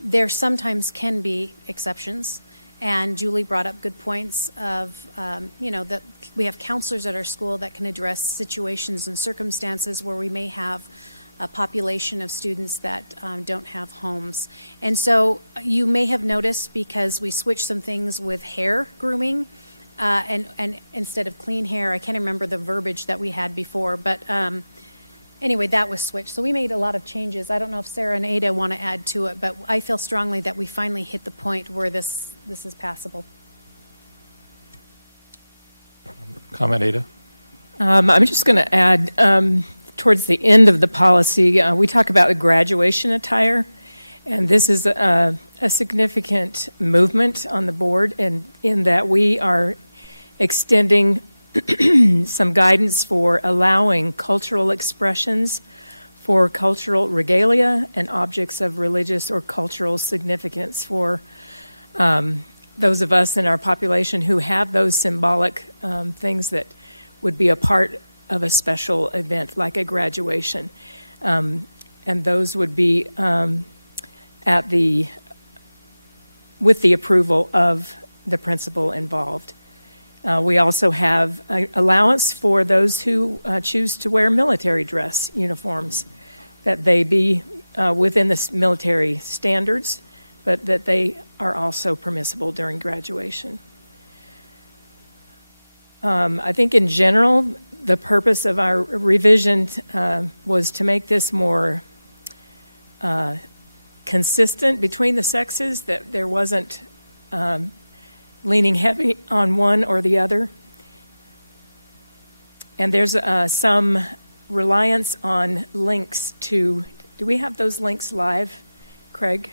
there sometimes can be exceptions. And Julie brought up good points of, that we have counselors at our school that can address situations and circumstances where we may have a population of students that don't have homes. And so you may have noticed, because we switched some things with hair grooming, and instead of clean hair, I can't remember the verbiage that we had before, but anyway, that was switched. So we made a lot of changes. I don't know if Sarah and Ada want to add to it, but I feel strongly that we finally hit the point where this is passable. Comment, Ada? I'm just going to add, towards the end of the policy, we talk about the graduation attire, and this is a significant movement on the board, and in that we are extending some guidance for allowing cultural expressions for cultural regalia and objects of religious or cultural significance for those of us in our population who have those symbolic things that would be a part of a special event like a graduation. And those would be with the approval of the principal involved. We also have an allowance for those who choose to wear military dress uniforms, that they be within the military standards, but that they are also permissible during graduation. I think in general, the purpose of our revision was to make this more consistent between the sexes, that there wasn't leaning heavy on one or the other. And there's some reliance on links to, do we have those links live, Craig,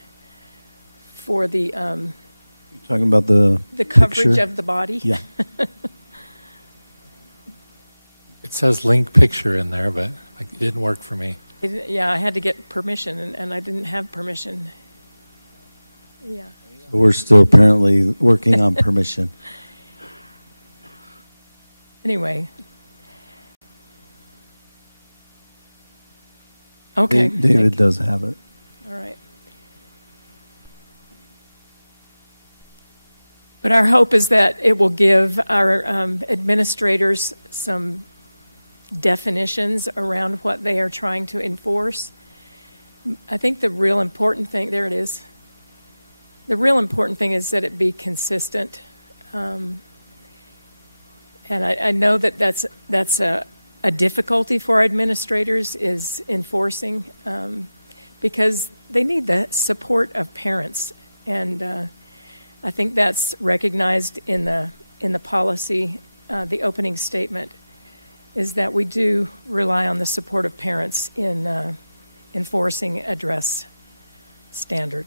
for the Talking about the coverage picture? of the body? Yeah. It says link picture in there, but it didn't work for me. Yeah, I had to get permission, and I didn't have permission. Yeah. We're still apparently working on permission. Anyway. Okay. David does have it. All right. But our hope is that it will give our administrators some definitions around what they are trying to enforce. I think the real important thing, there it is. The real important thing is that it be consistent. And I know that that's a difficulty for our administrators, is enforcing, because they need the support of parents. And I think that's recognized in the policy, the opening statement, is that we do rely on the support of parents in enforcing a dress standard.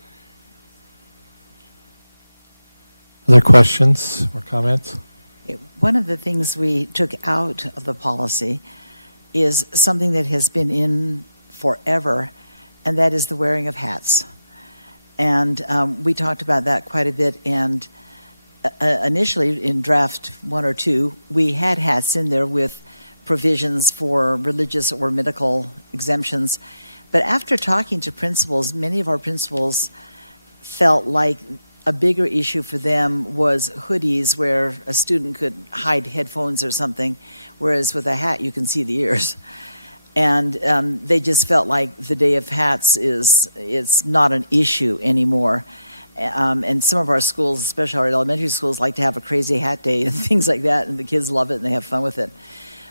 Other questions or comments? One of the things we took out of the policy is something that has been in forever, and that is the wearing of hats. And we talked about that quite a bit, and initially in draft 1 or 2, we had hats in there with provisions for religious or medical exemptions. But after talking to principals, many of our principals felt like a bigger issue for them was hoodies where a student could hide headphones or something, whereas with a hat you can see the ears. And they just felt like the day of hats it's not an issue anymore. And some of our schools, especially our elementary schools, like to have a crazy hat day and things like that, and the kids love it and they have fun with it.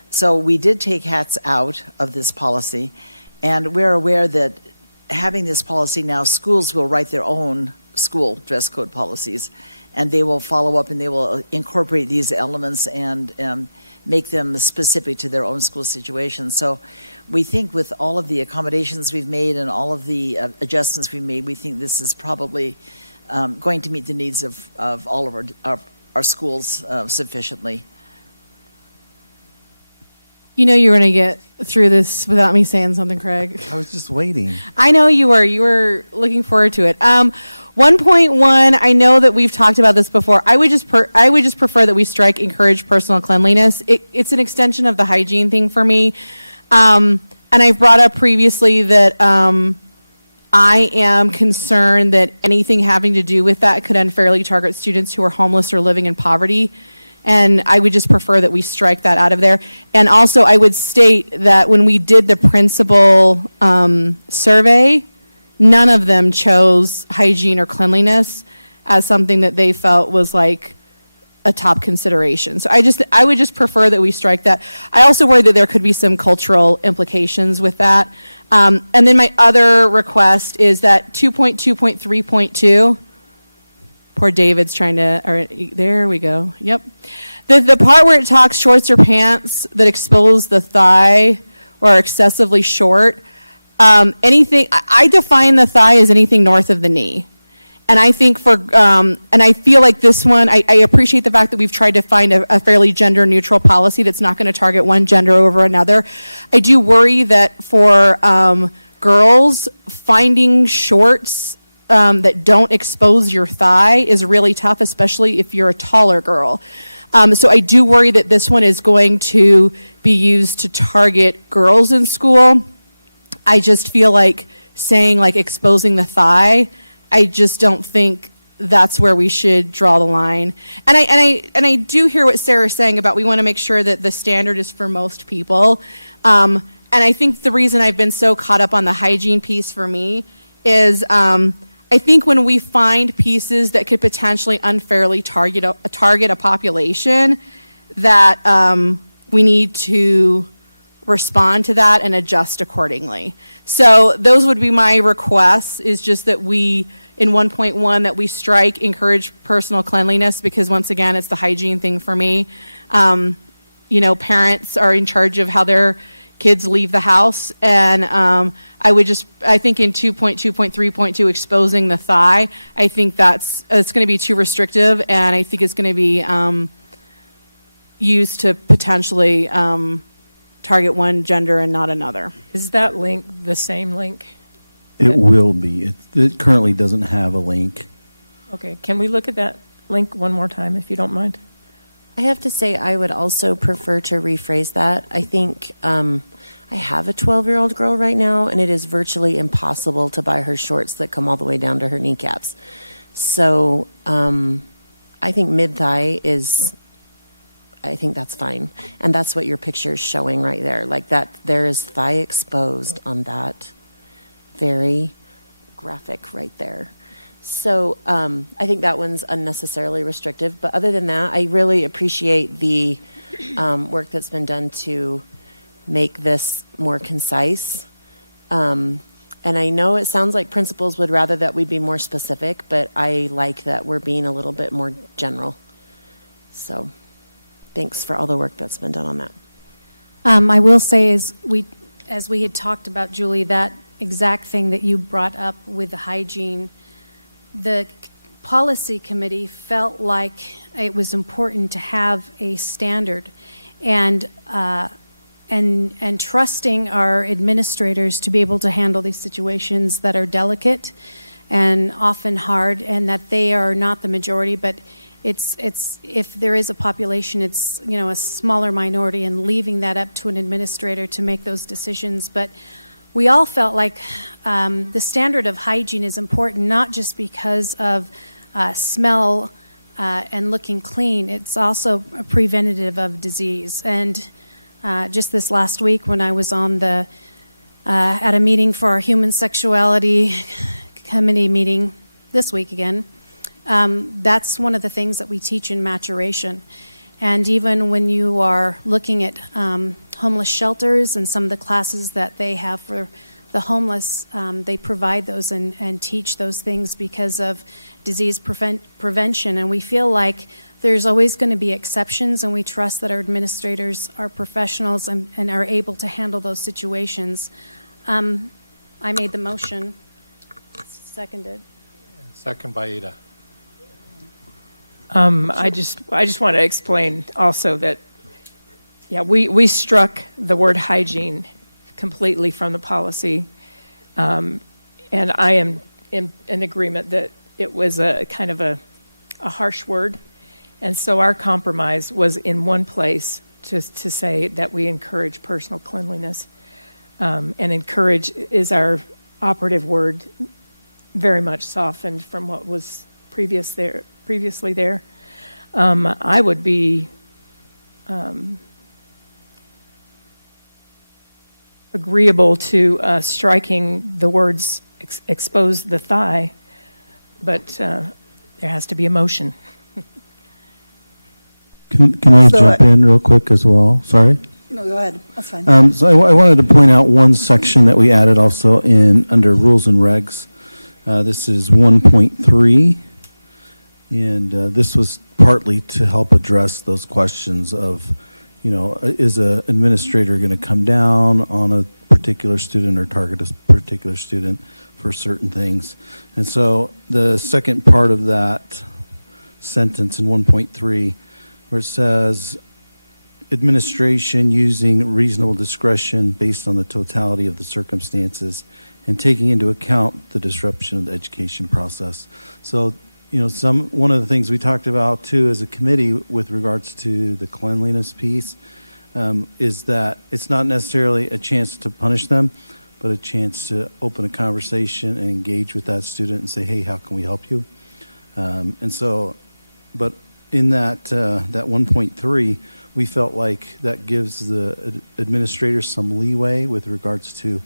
So we did take hats out of this policy, and we're aware that having this policy now, schools will write their own school dress code policies, and they will follow up and they will incorporate these elements and make them specific to their own school situation. So we think with all of the accommodations we've made and all of the adjustments we've made, we think this is probably going to meet the needs of all of our schools sufficiently. You know you were going to get through this without me saying something, Craig. I was just waiting. I know you were. You were looking forward to it. 1.1, I know that we've talked about this before. I would just prefer that we strike encourage personal cleanliness. It's an extension of the hygiene thing for me. And I've brought up previously that I am concerned that anything having to do with that could unfairly target students who are homeless or living in poverty. And I would just prefer that we strike that out of there. And also, I would state that when we did the principal survey, none of them chose hygiene or cleanliness as something that they felt was like a top consideration. So I would just prefer that we strike that. I also worry that there could be some cultural implications with that. And then my other request is that 2.2.3.2. Poor David's trying to, all right, there we go. Yep. The part where it talks shorts or pants that expose the thigh or are excessively short, anything, I define the thigh as anything north of the knee. And I think and I feel like this one, I appreciate the fact that we've tried to find a fairly gender neutral policy that's not going to target one gender over another. I do worry that for girls, finding shorts that don't expose your thigh is really tough, especially if you're a taller girl. So I do worry that this one is going to be used to target girls in school. I just feel like saying like exposing the thigh, I just don't think that's where we should draw the line. And I do hear what Sarah's saying about we want to make sure that the standard is for most people. And I think the reason I've been so caught up on the hygiene piece for me is I think when we find pieces that could potentially unfairly target a population, that we need to respond to that and adjust accordingly. So those would be my requests, is just that we, in 1.1, that we strike encourage personal cleanliness, because once again, it's the hygiene thing for me. You know, parents are in charge of how their kids leave the house, and I think in 2.2.3.2, exposing the thigh, I think it's going to be too restrictive, and I think it's going to be used to potentially target one gender and not another. Is that link the same link? It will be. It currently doesn't have a link. Okay, can we look at that link one more time, if you don't mind? I have to say, I would also prefer to rephrase that. I think I have a 12-year-old girl right now, and it is virtually impossible to buy her shorts that come all the way down to her kneecaps. So I think mid-thigh I think that's fine. And that's what your picture is showing right there. Like that, there is thigh exposed on that very graphic right there. So I think that one's unnecessarily restrictive. But other than that, I really appreciate the work that's been done to make this more concise. And I know it sounds like principals would rather that we be more specific, but I like that we're being a little bit more general. So thanks for all the work that's been done on that. I will say, as we had talked about, Julie, that exact thing that you brought up with the hygiene, the policy committee felt like it was important to have a standard, and trusting our administrators to be able to handle these situations that are delicate and often hard, and that they are not the majority, but it's if there is a population, it's, you know, a smaller minority, and leaving that up to an administrator to make those decisions. But we all felt like the standard of hygiene is important, not just because of smell and looking clean. It's also a preventative of disease. And just this last week, when I was on at a meeting for our human sexuality committee meeting this week again, that's one of the things that we teach in maturation. And even when you are looking at homeless shelters and some of the classes that they have for the homeless, they provide those and teach those things because of disease prevention. And we feel like there's always going to be exceptions, and we trust that our administrators are professionals and are able to handle those situations. I made the motion. Seconded. Second by Ada. I just want to explain also that, yeah, we struck the word hygiene completely from the policy, and I am in agreement that it was a kind of a harsh word, and so our compromise was in one place to say that we encourage personal cleanliness, and encourage is our operative word, very much softened from what was previously there. I would be agreeable to striking the words expose the thigh, but there has to be a motion. Can I jump in real quick as well? Sorry. No, go ahead. That's fine. So I wanted to point out one section that we added also under rules and regs. This is 1.3, and this was partly to help address those questions of, you know, is an administrator going to come down on a particular student or target a particular student for certain things. And so the second part of that sentence in 1.3, where it says administration using reasonable discretion based on the totality of the circumstances and taking into account the disruption of the education process. So, you know, one of the things we talked about too as a committee with regards to the cleanliness piece is that it's not necessarily a chance to punish them, but a chance to open a conversation and engage with that student and say, hey, how can we help you? And so, but in that 1.3, we felt like that gives the administrators some leeway with regards to,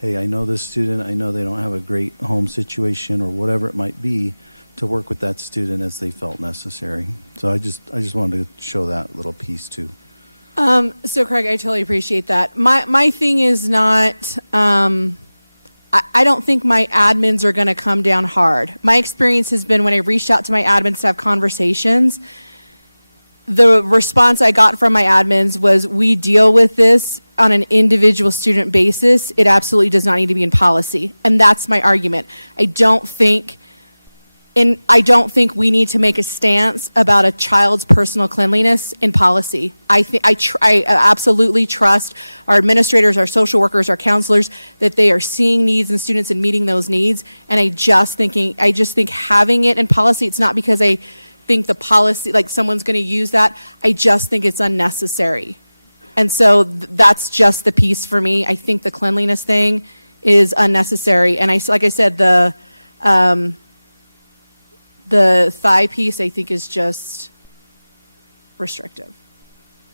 hey, I know this student, I know they don't have a great home situation or whatever it might be, to work with that student as they felt necessary. So I just wanted to show that little piece too. So Craig, I totally appreciate that. My thing is not, I don't think my admins are going to come down hard. My experience has been when I reached out to my admins to have conversations, the response I got from my admins was, we deal with this on an individual student basis. It absolutely does not need to be in policy. And that's my argument. I don't think we need to make a stance about a child's personal cleanliness in policy. I absolutely trust our administrators, our social workers, our counselors, that they are seeing needs in students and meeting those needs. And I just think having it in policy, it's not because I think the policy, like someone's going to use that. I just think it's unnecessary. And so that's just the piece for me. I think the cleanliness thing is unnecessary. And like I said, the thigh piece, I think, is just restrictive.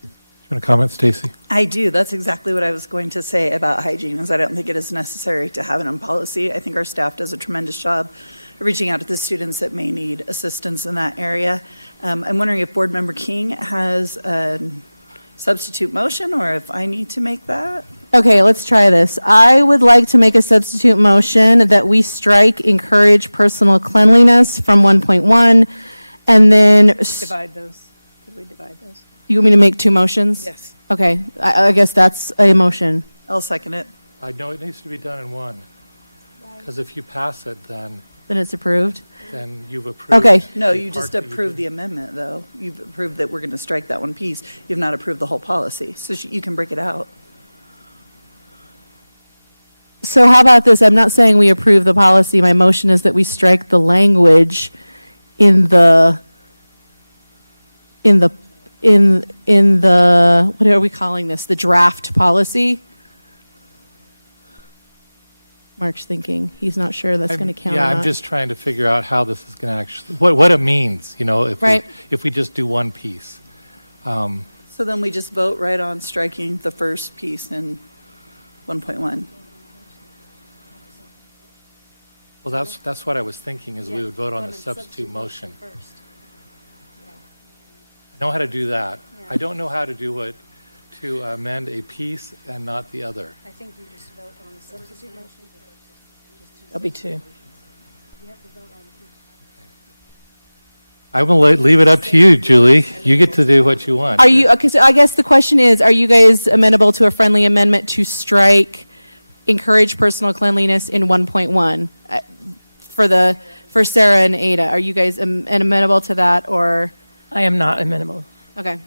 You want to comment, Stacy? I do. That's exactly what I was going to say about hygiene, is I don't think it is necessary to have it in policy. I think our staff does a tremendous job of reaching out to the students that may need assistance in that area. I'm wondering if Board Member King has a substitute motion, or if I need to make that. Okay, let's try this. I would like to make a substitute motion that we strike encourage personal cleanliness from 1.1 and then... Divide those. Did we divide those? You want me to make two motions? Yes. Okay, I guess that's a motion. I'll second it. I know it needs to be done in one. Because if you pass it, then it's approved? then you've approved. Okay. No, the you part just that you approved did. the amendment, though. You've approved that we're going to strike that one piece. You've not approved the whole policy, so you can break it out. So how about this? I'm not saying we approve the policy. My motion is that we strike the language in the, what are we calling this? The draft policy? Mark's thinking. He's not sure that's going to count or Yeah, not. I'm just trying to figure out how this is going to actually, what it means, if Right. if we just do one piece. So then we just vote right on striking the first piece in 1.1. Well, that's what I was thinking, is we would vote on the substitute motion. I know how to do that. I don't know how to do it, to amend a piece and not the other. I think you just vote on the substitute motion. There'll be two. I will leave it up to you, Julie. You get to do what you want. Are you, okay, so I guess the question is, are you guys amenable to a friendly amendment to strike encourage personal cleanliness in 1.1 for Sarah and Ada? Are you guys amenable to that, or? I am not amenable. Okay.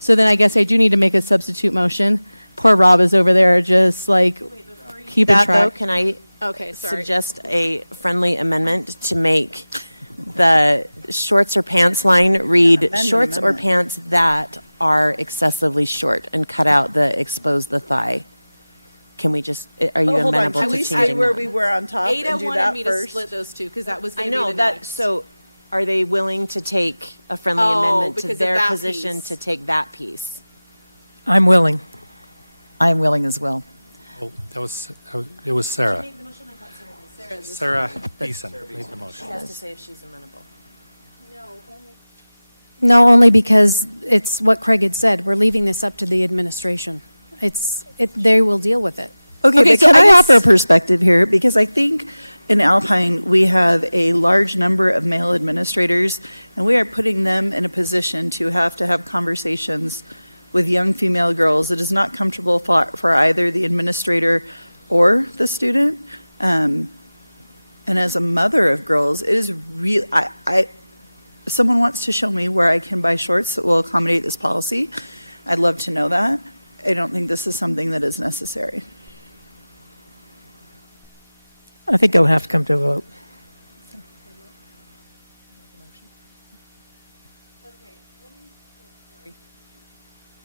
So then I guess I do need to make a substitute motion. Poor Rob is over there just like keeping That, track. though, can I Okay, sorry. suggest a friendly amendment to make the shorts or pants line read Amend an shorts or amendment. pants that are excessively short and cut out the expose the thigh? Can we just, are you Oh, hold on. amenable Can to we changing stay where that? we were on top Ada and do wanted that me first? to split those two because that was I going to be know the that, next. so are they willing to take a friendly Oh, amendment because to of their that position piece. to take that piece? I'm willing. I'm willing as well. Oh, it was Sarah. Sarah Eason made the motion. She has to say if she's amenable. No, only because it's what Craig had said. We're leaving this up to the administration. They will deal with it. Okay, Okay, but so can I I guess- offer a perspective here? Because I think in Alpine, we have a large number of male administrators, and we are putting them in a position to have conversations with young female girls. It is not comfortable for either the administrator or the student. And as a mother of girls, it is real. If someone wants to show me where I can buy shorts that will accommodate this policy, I'd love to know that. I don't think this is something that is necessary. I think I'll have to come to a vote.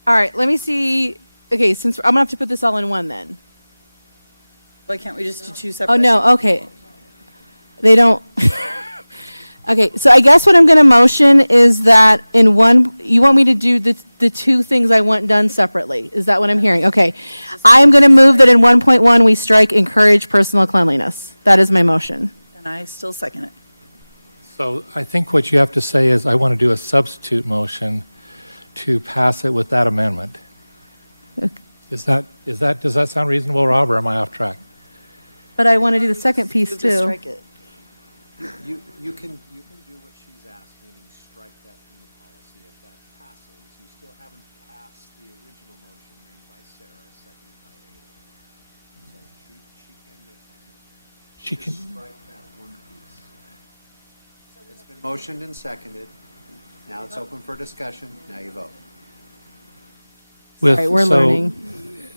All right, let me see. Okay, since I'm gonna have to put this all in one then. Why can't we just do two separate? Oh, no, okay. They don't. Okay, so I guess what I'm going to motion is that in one, you want me to do the two things I want done separately. Is that what I'm hearing? Okay. I'm going to move that in 1.1 we strike encourage personal cleanliness. That is my motion. And I still second it. So I think what you have to say is, I want to do a substitute motion to pass it with that amendment. Does that sound reasonable, Rob, or am I off track? But I want to do the second piece Move to too. strike it. You can do what she's asking and strike that from the policy. If that passes, you still haven't passed the original motion made by Sarah, seconded by Ada. So she can make that motion. She can. Strike that one piece. It's been motioned and seconded. Now it's open for discussion. Now you vote. Sorry, we're learning.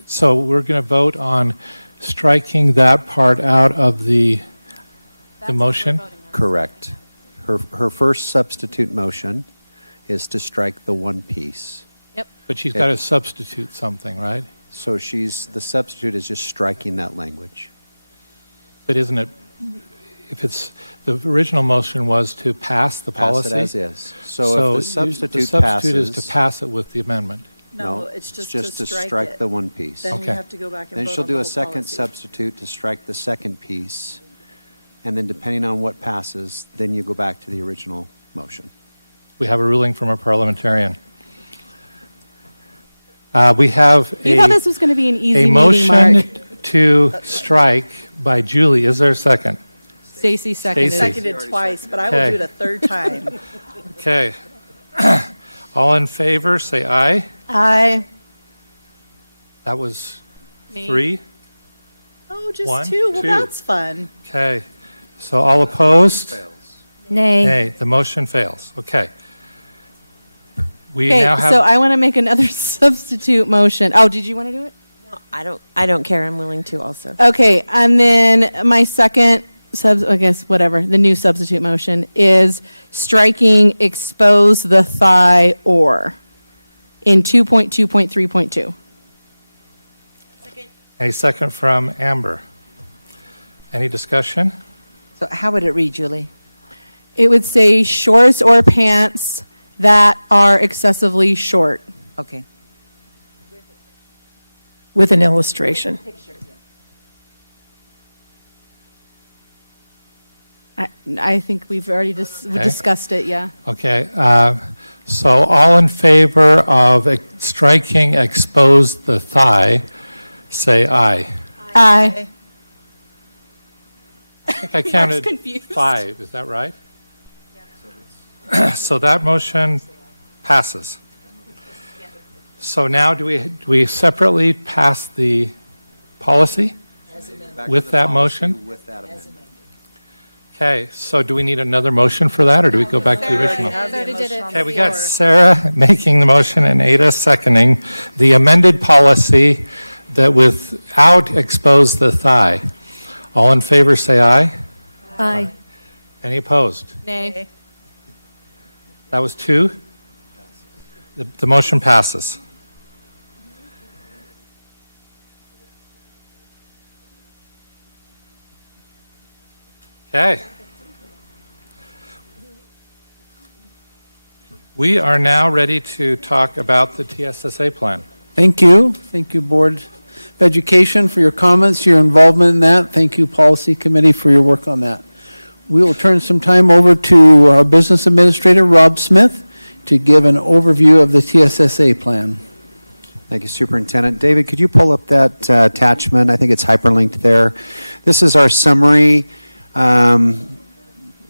So we're going to vote on striking that part out of the motion? Correct. Her first substitute motion is to strike the one piece. Yep. But she's got to substitute something, right? So the substitute is just striking that language. But isn't it, if it's, the original motion was to pass the policy? Pass it as is. So if the substitute the substitute is to passes- pass it with the amendment. No, it's just to strike the one piece. Then we Okay. have to go back and Then vote she'll on do the a whole second policy. substitute to strike the second piece. And then depending on what passes, then you go back to the original motion. We have a ruling from a parliamentarian. We have You thought this was going to be an easy a meeting, Mark. motion to strike by Julie. Is there a second? Stacy seconded. Stacy. Seconded twice, but I will Okay. do it a third time. Okay. All in favor, say aye. Aye. That was Me. 3. Oh, just One, 2. Well, two. that's fun. Okay. So all opposed? Nay. Nay. The motion fails. Okay. We Okay, now have. so I want to make another substitute motion. Oh, did you want to do it? I don't care. I'm willing to also. Okay, and then my second I guess whatever, the new substitute motion is striking expose the thigh or in 2.2.3.2. A second from Amber. Any discussion? So how would it read, Julie? It would say shorts or pants that are excessively short. Okay. With an illustration. I think we've already Okay. discussed it, yeah. Okay. So all in favor of striking expose the thigh, say aye. Aye. I think I counted confused. 5. Is that right? So that motion passes. So now do we separately pass the policy Back to with the that policy motion? With that amendment. Okay, so do we need another motion for that, or do we go back to the original? Already did it. Okay, we got Sarah making the motion and Ada seconding the amended policy that without expose the thigh. All in favor, say aye. Aye. Any opposed? Nay. That was 2. The motion passes. Okay. We are now ready to talk about the TSSA plan. Thank you. Thank you, Board of Education, for your comments, your involvement in that. Thank you, Policy Committee, for your work on that. We will turn some time over to our Business Administrator, Rob Smith, to give an overview of the TSSA plan. Thank you, Superintendent. David, could you pull up that attachment? I think it's hyperlinked there. This is our summary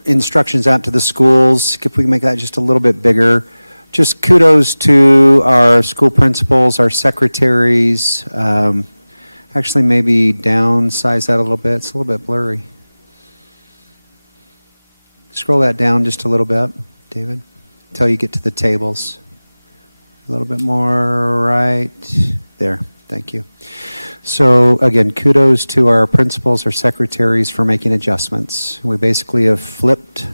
instructions out to the schools. If we can make that just a little bit bigger. Just kudos to our school principals, our secretaries. Actually, maybe downsize that a little bit. It's a little bit blurry. Scroll that down just a little bit, David, until you get to the tables. A little bit more right there. Thank you. So again, kudos to our principals, our secretaries for making adjustments. We basically have flipped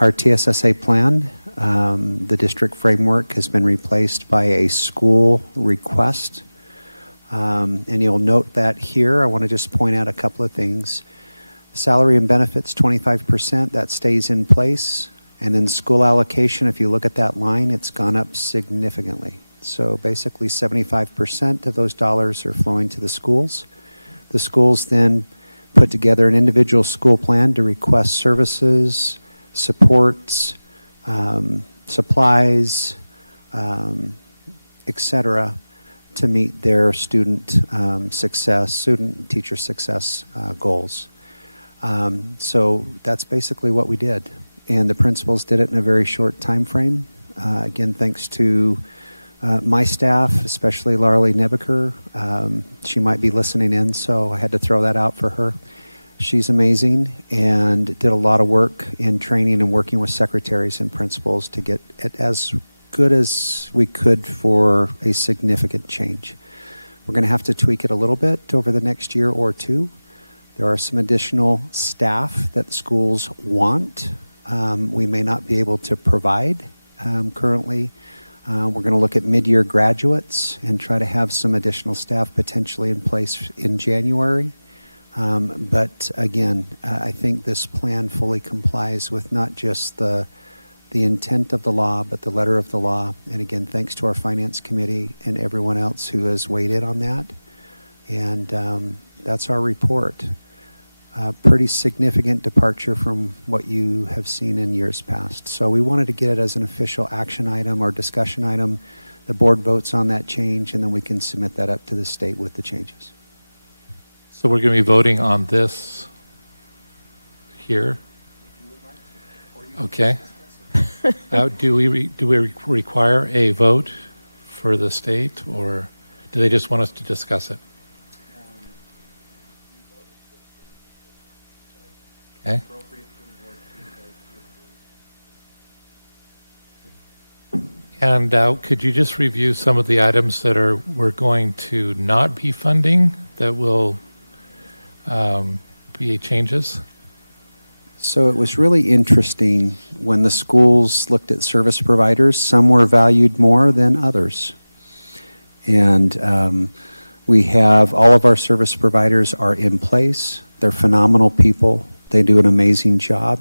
our TSSA plan. The district framework has been replaced by a school request. And you'll note that here. I want to just point out a couple of things. Salary and benefits, 25%, that stays in place. And then school allocation, if you look at that line, it's gone up significantly. So basically 75% of those dollars are flowing to the schools. The schools then put together an individual school plan to request services supports, supplies, etc., to meet their student teacher success goals. So that's basically what we did. And the principals did it in a very short time frame. Again, thanks to my staff, especially Larly Nebeker. She might be listening in, so I had to throw that out for her. She's amazing and did a lot of work in training and working with secretaries and principals to get it as good as we could for a significant change. We're going to have to tweak it a little bit over the next year or two. There are some additional staff that the schools want. We may not be able to provide currently. We're going to look at mid-year graduates and try to have some additional staff potentially in place in January. But again, I think this plan fully complies with not just the intent of the law, but the letter of the law. And again, thanks to our finance committee and everyone else who has weighed in on that. And that's our report. Pretty significant departure from what you have seen in years past. So we wanted to get it as an official action item or discussion item. The board votes on that change, and then we can submit that up to the state with the changes. So we're going to be voting on this here? Okay. Do we require a vote for the state, or do they just want us to discuss it? Okay. And could you just review some of the items that we're going to not be funding that will be changes? So it was really interesting when the schools looked at service providers. Some were valued more than others. And we have all of our service providers are in place. They're phenomenal people. They do an amazing job.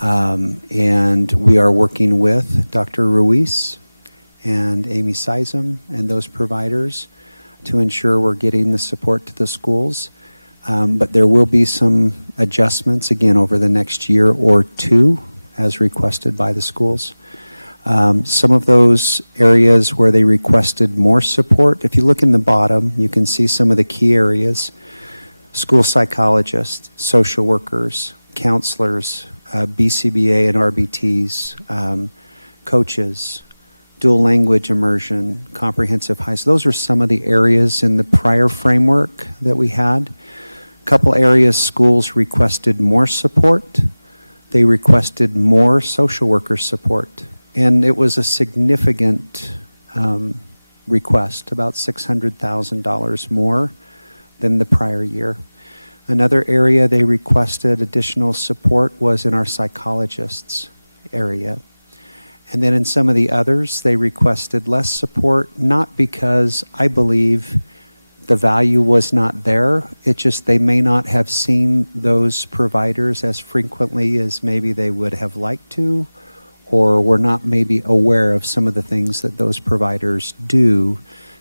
And we are working with Dr. Ruiz and Amy Sizem and those providers to ensure we're getting the support to the schools. But there will be some adjustments, again, over the next year or two, as requested by the schools. Some of those areas where they requested more support, if you look in the bottom, you can see some of the key areas. School psychologists, social workers, counselors, BCBA and RBTs, coaches, dual language immersion, comprehensive high. So those are some of the areas in the prior framework that we had. A couple areas schools requested more support. They requested more social worker support. And it was a significant request, about $600,000 more than the prior year. Another area they requested additional support was in our psychologists area. And then in some of the others, they requested less support, not because I believe the value was not there. It's just they may not have seen those providers as frequently as maybe they would have liked to, or were not maybe aware of some of the things that those providers do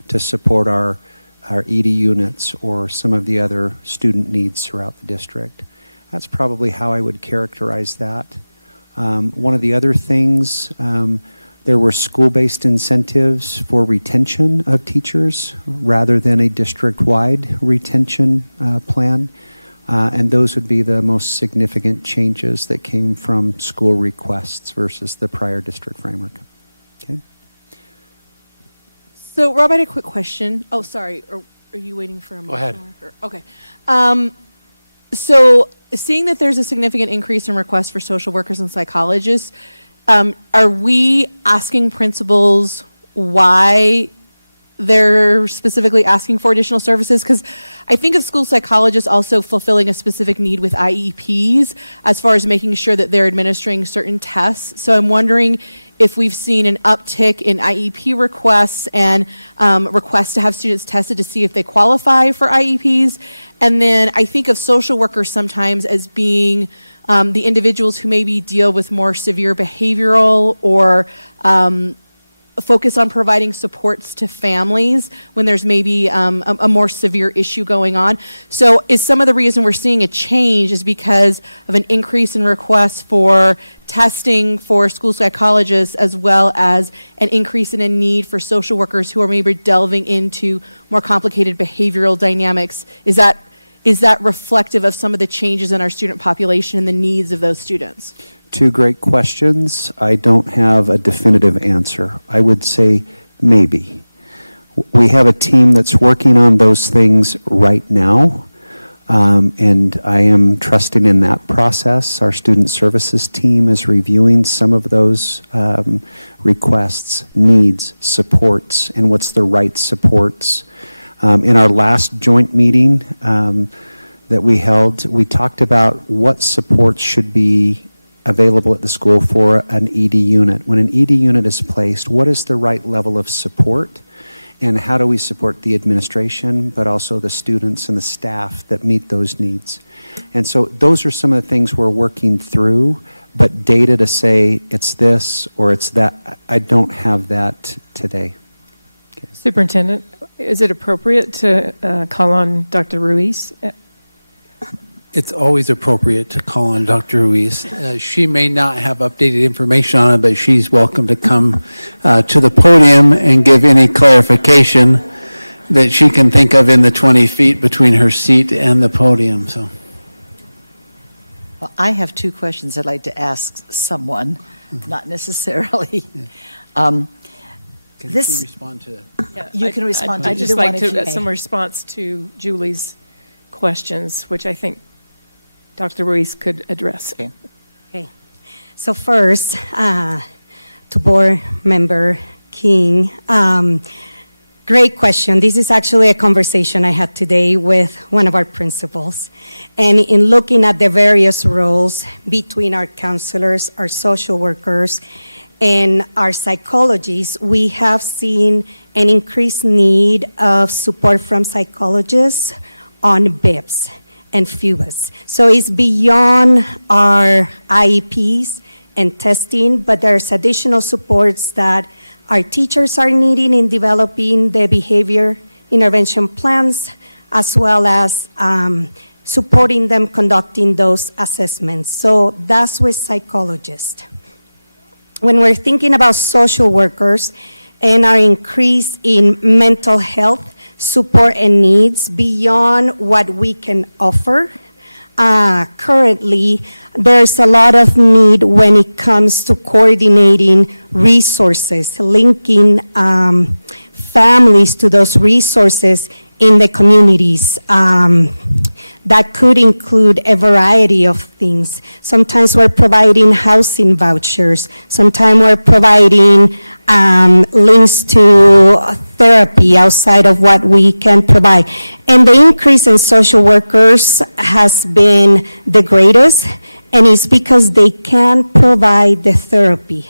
to support our ED units or some of the other student needs throughout the district. That's probably how I would characterize that. One of the other things, there were school-based incentives for retention of teachers rather than a district-wide retention plan. And those would be the most significant changes that came from school requests versus the prior district framework. Okay. So, Rob, I had a quick question. Oh, sorry. Are you waiting for a motion? Go ahead. Okay. So, seeing that there's a significant increase in requests for social workers and psychologists, are we asking principals why they're specifically asking for additional services? Because I think of school psychologists also fulfilling a specific need with IEPs as far as making sure that they're administering certain tests. So I'm wondering if we've seen an uptick in IEP requests and requests to have students tested to see if they qualify for IEPs. And then I think of social workers sometimes as being the individuals who maybe deal with more severe behavioral or focus on providing supports to families when there's maybe a more severe issue going on. So is some of the reason we're seeing a change is because of an increase in requests for testing for school psychologists, as well as an increase in a need for social workers who are maybe delving into more complicated behavioral dynamics? Is that reflective of some of the changes in our student population and the needs of those students? Two great questions. I don't have a definitive answer. I would say maybe. We have a team that's working on those things right now, and I am trusting in that process. Our student services team is reviewing some of those requests, needs, supports, and what's the right supports. In our last joint meeting that we held, we talked about what supports should be available at the school for an ED unit. When an ED unit is placed, what is the right level of support? And how do we support the administration, but also the students and the staff that meet those needs? And so those are some of the things we're working through, but data to say it's this or it's that, I don't have that today. Okay. Superintendent, is it appropriate to call on Dr. Ruiz? It's always appropriate to call on Dr. Ruiz. She may not have updated information on it, but she's welcome to come to the podium and give any clarification that she can think of in the 20 feet between her seat and the podium. So, Well, I have two questions I'd like to ask someone, not necessarily. can she respond to? You can respond to I'd just either like one if you may. some response to Julie's questions, which I think Dr. Ruiz could address. Okay. So first, to Board Member King, great question. This is actually a conversation I had today with one of our principals. And in looking at the various roles between our counselors, our social workers, and our psychologists, we have seen an increased need of support from psychologists on BIPs and FUBAs. So it's beyond our IEPs and testing, but there's additional supports that our teachers are needing in developing the behavior intervention plans, as well as supporting them conducting those assessments. So that's with psychologists. When we're thinking about social workers and our increase in mental health support and needs beyond what we can offer, currently there's a lot of need when it comes to coordinating resources, linking families to those resources in the communities. That could include a variety of things. Sometimes we're providing housing vouchers. Sometimes we're providing links to therapy outside of what we can provide. And the increase in social workers has been the greatest, and it's because they can provide the therapy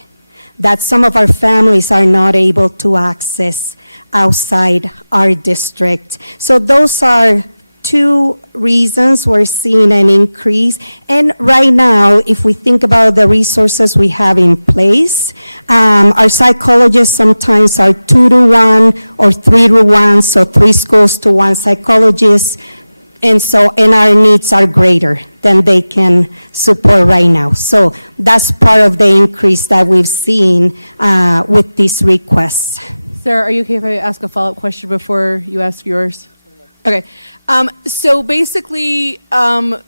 that some of our families are not able to access outside our district. So those are two reasons we're seeing an increase. And right now, if we think about the resources we have in place, our psychologists sometimes are 2-to-1 or 3-to-1, so 3 schools to 1 psychologist. And our needs are greater than they can support right now. So that's part of the increase that we've seen with these requests. Sarah, are you okay if I ask a follow-up question before you ask yours? Okay. So basically,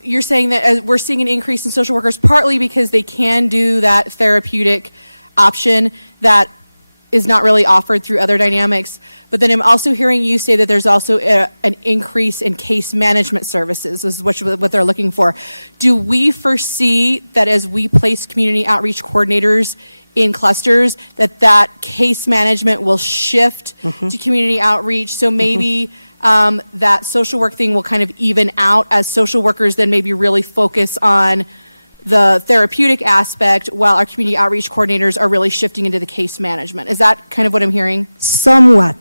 you're saying that we're seeing an increase in social workers partly because they can do that therapeutic option that is not really offered through other dynamics. But then I'm also hearing you say that there's also an increase in case management services, is what they're looking for. Do we foresee that as we place community outreach coordinators in clusters, that case management will shift to community outreach? So maybe that social work thing will kind of even out as social workers then maybe really focus on the therapeutic aspect while our community outreach coordinators are really shifting into the case management. Is that kind of what I'm hearing? Somewhat.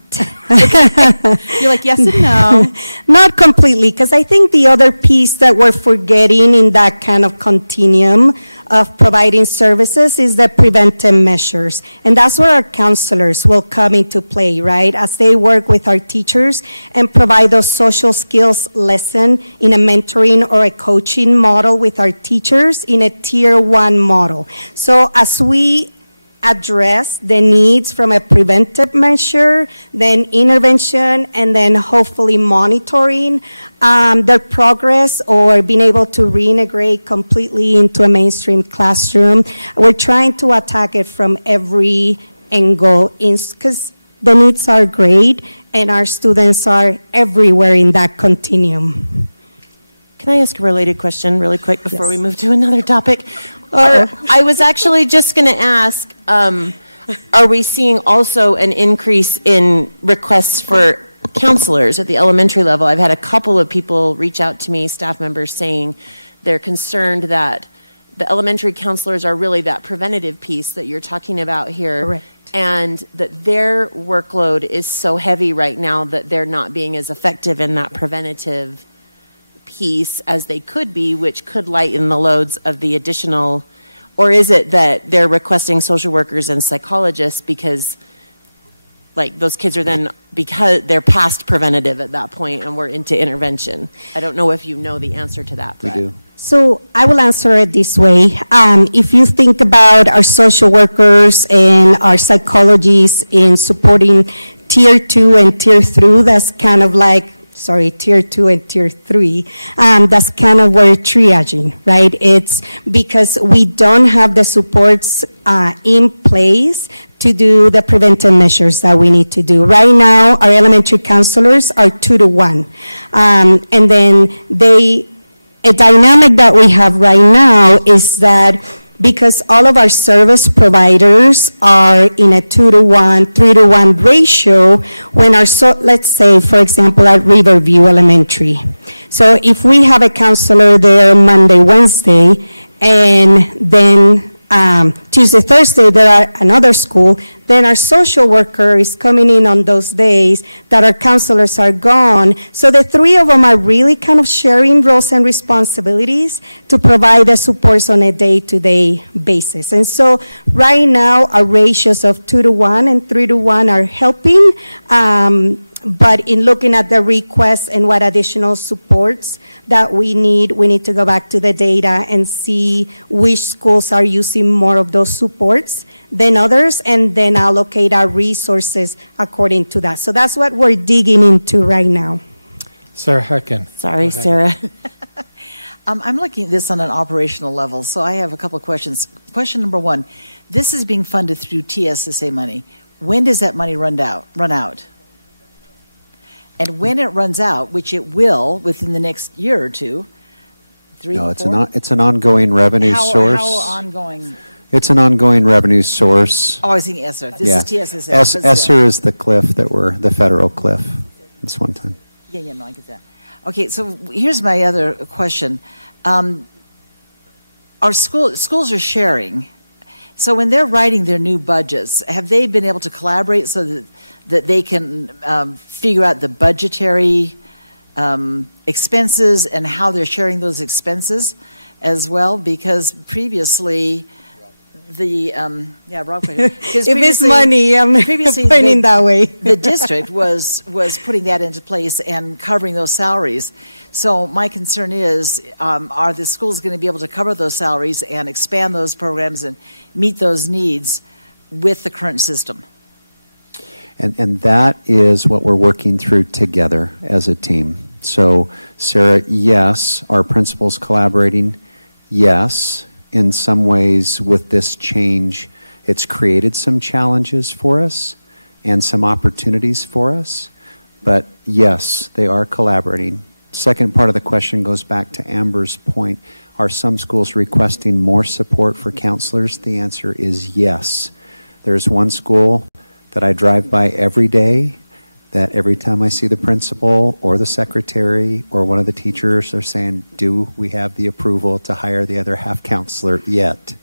You're like, yes and no. Not completely, because I think the other piece that we're forgetting in that kind of continuum of providing services is the preventive measures. And that's where our counselors will come into play, right? As they work with our teachers and provide those social skills lesson in a mentoring or a coaching model with our teachers in a tier 1 model. So as we address the needs from a preventive measure, then intervention, and then hopefully monitoring their progress or being able to reintegrate completely into a mainstream classroom. We're trying to attack it from every angle because the needs are great and our students are everywhere in that continuum. Can I ask a related question really quick before we move to another topic? Uh-oh. I was actually just going to ask, are we seeing also an increase in requests for counselors at the elementary level? I've had a couple of people reach out to me, staff members, saying they're concerned that the elementary counselors are really that preventative piece that you're talking about here. Correct. And that their workload is so heavy right now that they're not being as effective in that preventative piece as they could be, which could lighten the loads of the additional, or is it that they're requesting social workers and psychologists because like those kids are then, because they're past preventative at that point and we're into intervention? I don't know if you know the answer to that. We do. So I will answer it this way. If you think about our social workers and our psychologists in supporting tier 2 and tier 3, that's kind of like, tier 2 and tier 3, that's kind of where triaging, right? It's because we don't have the supports in place to do the preventive measures that we need to do. Right now, our elementary counselors are 2 to 1. And then a dynamic that we have right now is that because all of our service providers are in a 2 to 1, 3 to 1 ratio, when let's say, for example, at Riverview Elementary. So if we have a counselor there Monday, Wednesday, and then Tuesday, Thursday, there are another school, then our social worker is coming in on those days that our counselors are gone. So the 3 of them are really kind of sharing roles and responsibilities to provide the supports on a day-to-day basis. And so right now, our ratios of 2 to 1 and 3 to 1 are helping. But in looking at the requests and what additional supports that we need to go back to the data and see which schools are using more of those supports than others, and then allocate our resources according to that. So that's what we're digging into right now. Sarah Hecken. Sorry, Sarah. I'm looking at this on an operational level, so I have a couple of questions. Question number 1, this is being funded through TSSA money. When does that money run out? And when it runs out, which it will within the next year or 2, 3, No, 4? it's an ongoing revenue source. How ongoing? It's an ongoing revenue source. Oh, I was thinking ESSER. This is TSSA. ESSER is the cliff the federal cliff. It's one time. Yeah, no, I get that. Okay, so here's my other question. Our schools are sharing. So when they're writing their new budgets, have they been able to collaborate so that they can figure out the budgetary expenses and how they're sharing those expenses as well? Because previously, Rob, if it's money, I'm pointing that way. The district was putting that into place and covering those salaries. So my concern is, are the schools going to be able to cover those salaries and expand those programs and meet those needs with the current system? And that is what we're working through together as a team. So, Sarah, yes, our principals collaborating. Yes, in some ways with this change, it's created some challenges for us and some opportunities for us. But yes, they are collaborating. Second part of the question goes back to Amber's point. Are some schools requesting more support for counselors? The answer is yes. There's one school that I drive by every day that every time I see the principal or the secretary or one of the teachers, they're saying, do we have the approval to hire the other half counselor yet?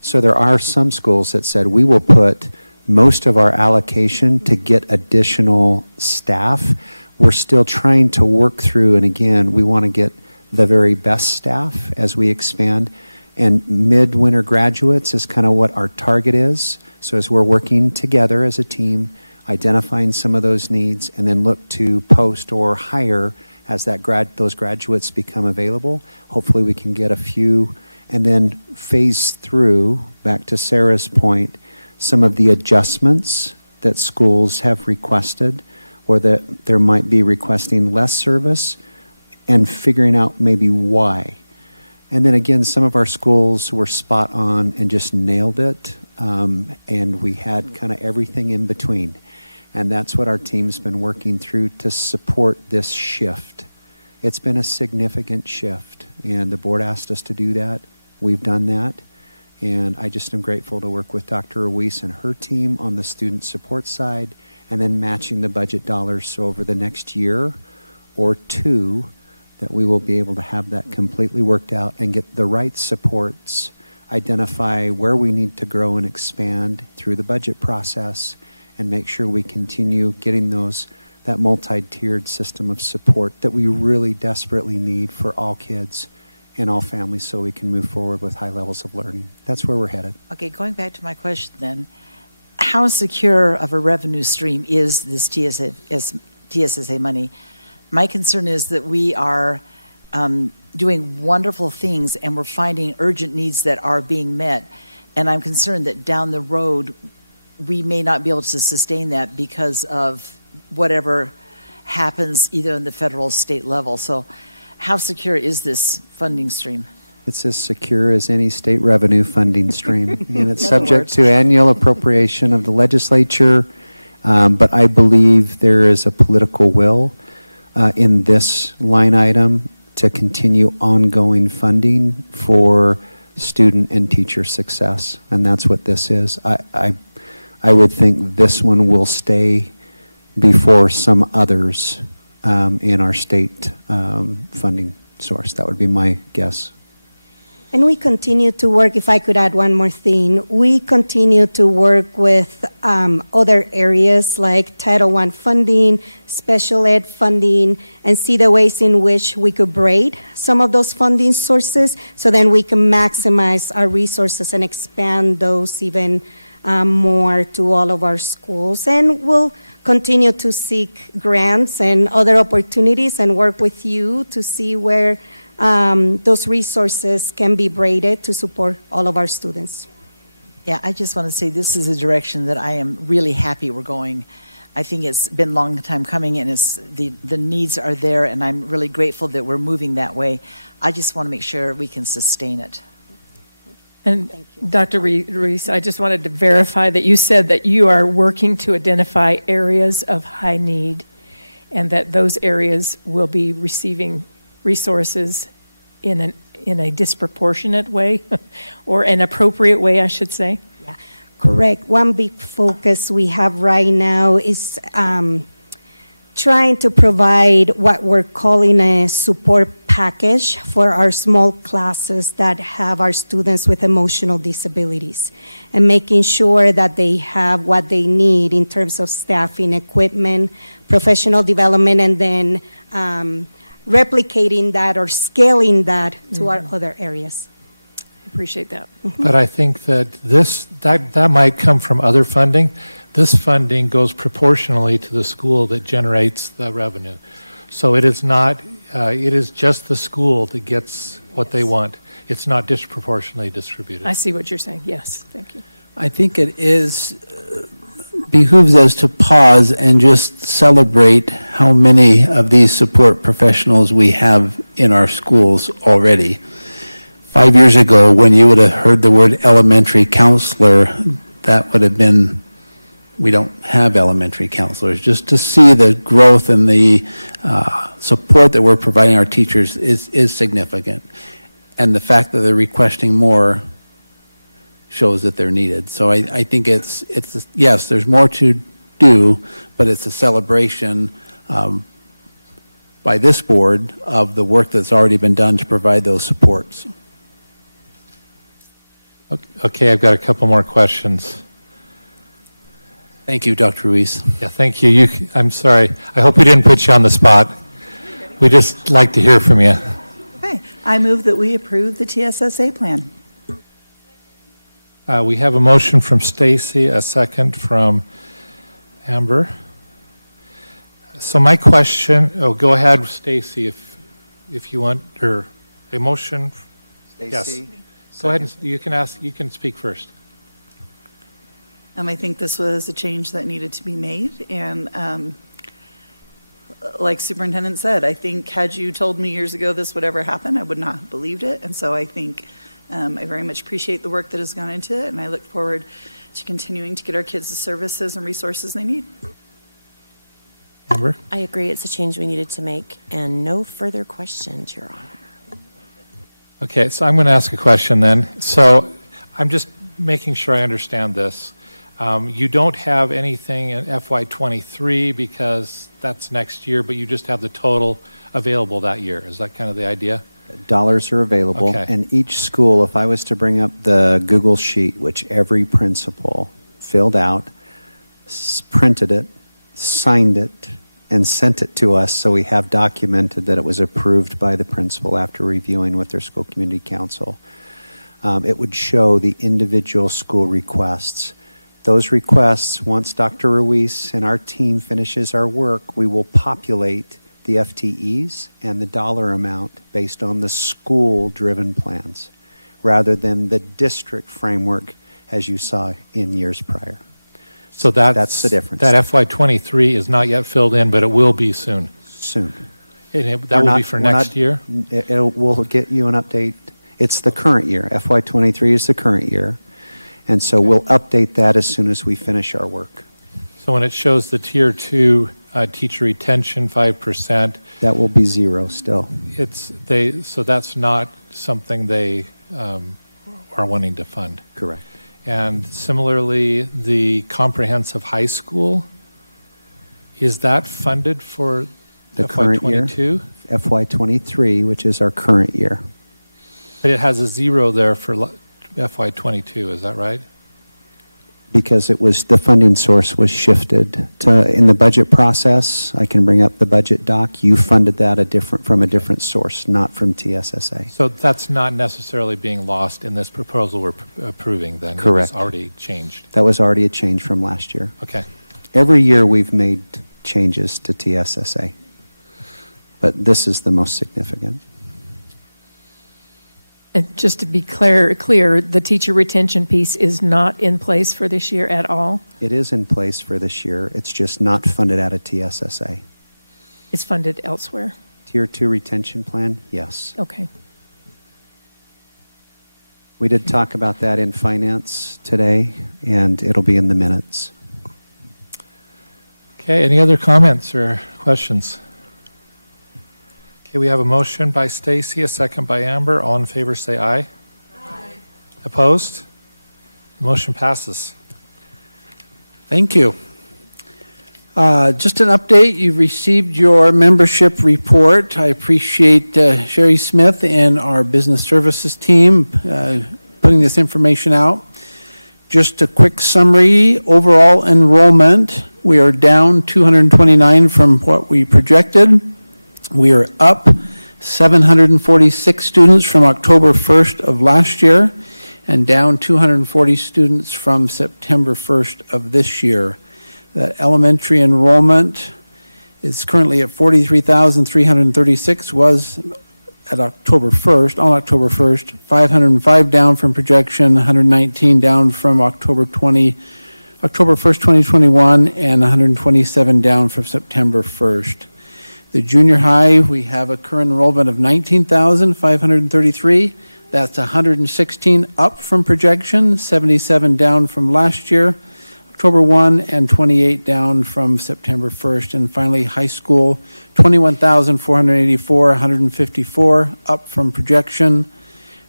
So there are some schools that said we will put most of our allocation to get additional staff. We're still trying to work through, and again, we want to get the very best staff as we expand. And midwinter graduates is kind of what our target is. So as we're working together as a team, identifying some of those needs, and then look to post or hire as those graduates become available. Hopefully we can get a few, and then phase through, back to Sarah's point, some of the adjustments that schools have requested, or that there might be requesting less service, and figuring out maybe why. And then again, some of our schools were spot on and just nailed it, and we had kind of everything in between. And that's what our team's been working through to support this shift. It's been a significant shift, and the board asked us to do that. We've done that, and I just am grateful to work with Dr. Ruiz and her team on the student support side, and then matching the budget dollars so over the next year or two that we will be able to have that completely worked out and get the right supports, identify where we need to grow and expand through the budget process, and make sure we continue getting that multi-tiered system of support that we really desperately need for all kids and all families so we can move forward with high levels of learning. That's where we're headed. Okay, going back to my question then, how secure of a revenue stream is this TSSA money? My concern is that we are doing wonderful things and we're finding urgent needs that are being met. And I'm concerned that down the road, we may not be able to sustain that because of whatever happens either in the federal or state level. So how secure is this funding stream? It's as secure as any state revenue funding stream, and it's subject to annual appropriation of the legislature, but I believe there is a political will in this line item to continue ongoing funding for student and teacher success, and that's what this is. I would think this one will stay before some others in our state funding source. That would be my guess. And we continue to work, if I could add one more thing, we continue to work with other areas like Title I funding, special ed funding, and see the ways in which we could braid some of those funding sources so then we can maximize our resources and expand those even more to all of our schools. And we'll continue to seek grants and other opportunities and work with you to see where those resources can be braided to support all of our students. Yeah, I just want to say this is a direction that I am really happy we're going. I think it's been a long time coming, and the needs are there, and I'm really grateful that we're moving that way. I just want to make sure we can sustain it. And Dr. Ruiz, I just wanted to verify that you said that you are working to identify areas of high need, and that those areas will be receiving resources in a disproportionate way, or an appropriate way, I should say? Yeah, correct. One big focus we have right now is trying to provide what we're calling a support package for our small classes that have our students with emotional disabilities, and making sure that they have what they need in terms of staffing, equipment, professional development, and then replicating that or scaling that to our other areas. I appreciate that. But I think that that might come from other funding. This funding goes proportionally to the school that generates the revenue. So it is not, it is just the school that gets what they want. It's not disproportionately distributed. I see what you're saying. Yes, thank you. I think it behooves us to pause and just celebrate how many of these support professionals we have in our schools already. 5 years ago, when you would have heard the word elementary counselor, that would have been, we don't have elementary counselors. Just to see the growth and the support that we're providing our teachers is significant. And the fact that they're requesting more shows that they're needed. So I think it's yes, there's more to do, but it's a celebration by this board of the work that's already been done to provide those supports. Okay, I've got a couple more questions. Thank you, Dr. Ruiz. Yeah, thank you. I'm sorry. I hope we didn't put you on the spot. We just like to hear from you. Okay, I move that we approve the TSSA plan. We have a motion from Stacy, a second from Amber. So my question, go ahead, Stacy, if you want, or a motion. Yes. Stacy. Go ahead, and you can speak first. I think this was a change that needed to be made, and like Superintendent said, I think had you told me years ago this would ever happen, I would not have believed it, and so I think I very much appreciate the work that has gone into it, and I look forward to continuing to get our kids the services and resources they need. Amber? I agree, it's a change we needed to make, and no further questions, Your Honor. Okay, so I'm going to ask a question then. So I'm just making sure I understand this. You don't have anything in FY23 because that's next year, but you just have the total available that year. Is that kind of the idea? Dollars are available, Okay. and each school, if I was to bring up the Google Sheet, which every principal filled out, printed it, signed it, and sent it to us so we have documented that it was approved by the principal after reviewing with their school community council. It would show the individual school requests. Those requests, once Dr. Ruiz and our team finishes our work, we will populate the FTEs and the dollar amount based on the school-driven plans, rather than the district framework as you saw in years prior. So that's the difference. That FY23 is not yet filled in, but it will be soon. Soon. That will be for next year? We'll get you an update. It's the current year. FY23 is the current year. And so we'll update that as soon as we finish our work. So when it shows the Tier 2 teacher retention 5%. That will be zero still. So that's not something they are wanting to fund. Correct. And similarly, the comprehensive high school, is that funded for The current year, FY22? FY23, which is our current year. But it has a zero there for FY22, is that right? Because the funding source was shifted in the budget process. I can bring up the budget doc. You funded that from a different source, not from TSSA. So that's not necessarily being lost in this proposal we're approving then? Correct. It was already changed? That was already a change from last year. Okay. Every year we've made changes to TSSA, but this is the most significant. And just to be clear, the teacher retention piece is not in place for this year at all? It is in place for this year. It's just not funded out of TSSA. It's funded elsewhere? Tier 2 retention plan, yes. Okay. We did talk about that in finance today, and it'll be in the minutes. Okay, any other comments or questions? Okay, we have a motion by Stacy, a second by Amber. All in favor say aye. Aye. Opposed? The motion passes. Thank you. Just an update, you've received your membership report. I appreciate Sherry Smith and our business services team putting this information out. Just a quick summary, overall enrollment, we are down 229 from what we projected. We are up 746 students from October 1st of last year and down 240 students from September 1st of this year. That elementary enrollment is currently at 43,336, was at October 1st, on October 1st, 505 down from projection, 119 down from October 1st, 2021, and 127 down from September 1st. The junior high, we have a current enrollment of 19,533. That's 116 up from projection, 77 down from last year, October 1, and 28 down from September 1st. And finally, high school, 21,484, 154 up from projection,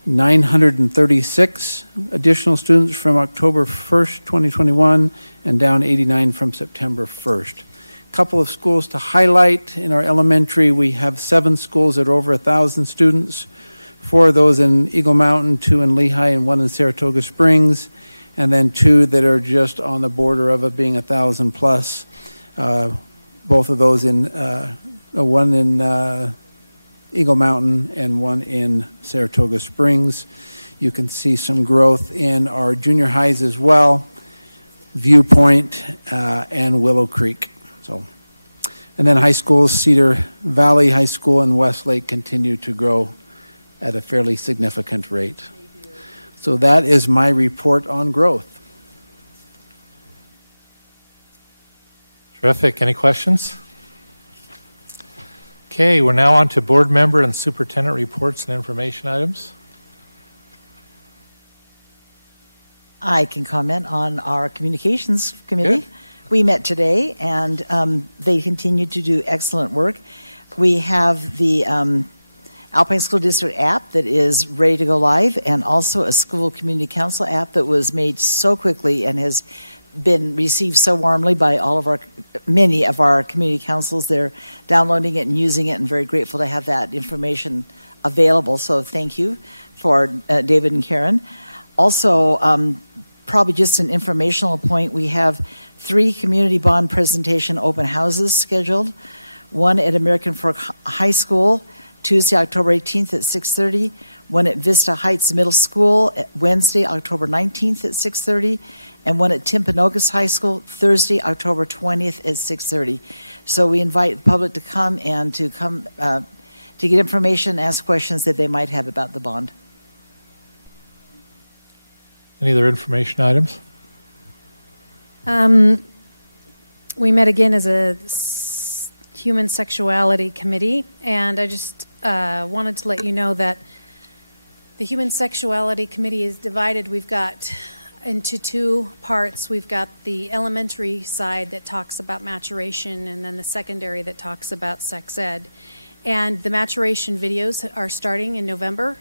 936 additional students from October 1st, 2021, and down 89 from September 1st. Couple of schools to highlight. In our elementary, we have 7 schools that are over 1,000 students. 4 of those in Eagle Mountain, 2 in Lehigh, and 1 in Saratoga Springs, and then 2 that are just on the border of it being 1,000 plus. Both of those in, one in Eagle Mountain and one in Saratoga Springs. You can see some growth in our junior highs as well, Viewpoint and Willow Creek. So, and then high schools, Cedar Valley High School and Westlake continue to grow at a fairly significant rate. So that is my report on growth. Terrific. Any questions? Okay, we're now on to board member and superintendent reports and information items. I can comment on our communications committee. Good. We met today, and they continue to do excellent work. We have the Alpine School District app that is ready to go live, and also a school community council app that was made so quickly and has been received so warmly by many of our community councils. They're downloading it and using it, and very grateful to have that information available. So thank you for David and Karen. Also, probably just an informational point, we have 3 community bond presentation open houses scheduled. One at American Fork High School, Tuesday, October 18th at 6:30. One at Vista Heights Middle School, Wednesday, October 19th at 6:30. And one at Timpanogos High School, Thursday, October 20th at 6:30. So we invite the public to come to get information, ask questions that they might have about the bond. Any other information items? We met again as a human sexuality committee, and I just wanted to let you know that the human sexuality committee is divided. We've got into 2 parts. We've got the elementary side that talks about maturation, and then the secondary that talks about sex ed. And the maturation videos are starting in November,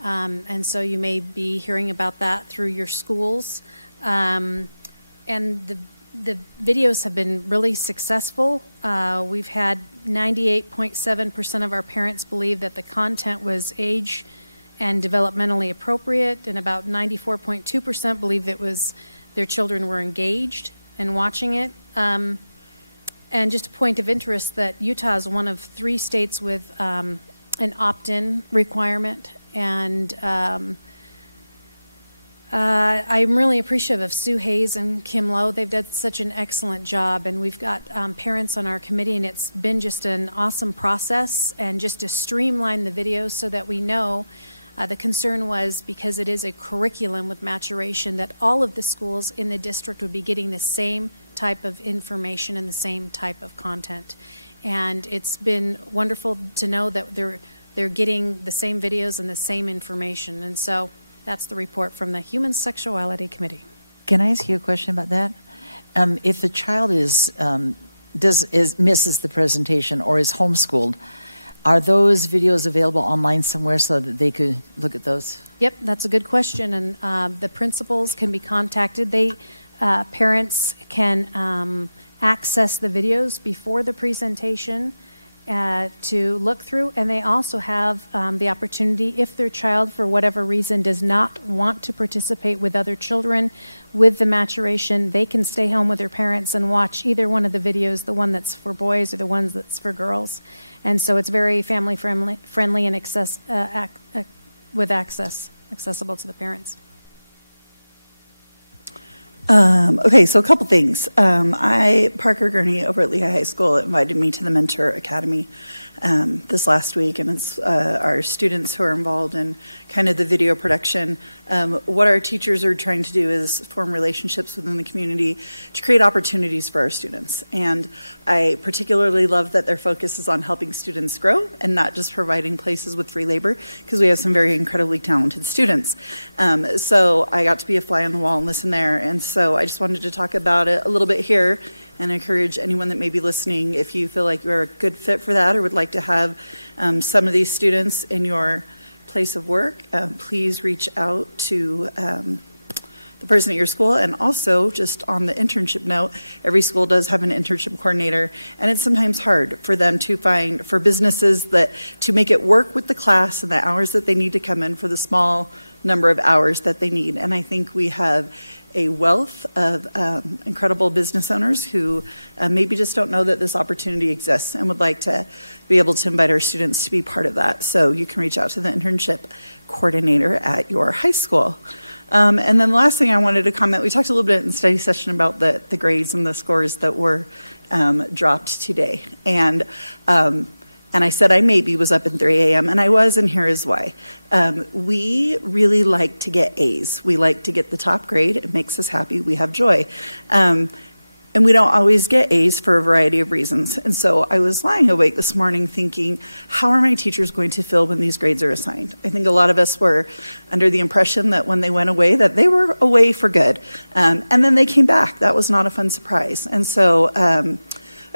and so you may be hearing about that through your schools. And the videos have been really successful. We've had 98.7% of our parents believe that the content was age and developmentally appropriate, and about 94.2% believe that their children were engaged in watching it. And just a point of interest that Utah is one of 3 states with an opt-in requirement, and I'm really appreciative of Sue Hayes and Kim Lowe. They've done such an excellent job, and we've got parents on our committee, and it's been just an awesome process, and just to streamline the videos so that we know. The concern was, because it is a curriculum with maturation, that all of the schools in the district would be getting the same type of information and the same type of content. And it's been wonderful to know that they're getting the same videos and the same information. And so that's the report from the Human Sexuality Committee. Can I ask you a question about that? If a child misses the presentation or is homeschooled, are those videos available online somewhere so that they could look at those? Yep, that's a good question, and the principals can be contacted. Parents can access the videos before the presentation to look through, and they also have the opportunity, if their child, for whatever reason, does not want to participate with other children with the maturation, they can stay home with their parents and watch either one of the videos, the one that's for boys or the ones that's for girls. And so it's very family friendly and with access accessible to the parents. Okay, so a couple things. Parker Gurney over at Lehigh High School invited me to the Mentor Academy this last week, and it's our students who are involved in kind of the video production. What our teachers are trying to do is form relationships within the community to create opportunities for our students. And I particularly love that their focus is on helping students grow and not just providing places with free labor, because we have some very incredibly talented students. So I got to be a fly on the wall and listen there. And so I just wanted to talk about it a little bit here and encourage anyone that may be listening, if you feel like you're a good fit for that or would like to have some of these students in your place of work, please reach out to the person at your school. And also, just on the internship note, every school does have an internship coordinator, and it's sometimes hard for them to find, for businesses to make it work with the class and the hours that they need to come in for the small number of hours that they need. And I think we have a wealth of incredible business owners who maybe just don't know that this opportunity exists and would like to be able to invite our students to be part of that. So you can reach out to the internship coordinator at your high school. And then the last thing I wanted to comment, we talked a little bit in study session about the grades and the scores that were dropped today. And I said I maybe was up at 3 a.m., and I was, and here is why. We really like to get A's. We like to get the top grade. It makes us happy. We have joy. And we don't always get A's for a variety of reasons. And so I was lying awake this morning thinking, how are my teachers going to feel when these grades are assigned? I think a lot of us were under the impression that when they went away, that they were away for good. And then they came back. That was not a fun surprise. And so I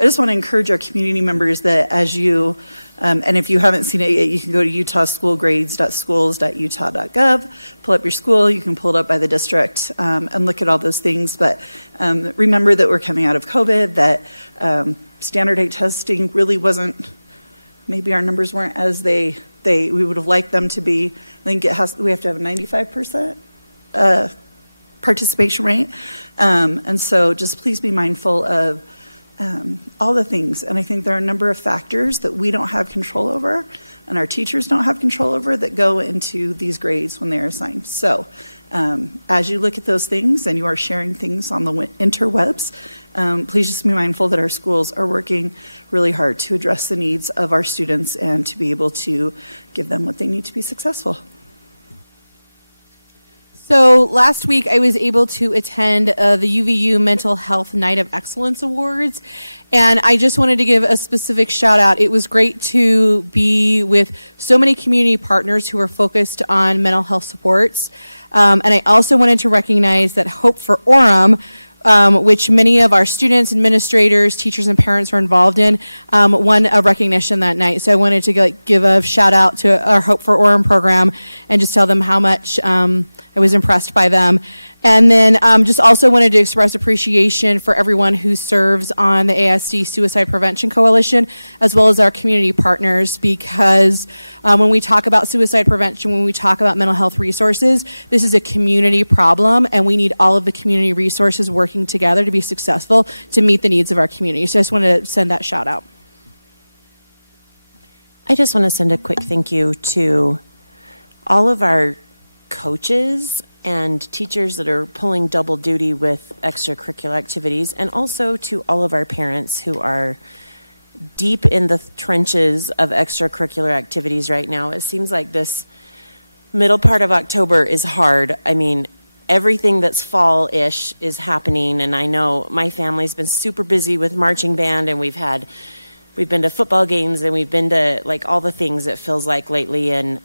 just want to encourage our community members that as you, and if you haven't seen it yet, you can go to utahschoolgrades.schools.utah.gov, pull up your school, you can pull it up by the district, and look at all those things. But remember that we're coming out of COVID, that standard 8 testing really wasn't, maybe our numbers weren't as we would have liked them to be. I think we have to have a 95% participation rate. And so just please be mindful of all the things. And I think there are a number of factors that we don't have control over and our teachers don't have control over that go into these grades when they're assigned. So as you look at those things and you are sharing things on the interwebs, please just be mindful that our schools are working really hard to address the needs of our students and to be able to give them what they need to be successful. So last week I was able to attend the UVU Mental Health Night of Excellence Awards, and I just wanted to give a specific shout out. It was great to be with so many community partners who are focused on mental health supports, and I also wanted to recognize that Hope for Orem, which many of our students, administrators, teachers, and parents are involved in, won a recognition that night. So I wanted to give a shout out to our Hope for Orem program and just tell them how much I was impressed by them. And then just also wanted to express appreciation for everyone who serves on the ASD Suicide Prevention Coalition, as well as our community partners, because when we talk about suicide prevention, when we talk about mental health resources, this is a community problem, and we need all of the community resources working together to be successful to meet the needs of our community. So I just wanted to send that shout out. I just want to send a quick thank you to all of our coaches and teachers that are pulling double duty with extracurricular activities, and also to all of our parents who are deep in the trenches of extracurricular activities right now. It seems like this middle part of October is hard. I mean, everything that's fall-ish is happening, and I know my family's been super busy with marching band, and we've been to football games, and we've been to like all the things it feels like lately, and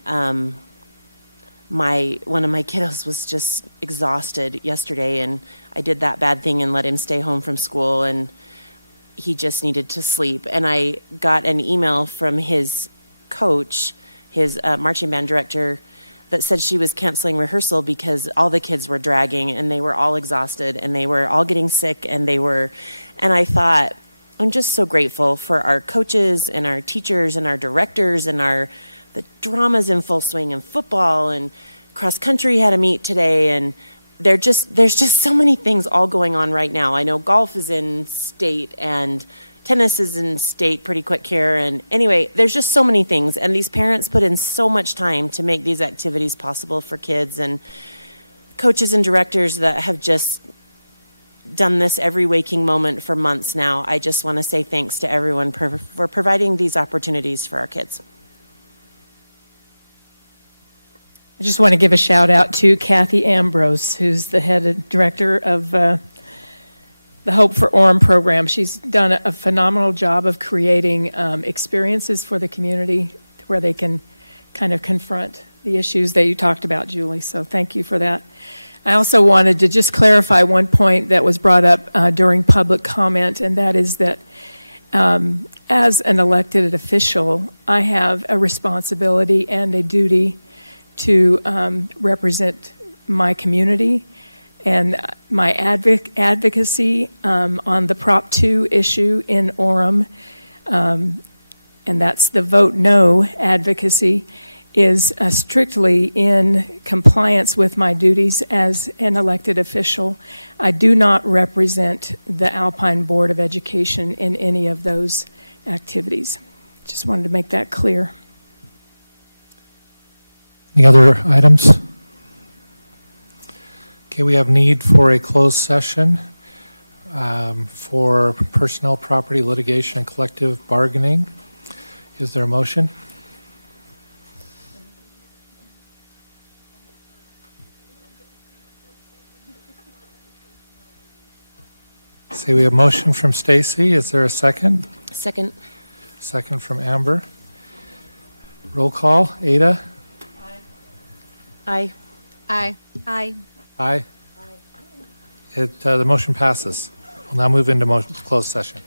one of my kiddos was just exhausted yesterday, and I did that bad thing and let him stay home from school, and he just needed to sleep. And I got an email from his coach, his marching band director, that said she was canceling rehearsal because all the kids were dragging and they were all exhausted and they were all getting sick, and I thought, I'm just so grateful for our coaches and our teachers and our directors and the drama's in full swing, and football and cross country had a meet today, and there's just so many things all going on right now. I know golf is in state and tennis is in state pretty quick here, and anyway, there's just so many things, and these parents put in so much time to make these activities possible for kids, and coaches and directors that have just done this every waking moment for months now. I just want to say thanks to everyone for providing these opportunities for our kids. I just want to give a shout out to Kathy Ambrose, who's the head director of the Hope for Orem program. She's done a phenomenal job of creating experiences for the community where they can kind of confront the issues that you talked about, Julie. So thank you for that. I also wanted to just clarify one point that was brought up during public comment, and that is that as an elected official, I have a responsibility and a duty to represent my community and my advocacy on the Prop 2 issue in Orem, and that's the Vote No advocacy. is strictly in compliance with my duties as an elected official. I do not represent the Alpine Board of Education in any of those activities. Just wanted to make that clear. Any other items? Okay, we have need for a closed session for personnel, property, litigation, and collective bargaining. Is there a motion? Say we have motion from Stacy. Is there a second? Second. Second from Amber. Roll call. Ada? Aye. Aye. Aye. Aye. The motion passes. We'll now move into closed session.